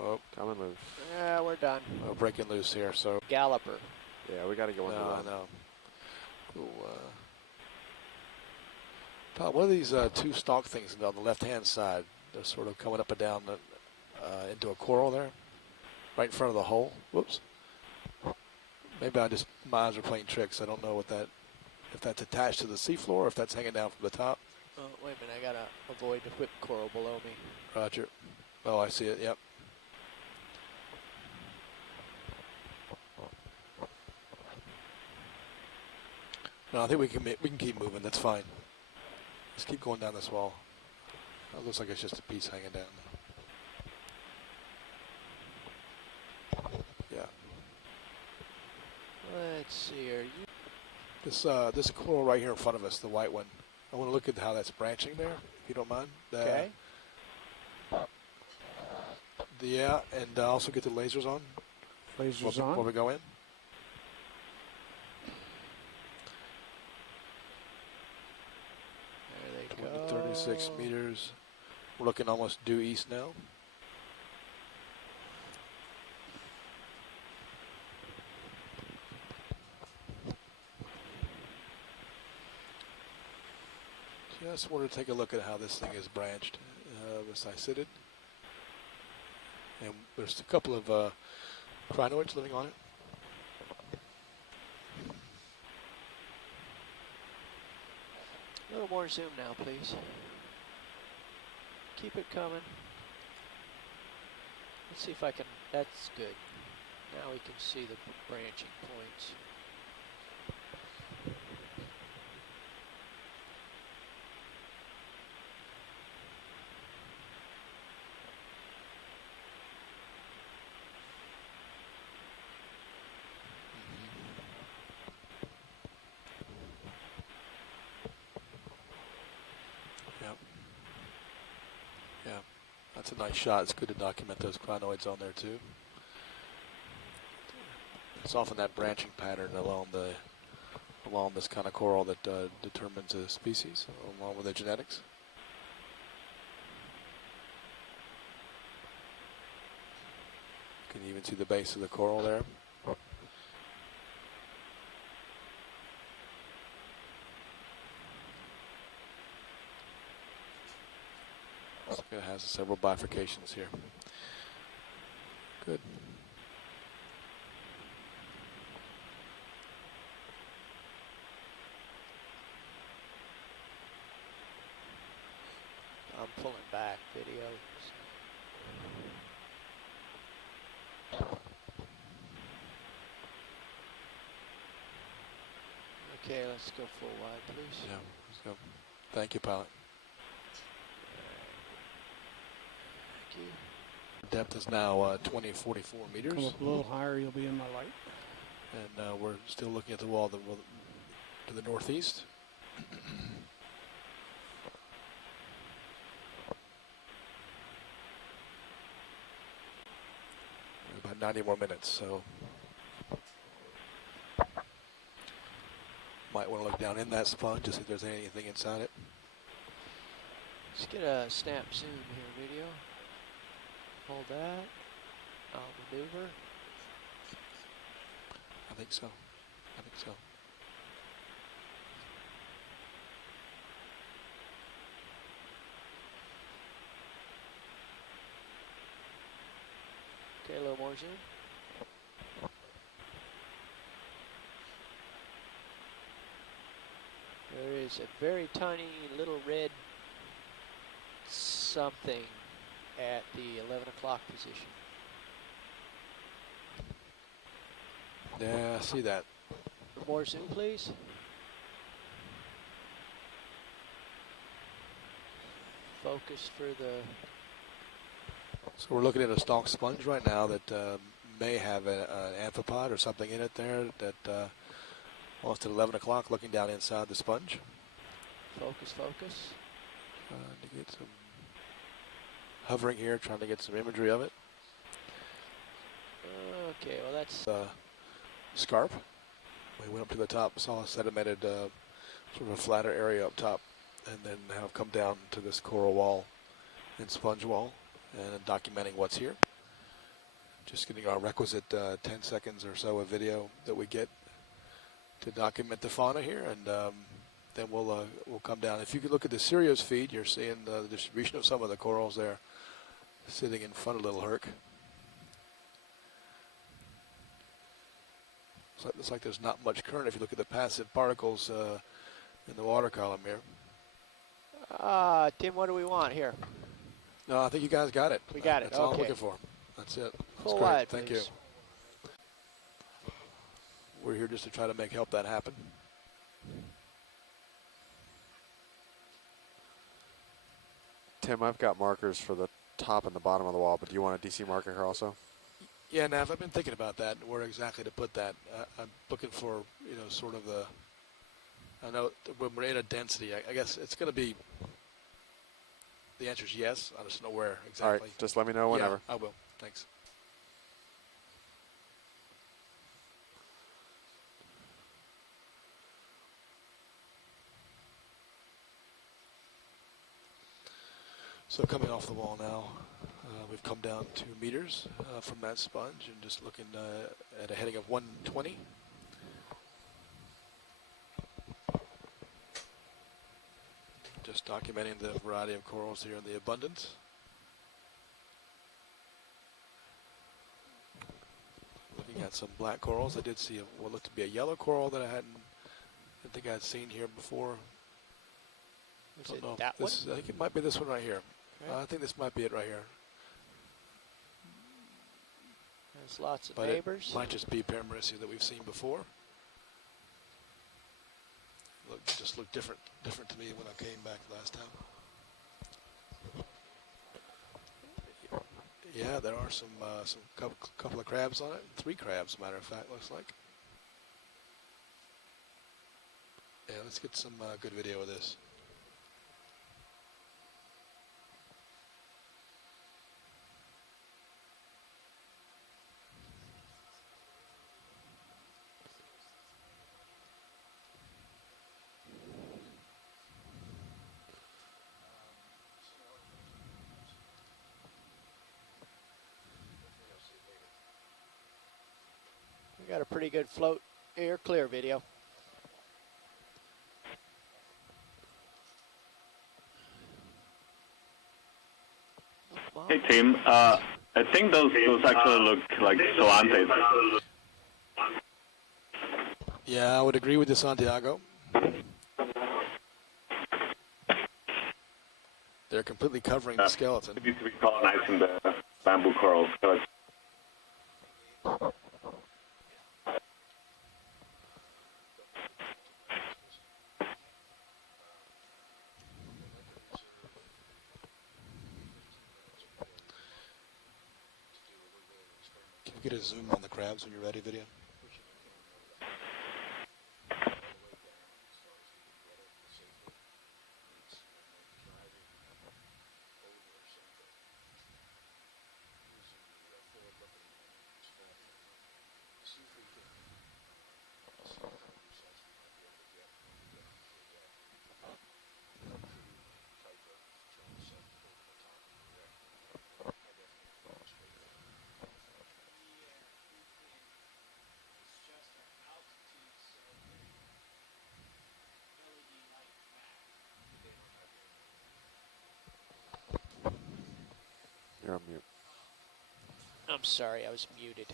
Nope. Come and move. Yeah, we're done. We're breaking loose here, so. Galloper. Yeah, we got to go into that. No. Cool, Todd, what are these 2 stalk things on the left-hand side? They're sort of coming up and down into a coral there, right in front of the hole. Whoops. Maybe my eyes are playing tricks. I don't know what that, if that's attached to the seafloor or if that's hanging down from the top. Oh, wait a minute. I got to avoid the whip coral below me. Roger. Oh, I see it. Yep. No, I think we can keep moving. That's fine. Let's keep going down this wall. It looks like it's just a piece hanging down. Yeah. Let's see. Are you? This coral right here in front of us, the white one. I want to look at how that's branching there, if you don't mind. Okay. Yeah, and also get the lasers on. Lasers on. Before we go in. There they go. 36 meters. We're looking almost due east now. Just wanted to take a look at how this thing is branched, as I sit it. And there's a couple of crinoids living on it. A little more zoom now, please. Keep it coming. Let's see if I can. That's good. Now we can see the branching points. That's a nice shot. It's good to document those crinoids on there too. It's often that branching pattern along this kind of coral that determines a species, along with the genetics. You can even see the base of the coral there. It has several bifurcations here. Good. I'm pulling back videos. Okay, let's go full wide, please. Yeah, let's go. Thank you, pilot. Thank you. Depth is now 2044 meters. Come up a little higher, you'll be in my light. And we're still looking at the wall to the northeast. About 90 more minutes, so might want to look down in that sponge to see if there's anything inside it. Let's get a snap zoom here, video. Hold that. I'll maneuver. I think so. I think so. Okay, a little more zoom. There is a very tiny little red something at the 11 o'clock position. Yeah, I see that. More zoom, please. Focus for the... So we're looking at a stalk sponge right now that may have an amphipod or something in it there that almost at 11 o'clock looking down inside the sponge. Focus, focus. To get some hovering here, trying to get some imagery of it. Okay, well that's... Scarp. We went up to the top, saw a sedimented sort of a flatter area up top, and then have come down to this coral wall and sponge wall and documenting what's here. Just getting our requisite 10 seconds or so of video that we get to document the fauna here, and then we'll come down. If you could look at the Sirius feed, you're seeing the distribution of some of the corals there sitting in front of Little Herc. So it looks like there's not much current if you look at the passive particles in the water column here. Tim, what do we want here? No, I think you guys got it. We got it. That's all I'm looking for. That's it. That's Full great. wide, Thank please. you. We're here just to try to help that happen. Tim, I've got markers for the top and the bottom of the wall, but do you want a DC marker here also? Yeah, Nav, I've been thinking about that, where exactly to put that. I'm looking for, sort of the, I know when we're in a density, I guess it's going to be, the answer is yes. I just don't know where exactly. All right, just let me know whenever. Yeah, I will. Thanks. So coming off the wall now, we've come down 2 meters from that sponge and just looking at a heading of 120. Just documenting the variety of corals here and the abundance. Looking at some black corals. I did see what looked to be a yellow coral that I didn't think I'd seen here before. Is it that one? I think it might be this one right here. Okay. I think this might be it right here. There's lots of But neighbors. it might just be Paramerissia that we've seen before. Just looked different to me when I came back last time. Yeah, there are some couple of crabs on it. 3 crabs, matter of fact, looks like. Yeah, let's get some good video of this. Got a pretty good float air clear video. Hey team, I think those actually look like Solantes. Yeah, I would agree with you, Santiago. They're completely covering the skeleton. It needs to be colonizing the bamboo corals. So Can you get a zoom on the crabs when you're ready, video? You're on mute. I'm sorry, I was muted.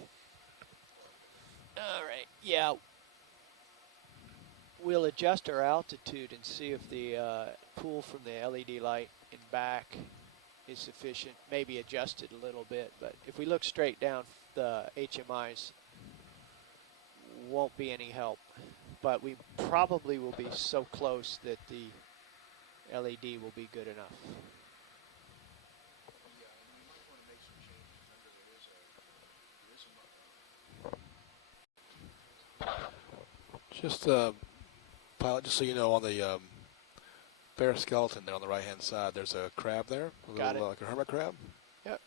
All right, yeah. We'll adjust our altitude and see if the pull from the LED light in back is sufficient. Maybe adjust it a little bit, but if we look straight down, the HMIs won't be any help. But we probably will be so close that the LED will be good enough. Just pilot, just so you know, on the bare skeleton there on the right-hand side, there's a crab there, Got it. like a hermit crab. Yep.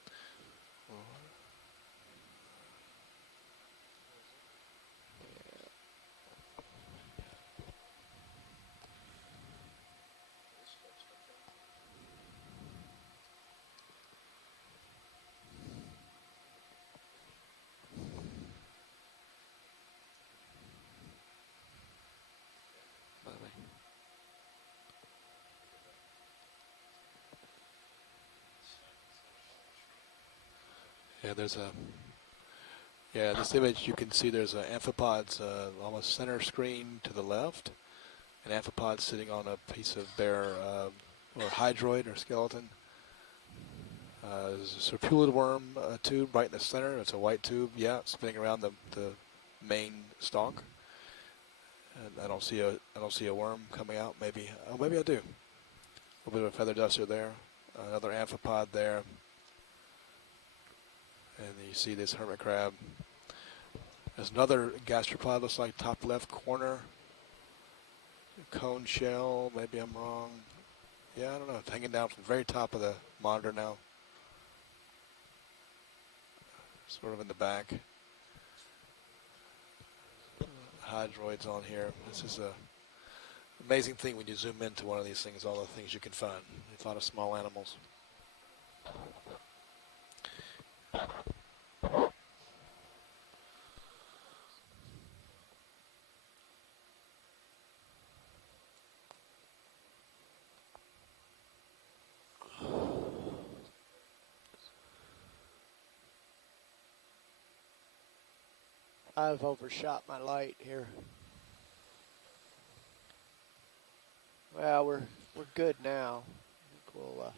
Yeah, there's a. Yeah, this image you can see there's amphipods almost center screen to the left, an amphipod sitting on a piece of bare or hydroid or skeleton. There's a serpulid worm tube right in the center. It's a white tube, yeah, spinning around the main stalk. And I don't see a worm coming out. Maybe maybe I do. A little bit of a feather duster there. Another amphipod there. And then you see this hermit crab. There's another gastropod, looks like top left corner. Cone shell, maybe I'm wrong. Yeah, I don't know. It's hanging down from the very top of the monitor now. Sort of in the back. Hydroids on here. This is a amazing thing when you zoom into one of these things, all the things you can find. There's a lot of small animals. I've overshot my light here. Well, we're good now. I think we'll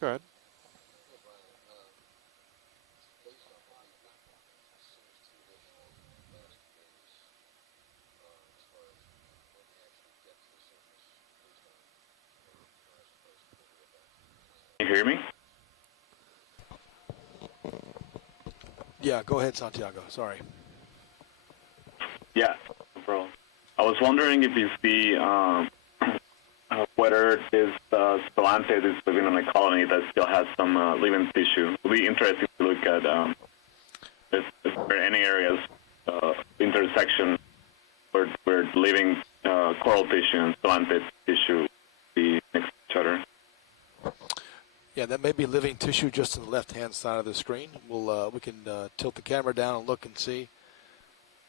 Go ahead. Can you hear me? Yeah, go ahead, Santiago. Sorry. Yeah, no problem. I was wondering if you see whether this Solantid is living on a colony that still has some living tissue. It'll be interesting to look at if there are any areas intersection where living coral tissue and Solantid tissue be next to each other. Yeah, that may be living tissue just on the left-hand side of the screen. We can tilt the camera down and look and see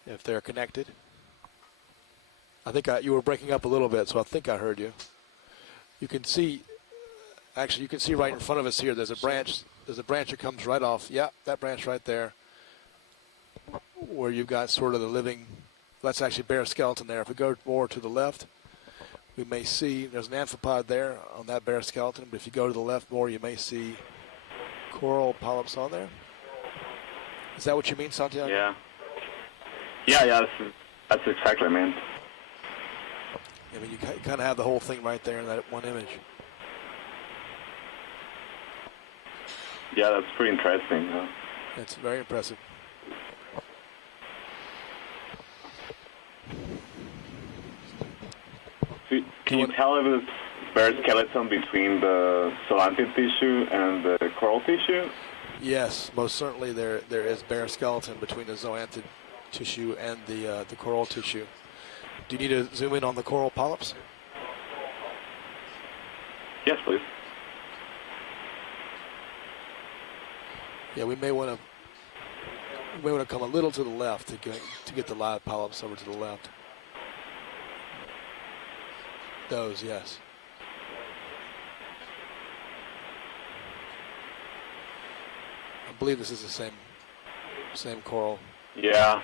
if they're connected. I think you were breaking up a little bit, so I think I heard you. You can see, actually, you can see right in front of us here. There's a branch. There's a branch that comes right off. Yeah, that branch right there, where you've got sort of the living. That's actually bare skeleton there. If we go more to the left, we may see there's an amphipod there on that bare skeleton. But if you go to the left more, you may see coral polyps on there. Is that what you mean, Santiago? Yeah. Yeah. That's exactly what I meant. I mean, you kind of have the whole thing right there in that one image. Yeah, that's pretty interesting. It's very impressive. Can you tell if it's bare skeleton between the Solantid tissue and the coral tissue? Yes, most certainly there is bare skeleton between the zoanthid tissue and the coral tissue. Do you need to zoom in on the coral polyps? Yes, please. Yeah, we may want to come a little to the left to get the live polyps over to the left. Those, yes. I believe this is the same coral. Yeah.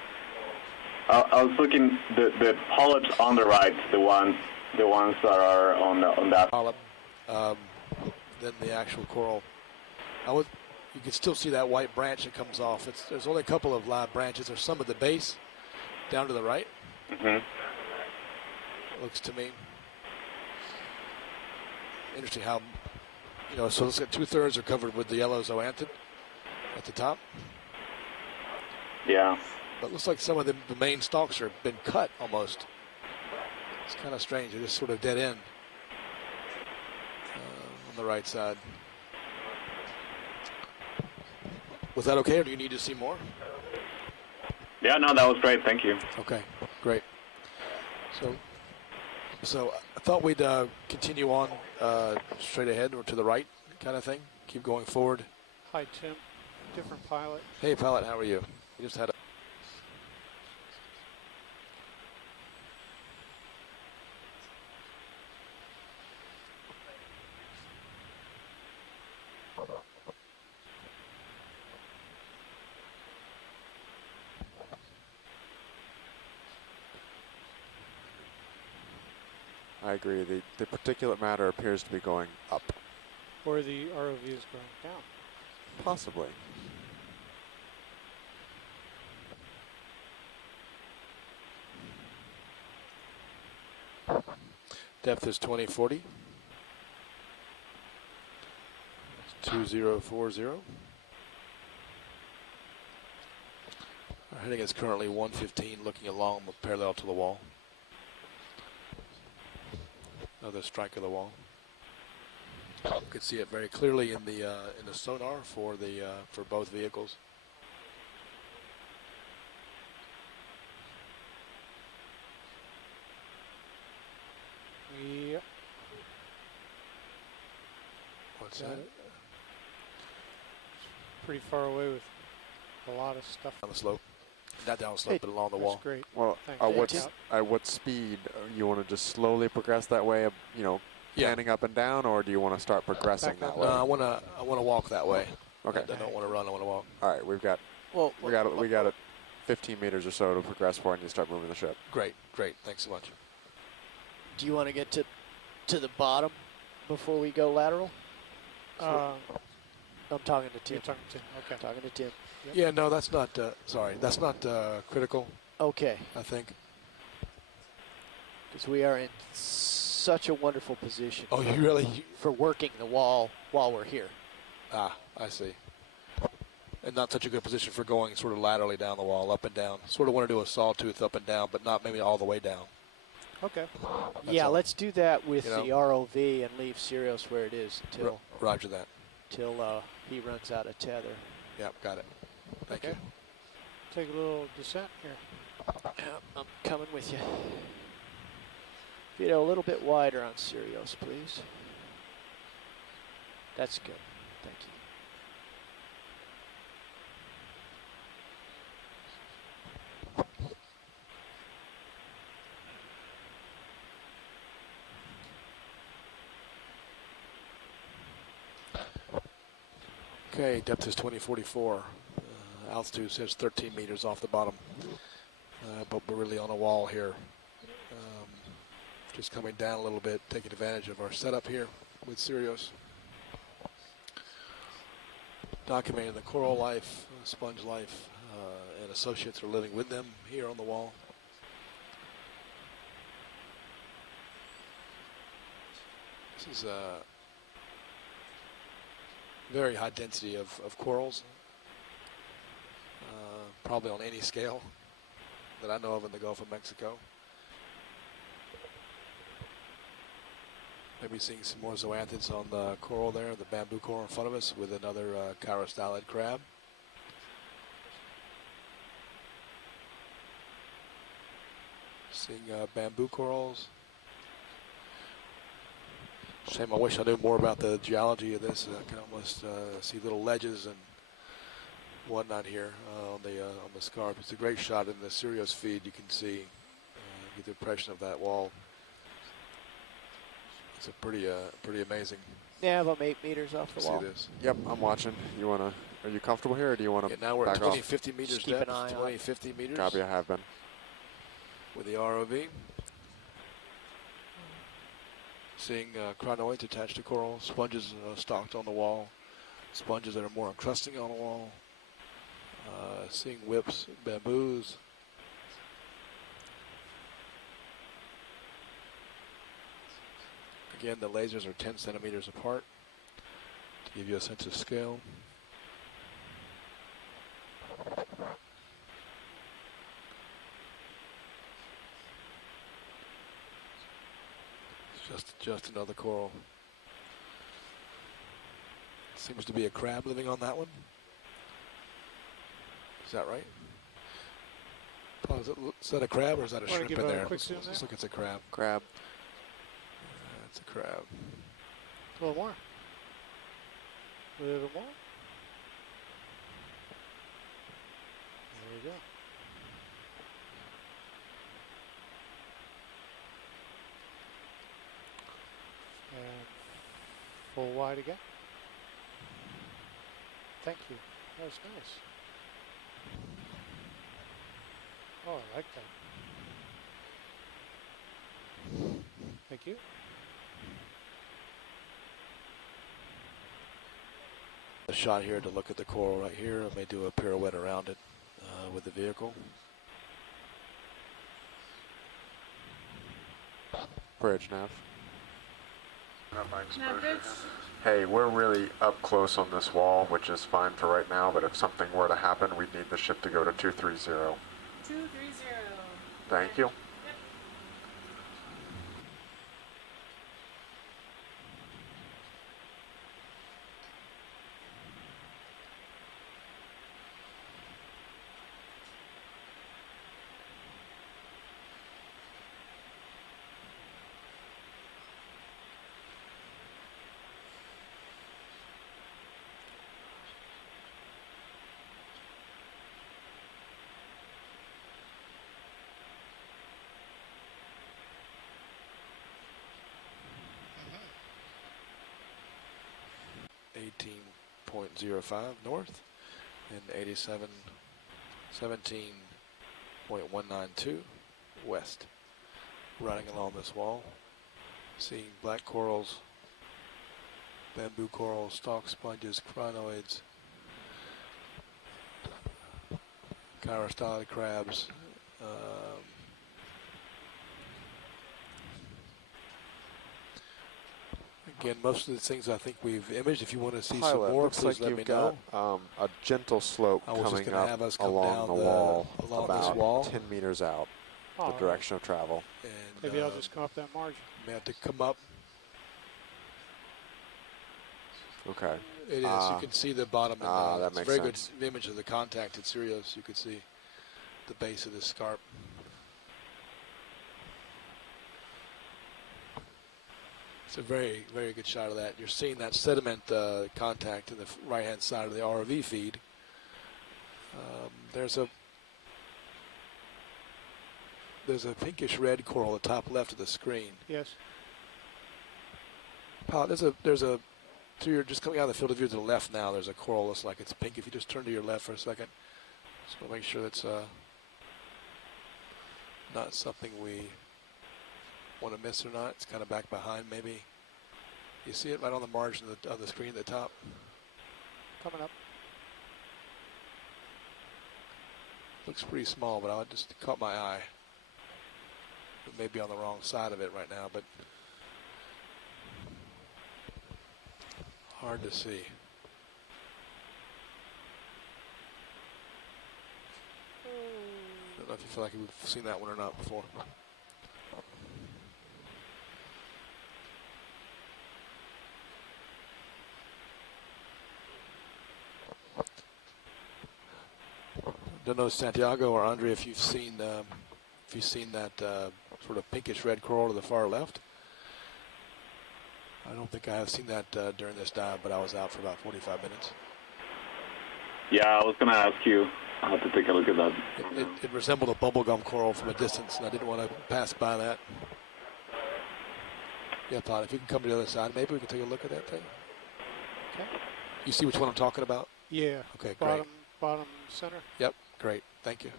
I was looking the polyps on the right, the ones that are on that polyp, then the actual coral. You can still see that white branch that comes off. There's only a couple of live branches. There's some at the base, down to the right. Mm-hmm. Looks to me interesting how so let's get 2/3 are covered with the yellow zoanthid at the top. Yeah. But it looks like some of the main stalks have been cut almost. It's kind of strange. They're just sort of dead end on the right side. Was that okay, or do you need to see more? Yeah, no, that was great. Thank you. Okay, great. So I thought we'd continue on straight ahead or to the right kind of thing. Keep going forward. Hi, Tim. Different pilot. Hey, pilot, how are you? You just had a... I agree. The particulate matter appears to be going up. Or the ROV is going down. Possibly. Depth is 2040. 2040. Our heading is currently 115, looking along parallel to the wall. Another strike of the wall. You can see it very clearly in the sonar for both vehicles. Yep. What's that? Pretty far away with a lot of stuff. On the slope. Not down the slope, but along the wall. That's great. Well, at what speed you want to just slowly progress that way? Panning up and down, or do you want to start progressing that way? No, I want to walk that way. Okay. I don't want to run. I want to walk. All right, we got it 15 meters or so to progress for, and you start moving the ship. Great. Thanks so much. Do you want to get to the bottom before we go lateral? I'm talking to Tim. You're talking to Tim. Okay. Talking to Tim. Yep. Yeah, no, that's not. Sorry, that's not critical. Okay. I think. Because we are in such a wonderful position. Oh, you really? For working the wall while we're here. Ah, I see. And not such a good position for going sort of laterally down the wall, up and down. Sort of want to do a sawtooth up and down, but not maybe all the way down. Okay. Yeah, all. let's do that with You know? the ROV and leave Sirius where it is until Roger that. till he runs out of tether. Yep, got it. Thank you. Take a little descent here. Yeah, I'm coming with you. Vito, a little bit wider on Sirius, please. That's good. Thank you. Okay, depth is 2044. Altitude says 13 meters off the bottom. But we're really on a wall here. Just coming down a little bit, taking advantage of our setup here with Sirius. Documenting the coral life, sponge life, and associates are living with them here on the wall. This is very high density of corals, probably on any scale that I know of in the Gulf of Mexico. Maybe seeing some more zoanthids on the coral there, the bamboo coral in front of us with another chirostylid crab. Seeing bamboo corals. Shame, I wish I knew more about the geology of this. I can almost see little ledges and whatnot here on the scarp. It's a great shot in the Sirius feed. You can see get the impression of that wall. It's a pretty amazing. Yeah, about 8 meters off the wall. See this? Yep, I'm watching. Are you comfortable here, or do you want to Now we're back at 20, off? 50 meters Just keep an depth. eye on 20, it. 50 meters. Copy, I have been. With the ROV. Seeing crinoids attached to coral, sponges stocked on the wall, sponges that are more encrusting on the wall. Seeing whips, bamboos. Again, the lasers are 10 centimeters apart to give you a sense of scale. It's just another coral. Seems to be a crab living on that one. Is that right? Paul, is that a crab or is that a shrimp in there? Looks like it's a crab. Crab. It's a crab. A little more. A little more. There you go. And full wide again. Thank you. That was nice. Oh, I like that. Thank you. A shot here to look at the coral right here. I may do a pirouette around it with the vehicle. Bridge, nav. Nav bridge. Hey, we're really up close on this wall, which is fine for right now, but if something were to happen, we'd need the ship to go to 230. 230. Thank you. Yep. 18.05 north and 17.192 west. Running along this wall, seeing black corals, bamboo corals, stalk sponges, crinoids, chirostylid crabs. Again, most of the things I think we've imaged. If you want to see Pilot, some more, looks please like let you've me got know. a gentle slope I was just coming gonna have up us come along down the wall, along about this wall. 10 meters out. Oh, the direction of travel. And maybe I'll just come up that margin. may have to come up. Okay. It is. You can see the bottom. And, that it's a makes very sense. good image of the contact at Sirius. You can see the base of the scarp. It's a very, very good shot of that. You're seeing that sediment contact in the right-hand side of the ROV feed. There's a pinkish red coral at the top left of the screen. Yes. There's a so you're just coming out of the field of view to the left now. There's a coral that's like it's pink. If you just turn to your left for a second, just want to make sure that's not something we want to miss or not. It's kind of back behind maybe. You see it right on the margin of the screen at the top. Coming up. Looks pretty small, but I just caught my eye. It may be on the wrong side of it right now, but hard to see. I don't know if you feel like you've seen that one or not before. Don't know, Santiago or Andre, if you've seen that sort of pinkish red coral to the far left. I don't think I have seen that during this dive, but I was out for about 45 minutes. Yeah, I was going to ask you how to take a look at that. It resembled a bubblegum coral from a distance, and I didn't want to pass by that. Yeah, Todd, if you can come to the other side, maybe we can take a look at that thing. Okay. You see which one I'm talking about? Yeah. Okay, great. Bottom center. Yep, great. Thank you.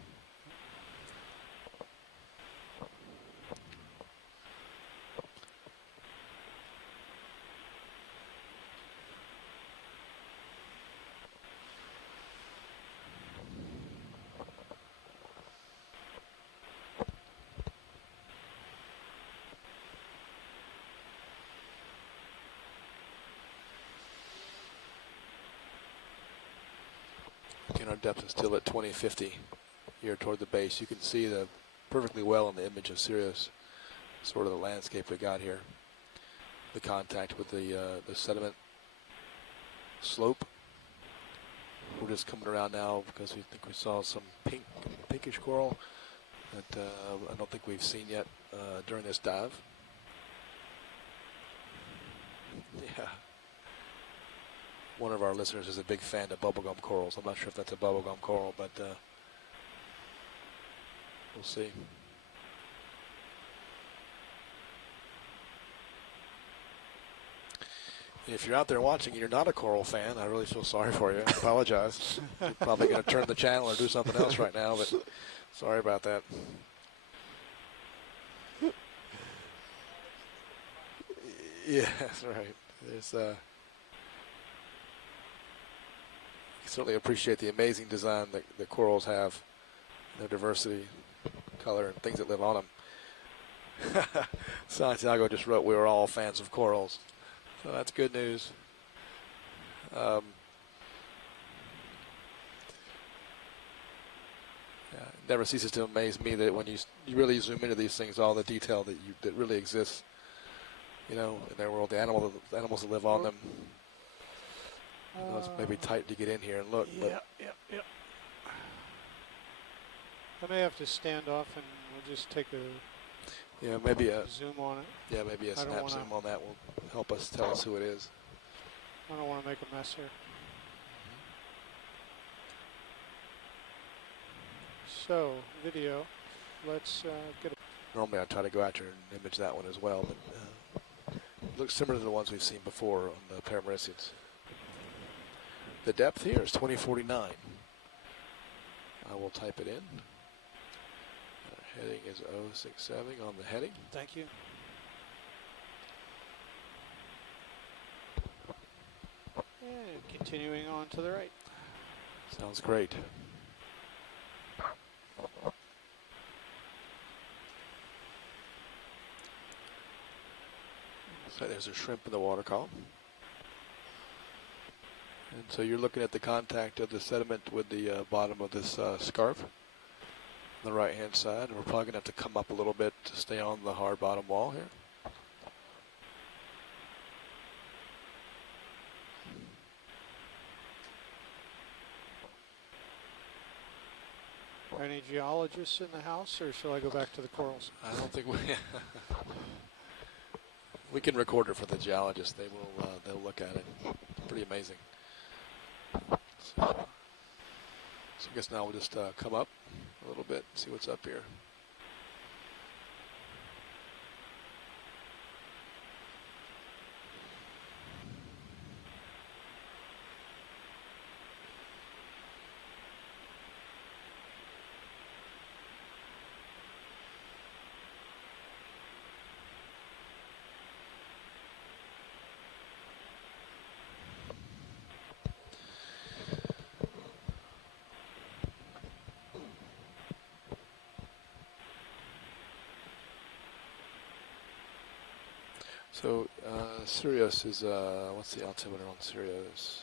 Again, our depth is still at 2050 here toward the base. You can see the perfectly well in the image of Sirius, sort of the landscape we got here. The contact with the sediment slope. We're just coming around now because we think we saw some pinkish coral that I don't think we've seen yet during this dive. Yeah. One of our listeners is a big fan of bubblegum corals. I'm not sure if that's a bubblegum coral, but we'll see. If you're out there watching and you're not a coral fan, I really feel sorry for you. I apologize. You're probably going to turn the channel or do something else right now, but sorry about that. Yeah, that's right. There's certainly appreciate the amazing design that the corals have, their diversity, color, and things that live on them. Santiago just wrote, "We were all fans of corals." So that's good news. Yeah, it never ceases to amaze me that when you really zoom into these things, all the detail that really exists, you know, in their world, the animals that live on them. I know it's maybe tight to get in here and look. Yeah. I may have to stand off and we'll just take a maybe a zoom on it. Yeah, maybe a snap zoom on that will help us tell us who it is. I don't want to make a mess here. So, video. Let's get a... Normally I try to go out here and image that one as well, but it looks similar to the ones we've seen before on the Paramericians. The depth here is 2049. I will type it in. Our heading is 067 on the heading. Thank you. And continuing on to the right. Sounds great. So there's a shrimp in the water column. And so you're looking at the contact of the sediment with the bottom of this scarf. the right-hand side. We're probably going to have to come up a little bit to stay on the hard bottom wall here. Are any geologists in the house, or shall I go back to the corals? I don't think we... we can record it for the geologists. They will, they'll look at it. Pretty amazing. So I guess now we'll just come up a little bit, see what's up here. So Sirius is, what's the altimeter on Sirius?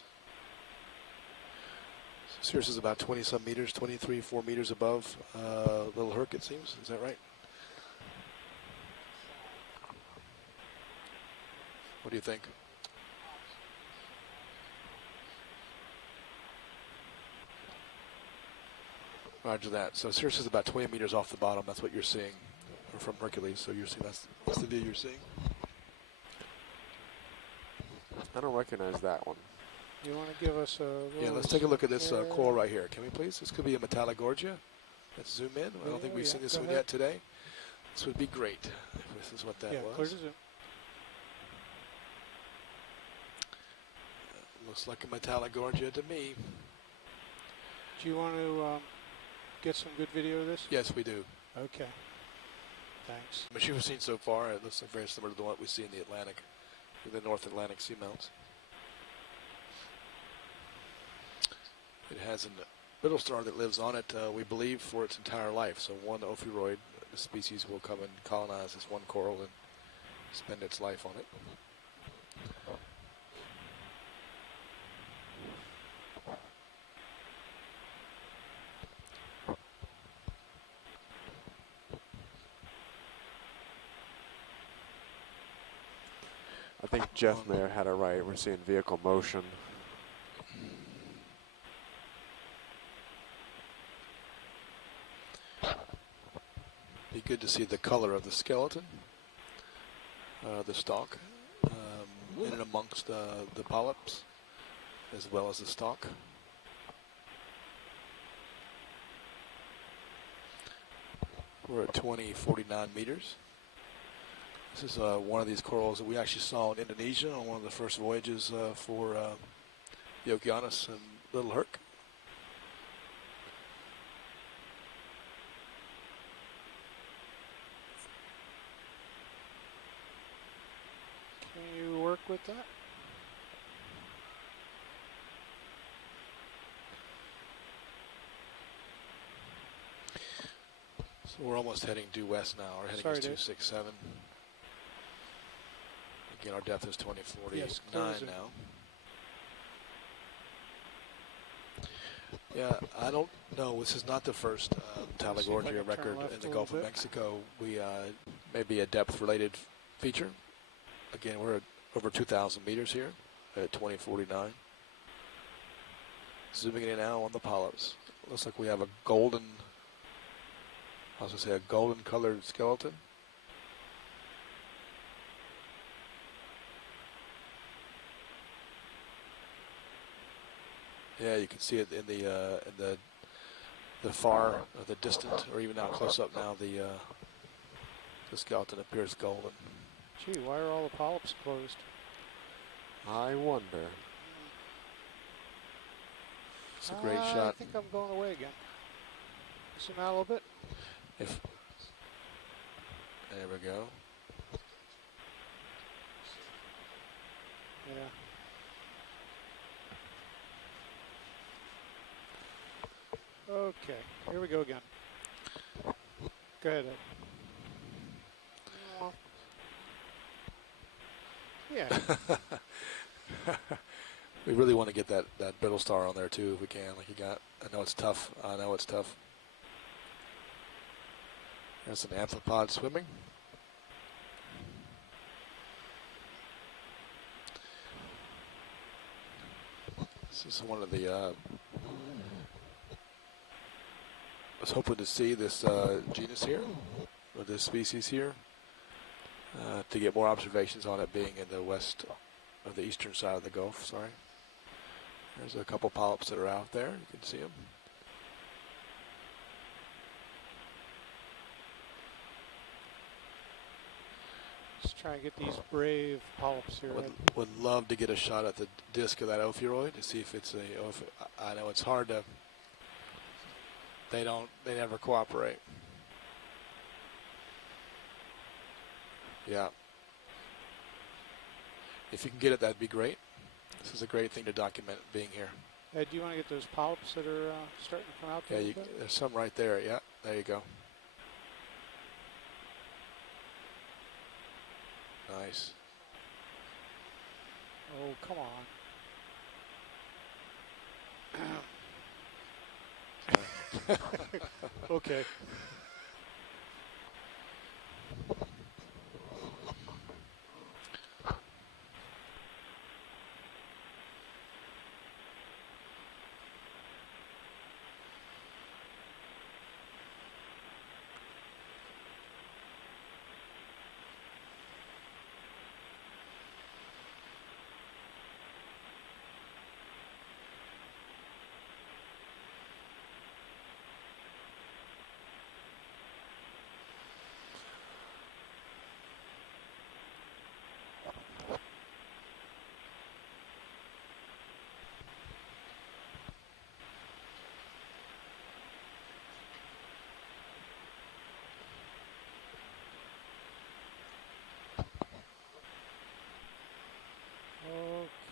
So Sirius is about 20-some meters, 23, 4 meters above Little Herc, it seems. Is that right? What do you think? Roger that. So Sirius is about 20 meters off the bottom. That's what you're seeing from Hercules. So you're seeing that's the view you're seeing. I don't recognize that one. You want to give us a... Yeah, let's take a look at this coral right here. Can we please? This could be a Metallogorgia. Let's zoom in. I don't think we've seen this one yet today. This would be great if this is what that was. Clear to zoom. Looks like a Metallogorgia to me. Do you want to get some good video of this? Yes, we do. Okay. Thanks. The machine we've seen so far, it looks like very similar to the one we see in the Atlantic, in the North Atlantic seamounts. It has a brittle star that lives on it, we believe, for its entire life. So one ophiuroid species will come and colonize this one coral and spend its life on it. I think Jeff Mayer had it right. We're seeing vehicle motion. Be good to see the color of the skeleton, the stalk, in and amongst the polyps, as well as the stalk. We're at 2049 meters. This is one of these corals that we actually saw in Indonesia on one of the first voyages for the Okeanos and Little Herc. Can you work with that? So we're almost heading due west now. We're heading is 267. Again, our depth is 2049 now. Yeah, I don't know. This is not the first Metallogorgia record in the Gulf of Mexico. We may be a depth-related feature. Again, we're at over 2,000 meters here at 2049. Zooming in now on the polyps. Looks like we have a golden, I was going to say a golden colored skeleton. Yeah, you can see it in the far, the distant, or even now close up now. The skeleton appears golden. Gee, why are all the polyps closed? I wonder. It's a great shot. I think I'm going away again. Zoom out a little bit. There we go. Yeah. Okay, here we go again. Go ahead, Ed. Yeah. We really want to get that brittle star on there too if we can, like you got. I know it's tough. There's an amphipod swimming. This is one of the, I was hoping to see this genus here, or this species here, to get more observations on it being in the west, or the eastern side of the Gulf, sorry. There's a couple polyps that are out there, you can see them. Let's try and get these brave polyps here. Would love to get a shot at the disc of that ophiuroid to see if it's a. I know it's hard to. They never cooperate. Yeah. If you can get it, that'd be great. This is a great thing to document being here. Do you want to get those polyps that are starting to come out there? Yeah, there's some right there. Yeah, there you go. Nice. Oh, come on. Okay.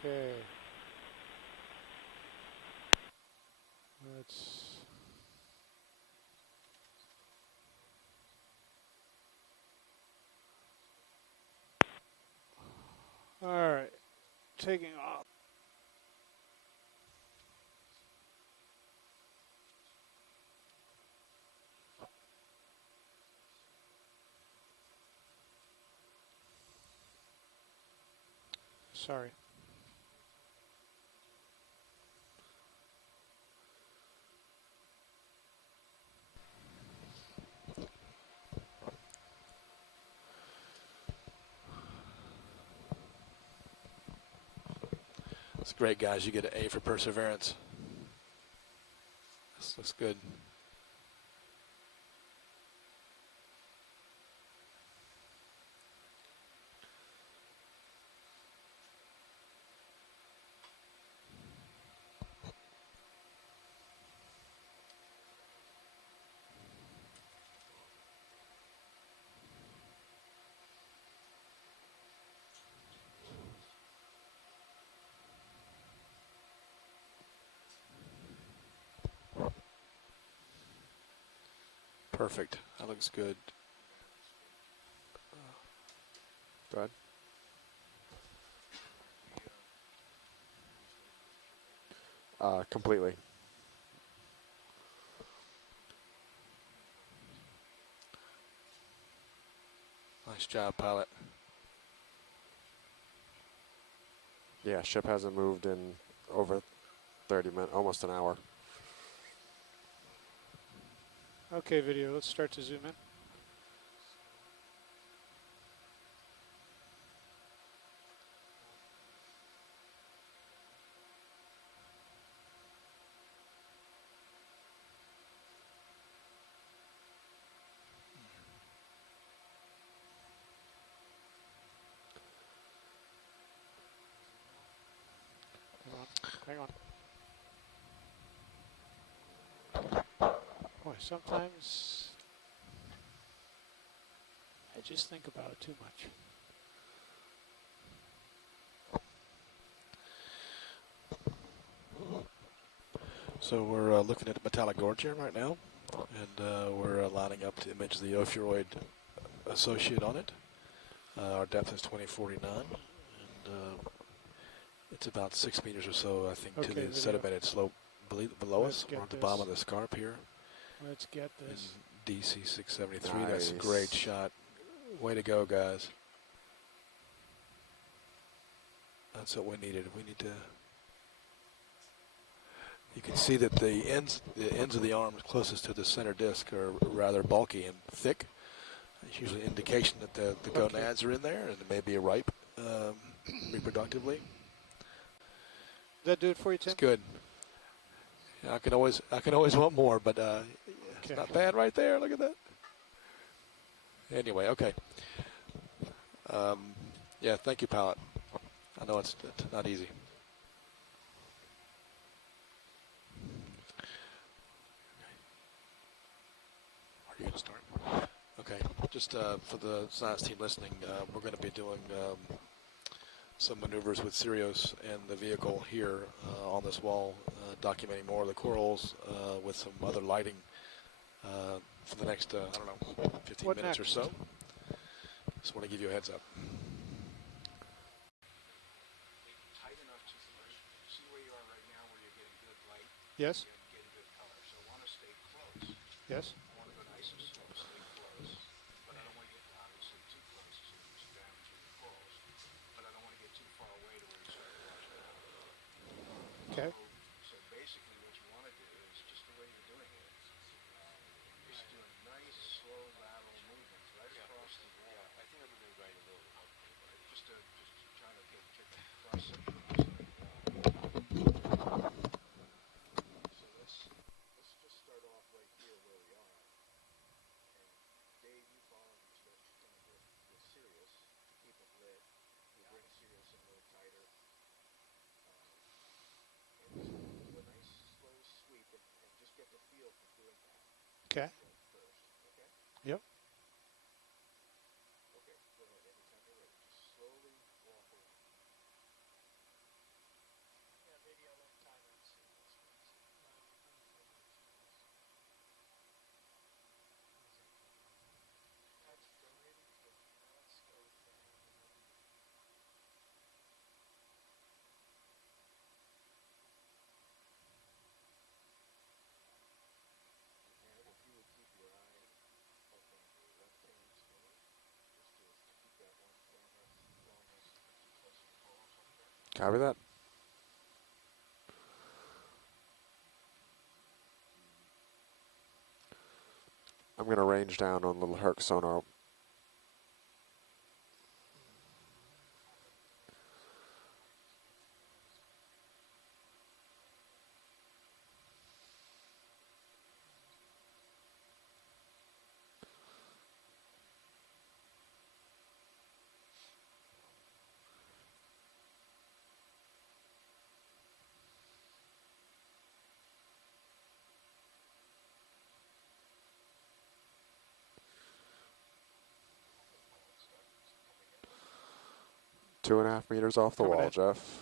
Okay. Let's. All right. Taking off. Sorry. It's great, guys. You get an A for perseverance. This looks good. Perfect. That looks good. Go ahead. Completely. Nice job, pilot. Yeah, ship hasn't moved in over 30 minutes, almost an hour. Okay, video. Let's start to zoom in. Hang on. Boy, sometimes I just think about it too much. So we're looking at the metallic gorge here right now, and we're lining up to image the ophiuroid associate on it. Our depth is 2049, and it's about 6 meters or so, I think, to the sedimented slope below us, or at the bottom of the scarp here. Let's get this. And DC673. That's a Nice. great shot. Way to go, guys. That's what we needed. We need to. You can see that the ends of the arms closest to the center disc are rather bulky and thick. It's usually an indication that the gonads are in there and they may be ripe reproductively. Does that do it for you, Tim? It's good. Yeah, I can always want more, but it's not bad right there. Look at that. Anyway, okay. Yeah, thank you, Pallet. I know it's not easy. Are you going to start? Okay. Just for the science team listening, we're going to be doing some maneuvers with Sirius and the vehicle here on this wall, documenting more of the corals with some other lighting for the next, I don't know, 15 minutes or so. Just want to give you a heads up. Tight enough to see where you are right now, where you're getting good light. Yes. You're getting good color. So I want to stay close. Yes. I want to go nice and slow, stay close. But I don't want to get obviously too close so you're damaging the corals. But I don't want to get too far away to where you start washing out. Okay. So basically what you want to do is just the way you're doing it. You're just doing nice, slow, lateral movements right across the wall. I think I'm going to write a little outline, right? Just trying to take a cross section across the wall. So let's just start off right here where we are. And Dave, you follow me with Sirius to keep them lit. We'll bring Sirius in a little tighter. And just do a nice slow sweep and just get the feel for doing that. Okay. First, okay? Yep. Okay, go ahead. Anytime you're ready. Just slowly walk away. Yeah, maybe I'll let Tyler see this. Let's go down. And if you would keep your eye up on your left-hand screen, just to keep that one camera flowing as close to the corals up there. Copy that. I'm going to range down on little Herc sonar. Two and a half meters off the Coming wall, in. Jeff.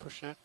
Pushing it.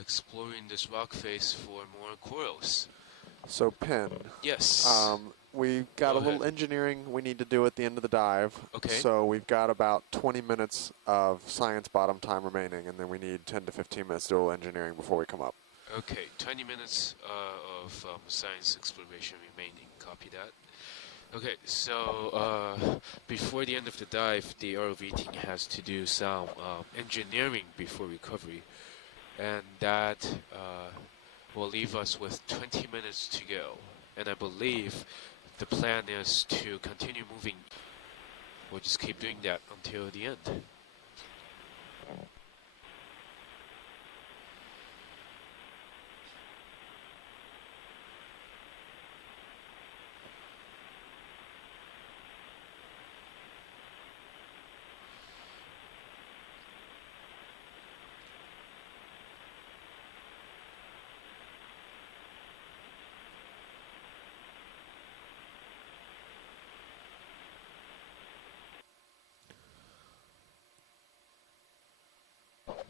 Exploring this rock face for more corals. So, Penn. Yes. we've got Go a little ahead. engineering we need to do at the end of the dive. Okay. So we've got about 20 minutes of science bottom time remaining, and then we need 10 to 15 minutes to do a little engineering before we come up. Okay, 20 minutes of science exploration remaining. Copy that. Okay, so before the end of the dive, the ROV team has to do some engineering before recovery, and that will leave us with 20 minutes to go. And I believe the plan is to continue moving. We'll just keep doing that until the end.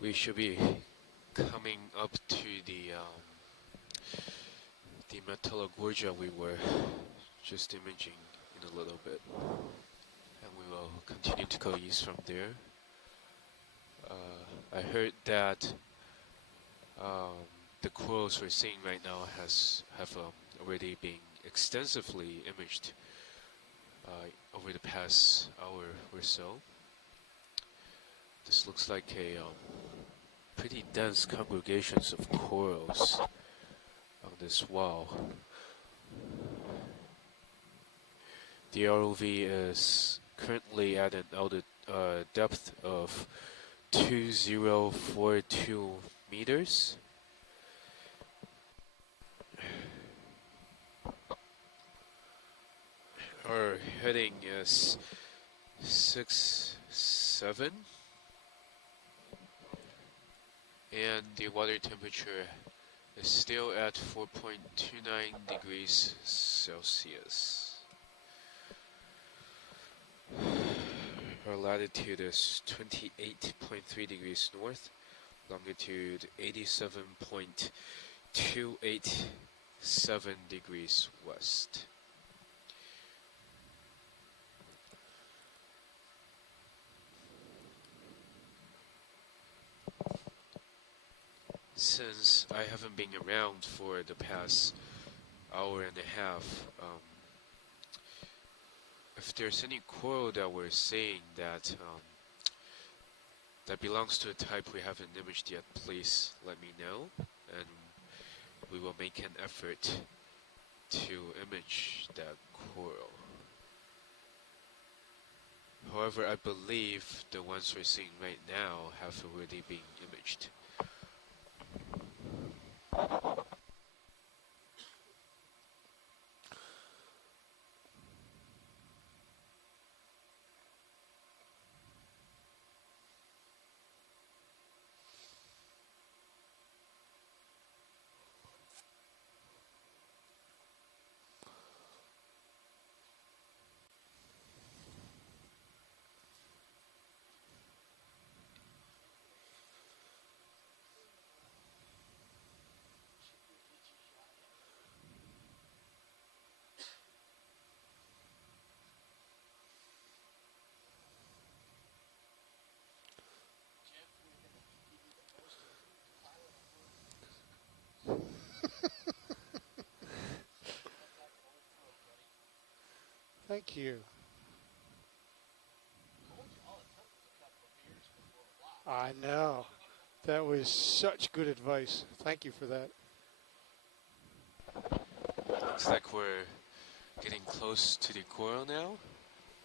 We should be coming up to the Metallogorgia we were just imaging in a little bit, and we will continue to go east from there. I heard that the corals we're seeing right now have already been extensively imaged over the past hour or so. This looks like a pretty dense congregations of corals on this wall. The ROV is currently at an depth of 2042 meters. Our heading is 6-7. And the water temperature is still at 4.29 degrees Celsius. Our latitude is 28.3 degrees north, longitude 87.287 degrees west. Since I haven't been around for the past hour and a half, if there's any coral that we're seeing that that belongs to a type we haven't imaged yet, please let me know, and we will make an effort to image that coral. However, I believe the ones we're seeing right now have already been imaged. Thank you. I know. That was such good advice. Thank you for that. Looks like we're getting close to the coral now.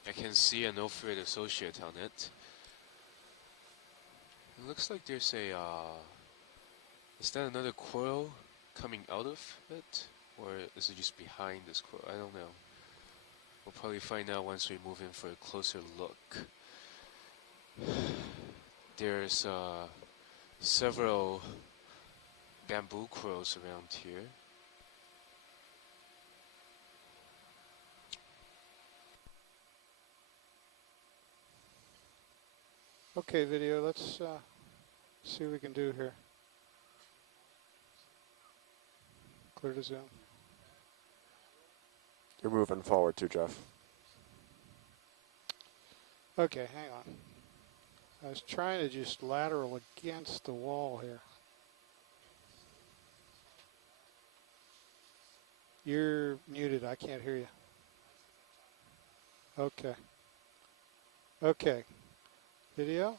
I can see an no-threat associate on it. It looks like there's a... is that another coral coming out of it? Or is it just behind this coral? I don't know. We'll probably find out once we move in for a closer look. There's several bamboo corals around here. Okay, video, let's see what we can do here. Clear to zoom. You're moving forward too, Jeff. Okay, hang on. I was trying to just lateral against the wall here. You're muted. I can't hear you. Okay. Okay. Video?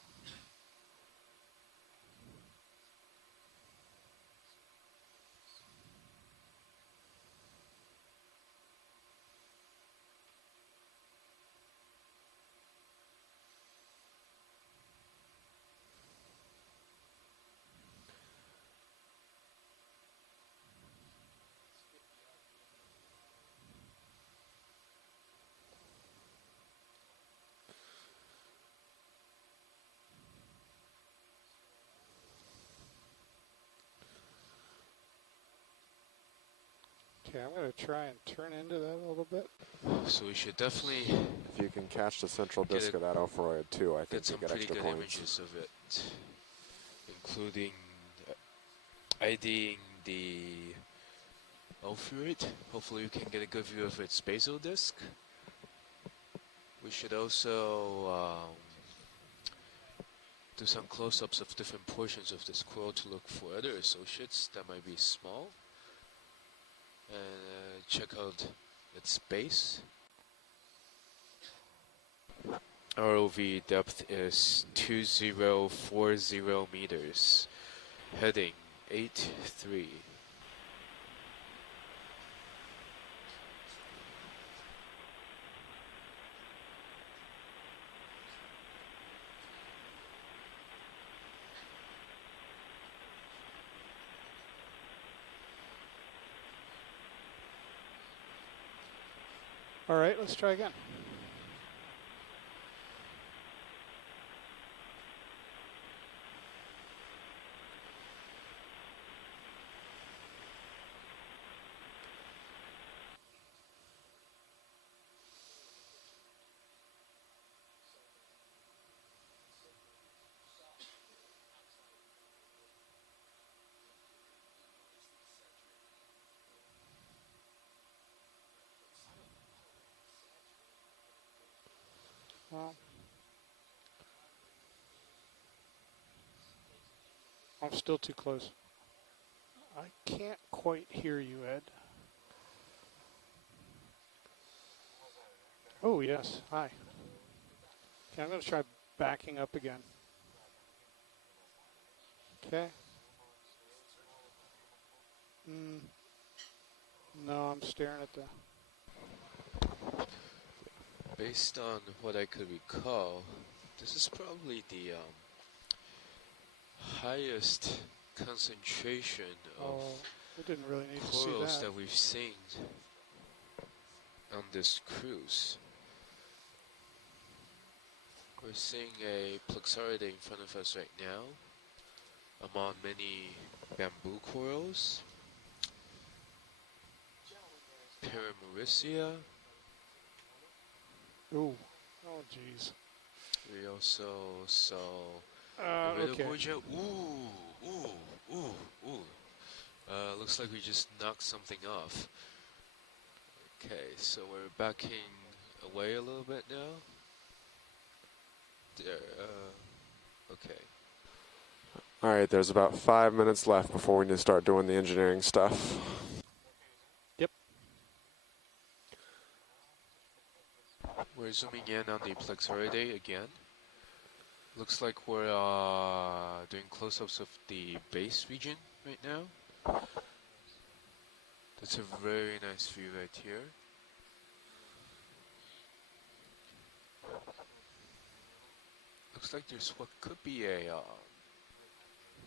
Okay, I'm going to try and turn into that a little bit. So we should definitely, if you can catch the central disk of that Alpharoid too, I think you get pretty extra good points. images of it, including IDing the Alpharoid. Hopefully we can get a good view of its basal disk. We should also do some close-ups of different portions of this coral to look for other associates that might be small, and check out its base. ROV depth is 2040 meters, heading 83. All right, let's try again. Well, I'm still too close. I can't quite hear you, Ed. Oh, yes. Hi. Okay, I'm going to try backing up again. Okay. No, I'm staring at the... Based on what I could recall, this is probably the highest concentration of we didn't really need to see corals that. that we've seen on this cruise. We're seeing a Plexaridae in front of us right now, among many bamboo corals, Paramuricia. Ooh. Oh, jeez. We also saw okay. Ooh. Looks like we just knocked something off. Okay, so we're backing away a little bit now. There, okay. All right, there's about 5 minutes left before we need to start doing the engineering stuff. Yep. We're zooming in on the Plexaridae again. Looks like we're doing close-ups of the base region right now. That's a very nice view right here. Looks like there's what could be a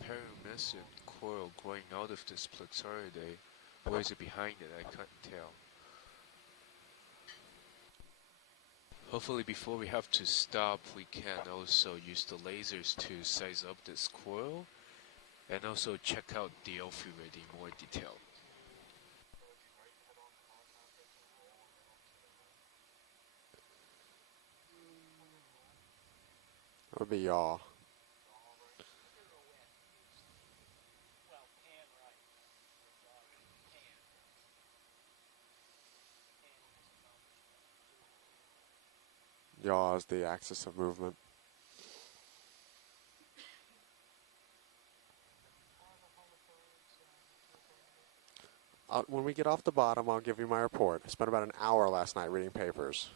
Paramecian coral growing out of this Plexaridae. Or is it behind it? I can't tell. Hopefully before we have to stop, we can also use the lasers to size up this coral and also check out the Alpharoid in more detail. That would be yaw. Yaw is the axis of movement. When we get off the bottom, I'll give you my report. I spent about an hour last night reading papers.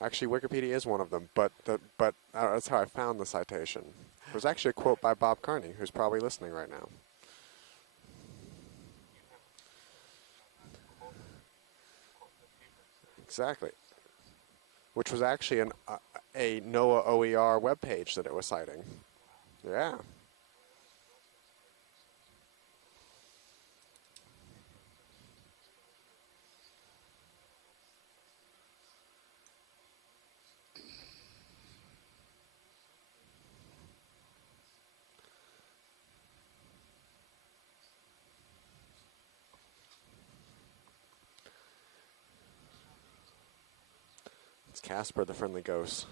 Actually, Wikipedia is one of them, but that's how I found the citation. It was actually a quote by Bob Carney, who's probably listening right now. Exactly. Which was actually a NOAA OER webpage that it was citing. Yeah. It's Casper the Friendly Ghost.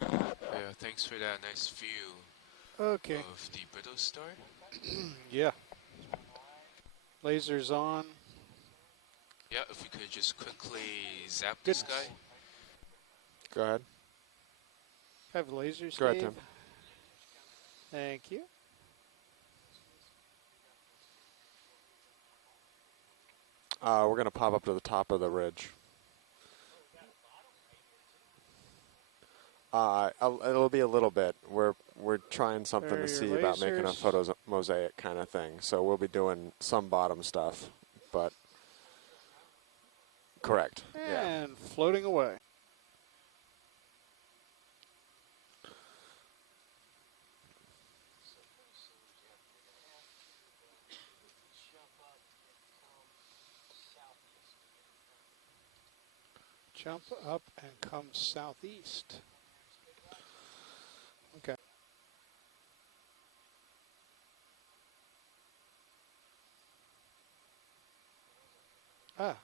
Yeah, thanks for that nice view Okay. of the brittle star. Yeah. Lasers on. Yeah, if we could just quickly zap this guy. Go ahead. Have lasers, Go ahead, Dave. Tim. Thank you. We're going to pop up to the top of the ridge. It'll be a little bit. We're trying something There are to see your about making a lasers. photo mosaic kind of thing. So we'll be doing some bottom stuff, but correct. Yeah. And floating away. Jump up and come southeast. Okay. Ah.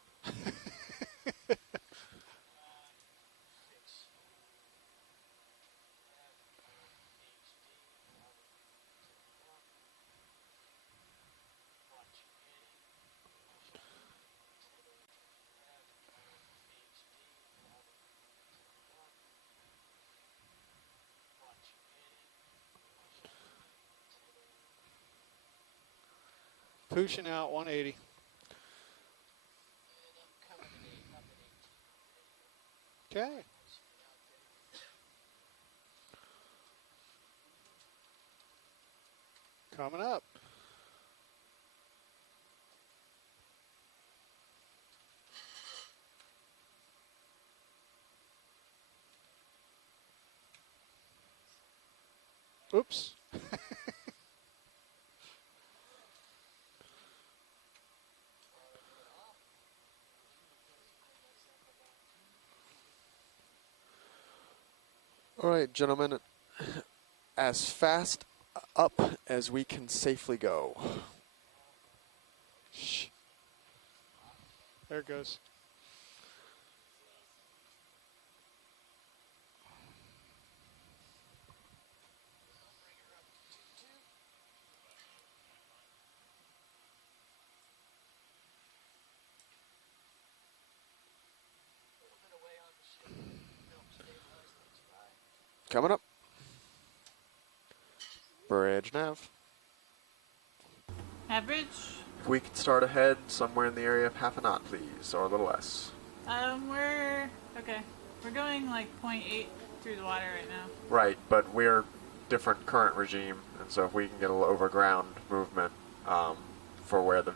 Pushing out 180. Okay. Coming up. Oops. All right, gentlemen. As fast up as we can safely go. Shh. There it goes. Coming up. Bridge nav. Average? If we could start ahead somewhere in the area of half a knot, please, or a little less. We're going like 0.8 through the water right now. Right, but we're different current regime, and so if we can get a little overground movement for where the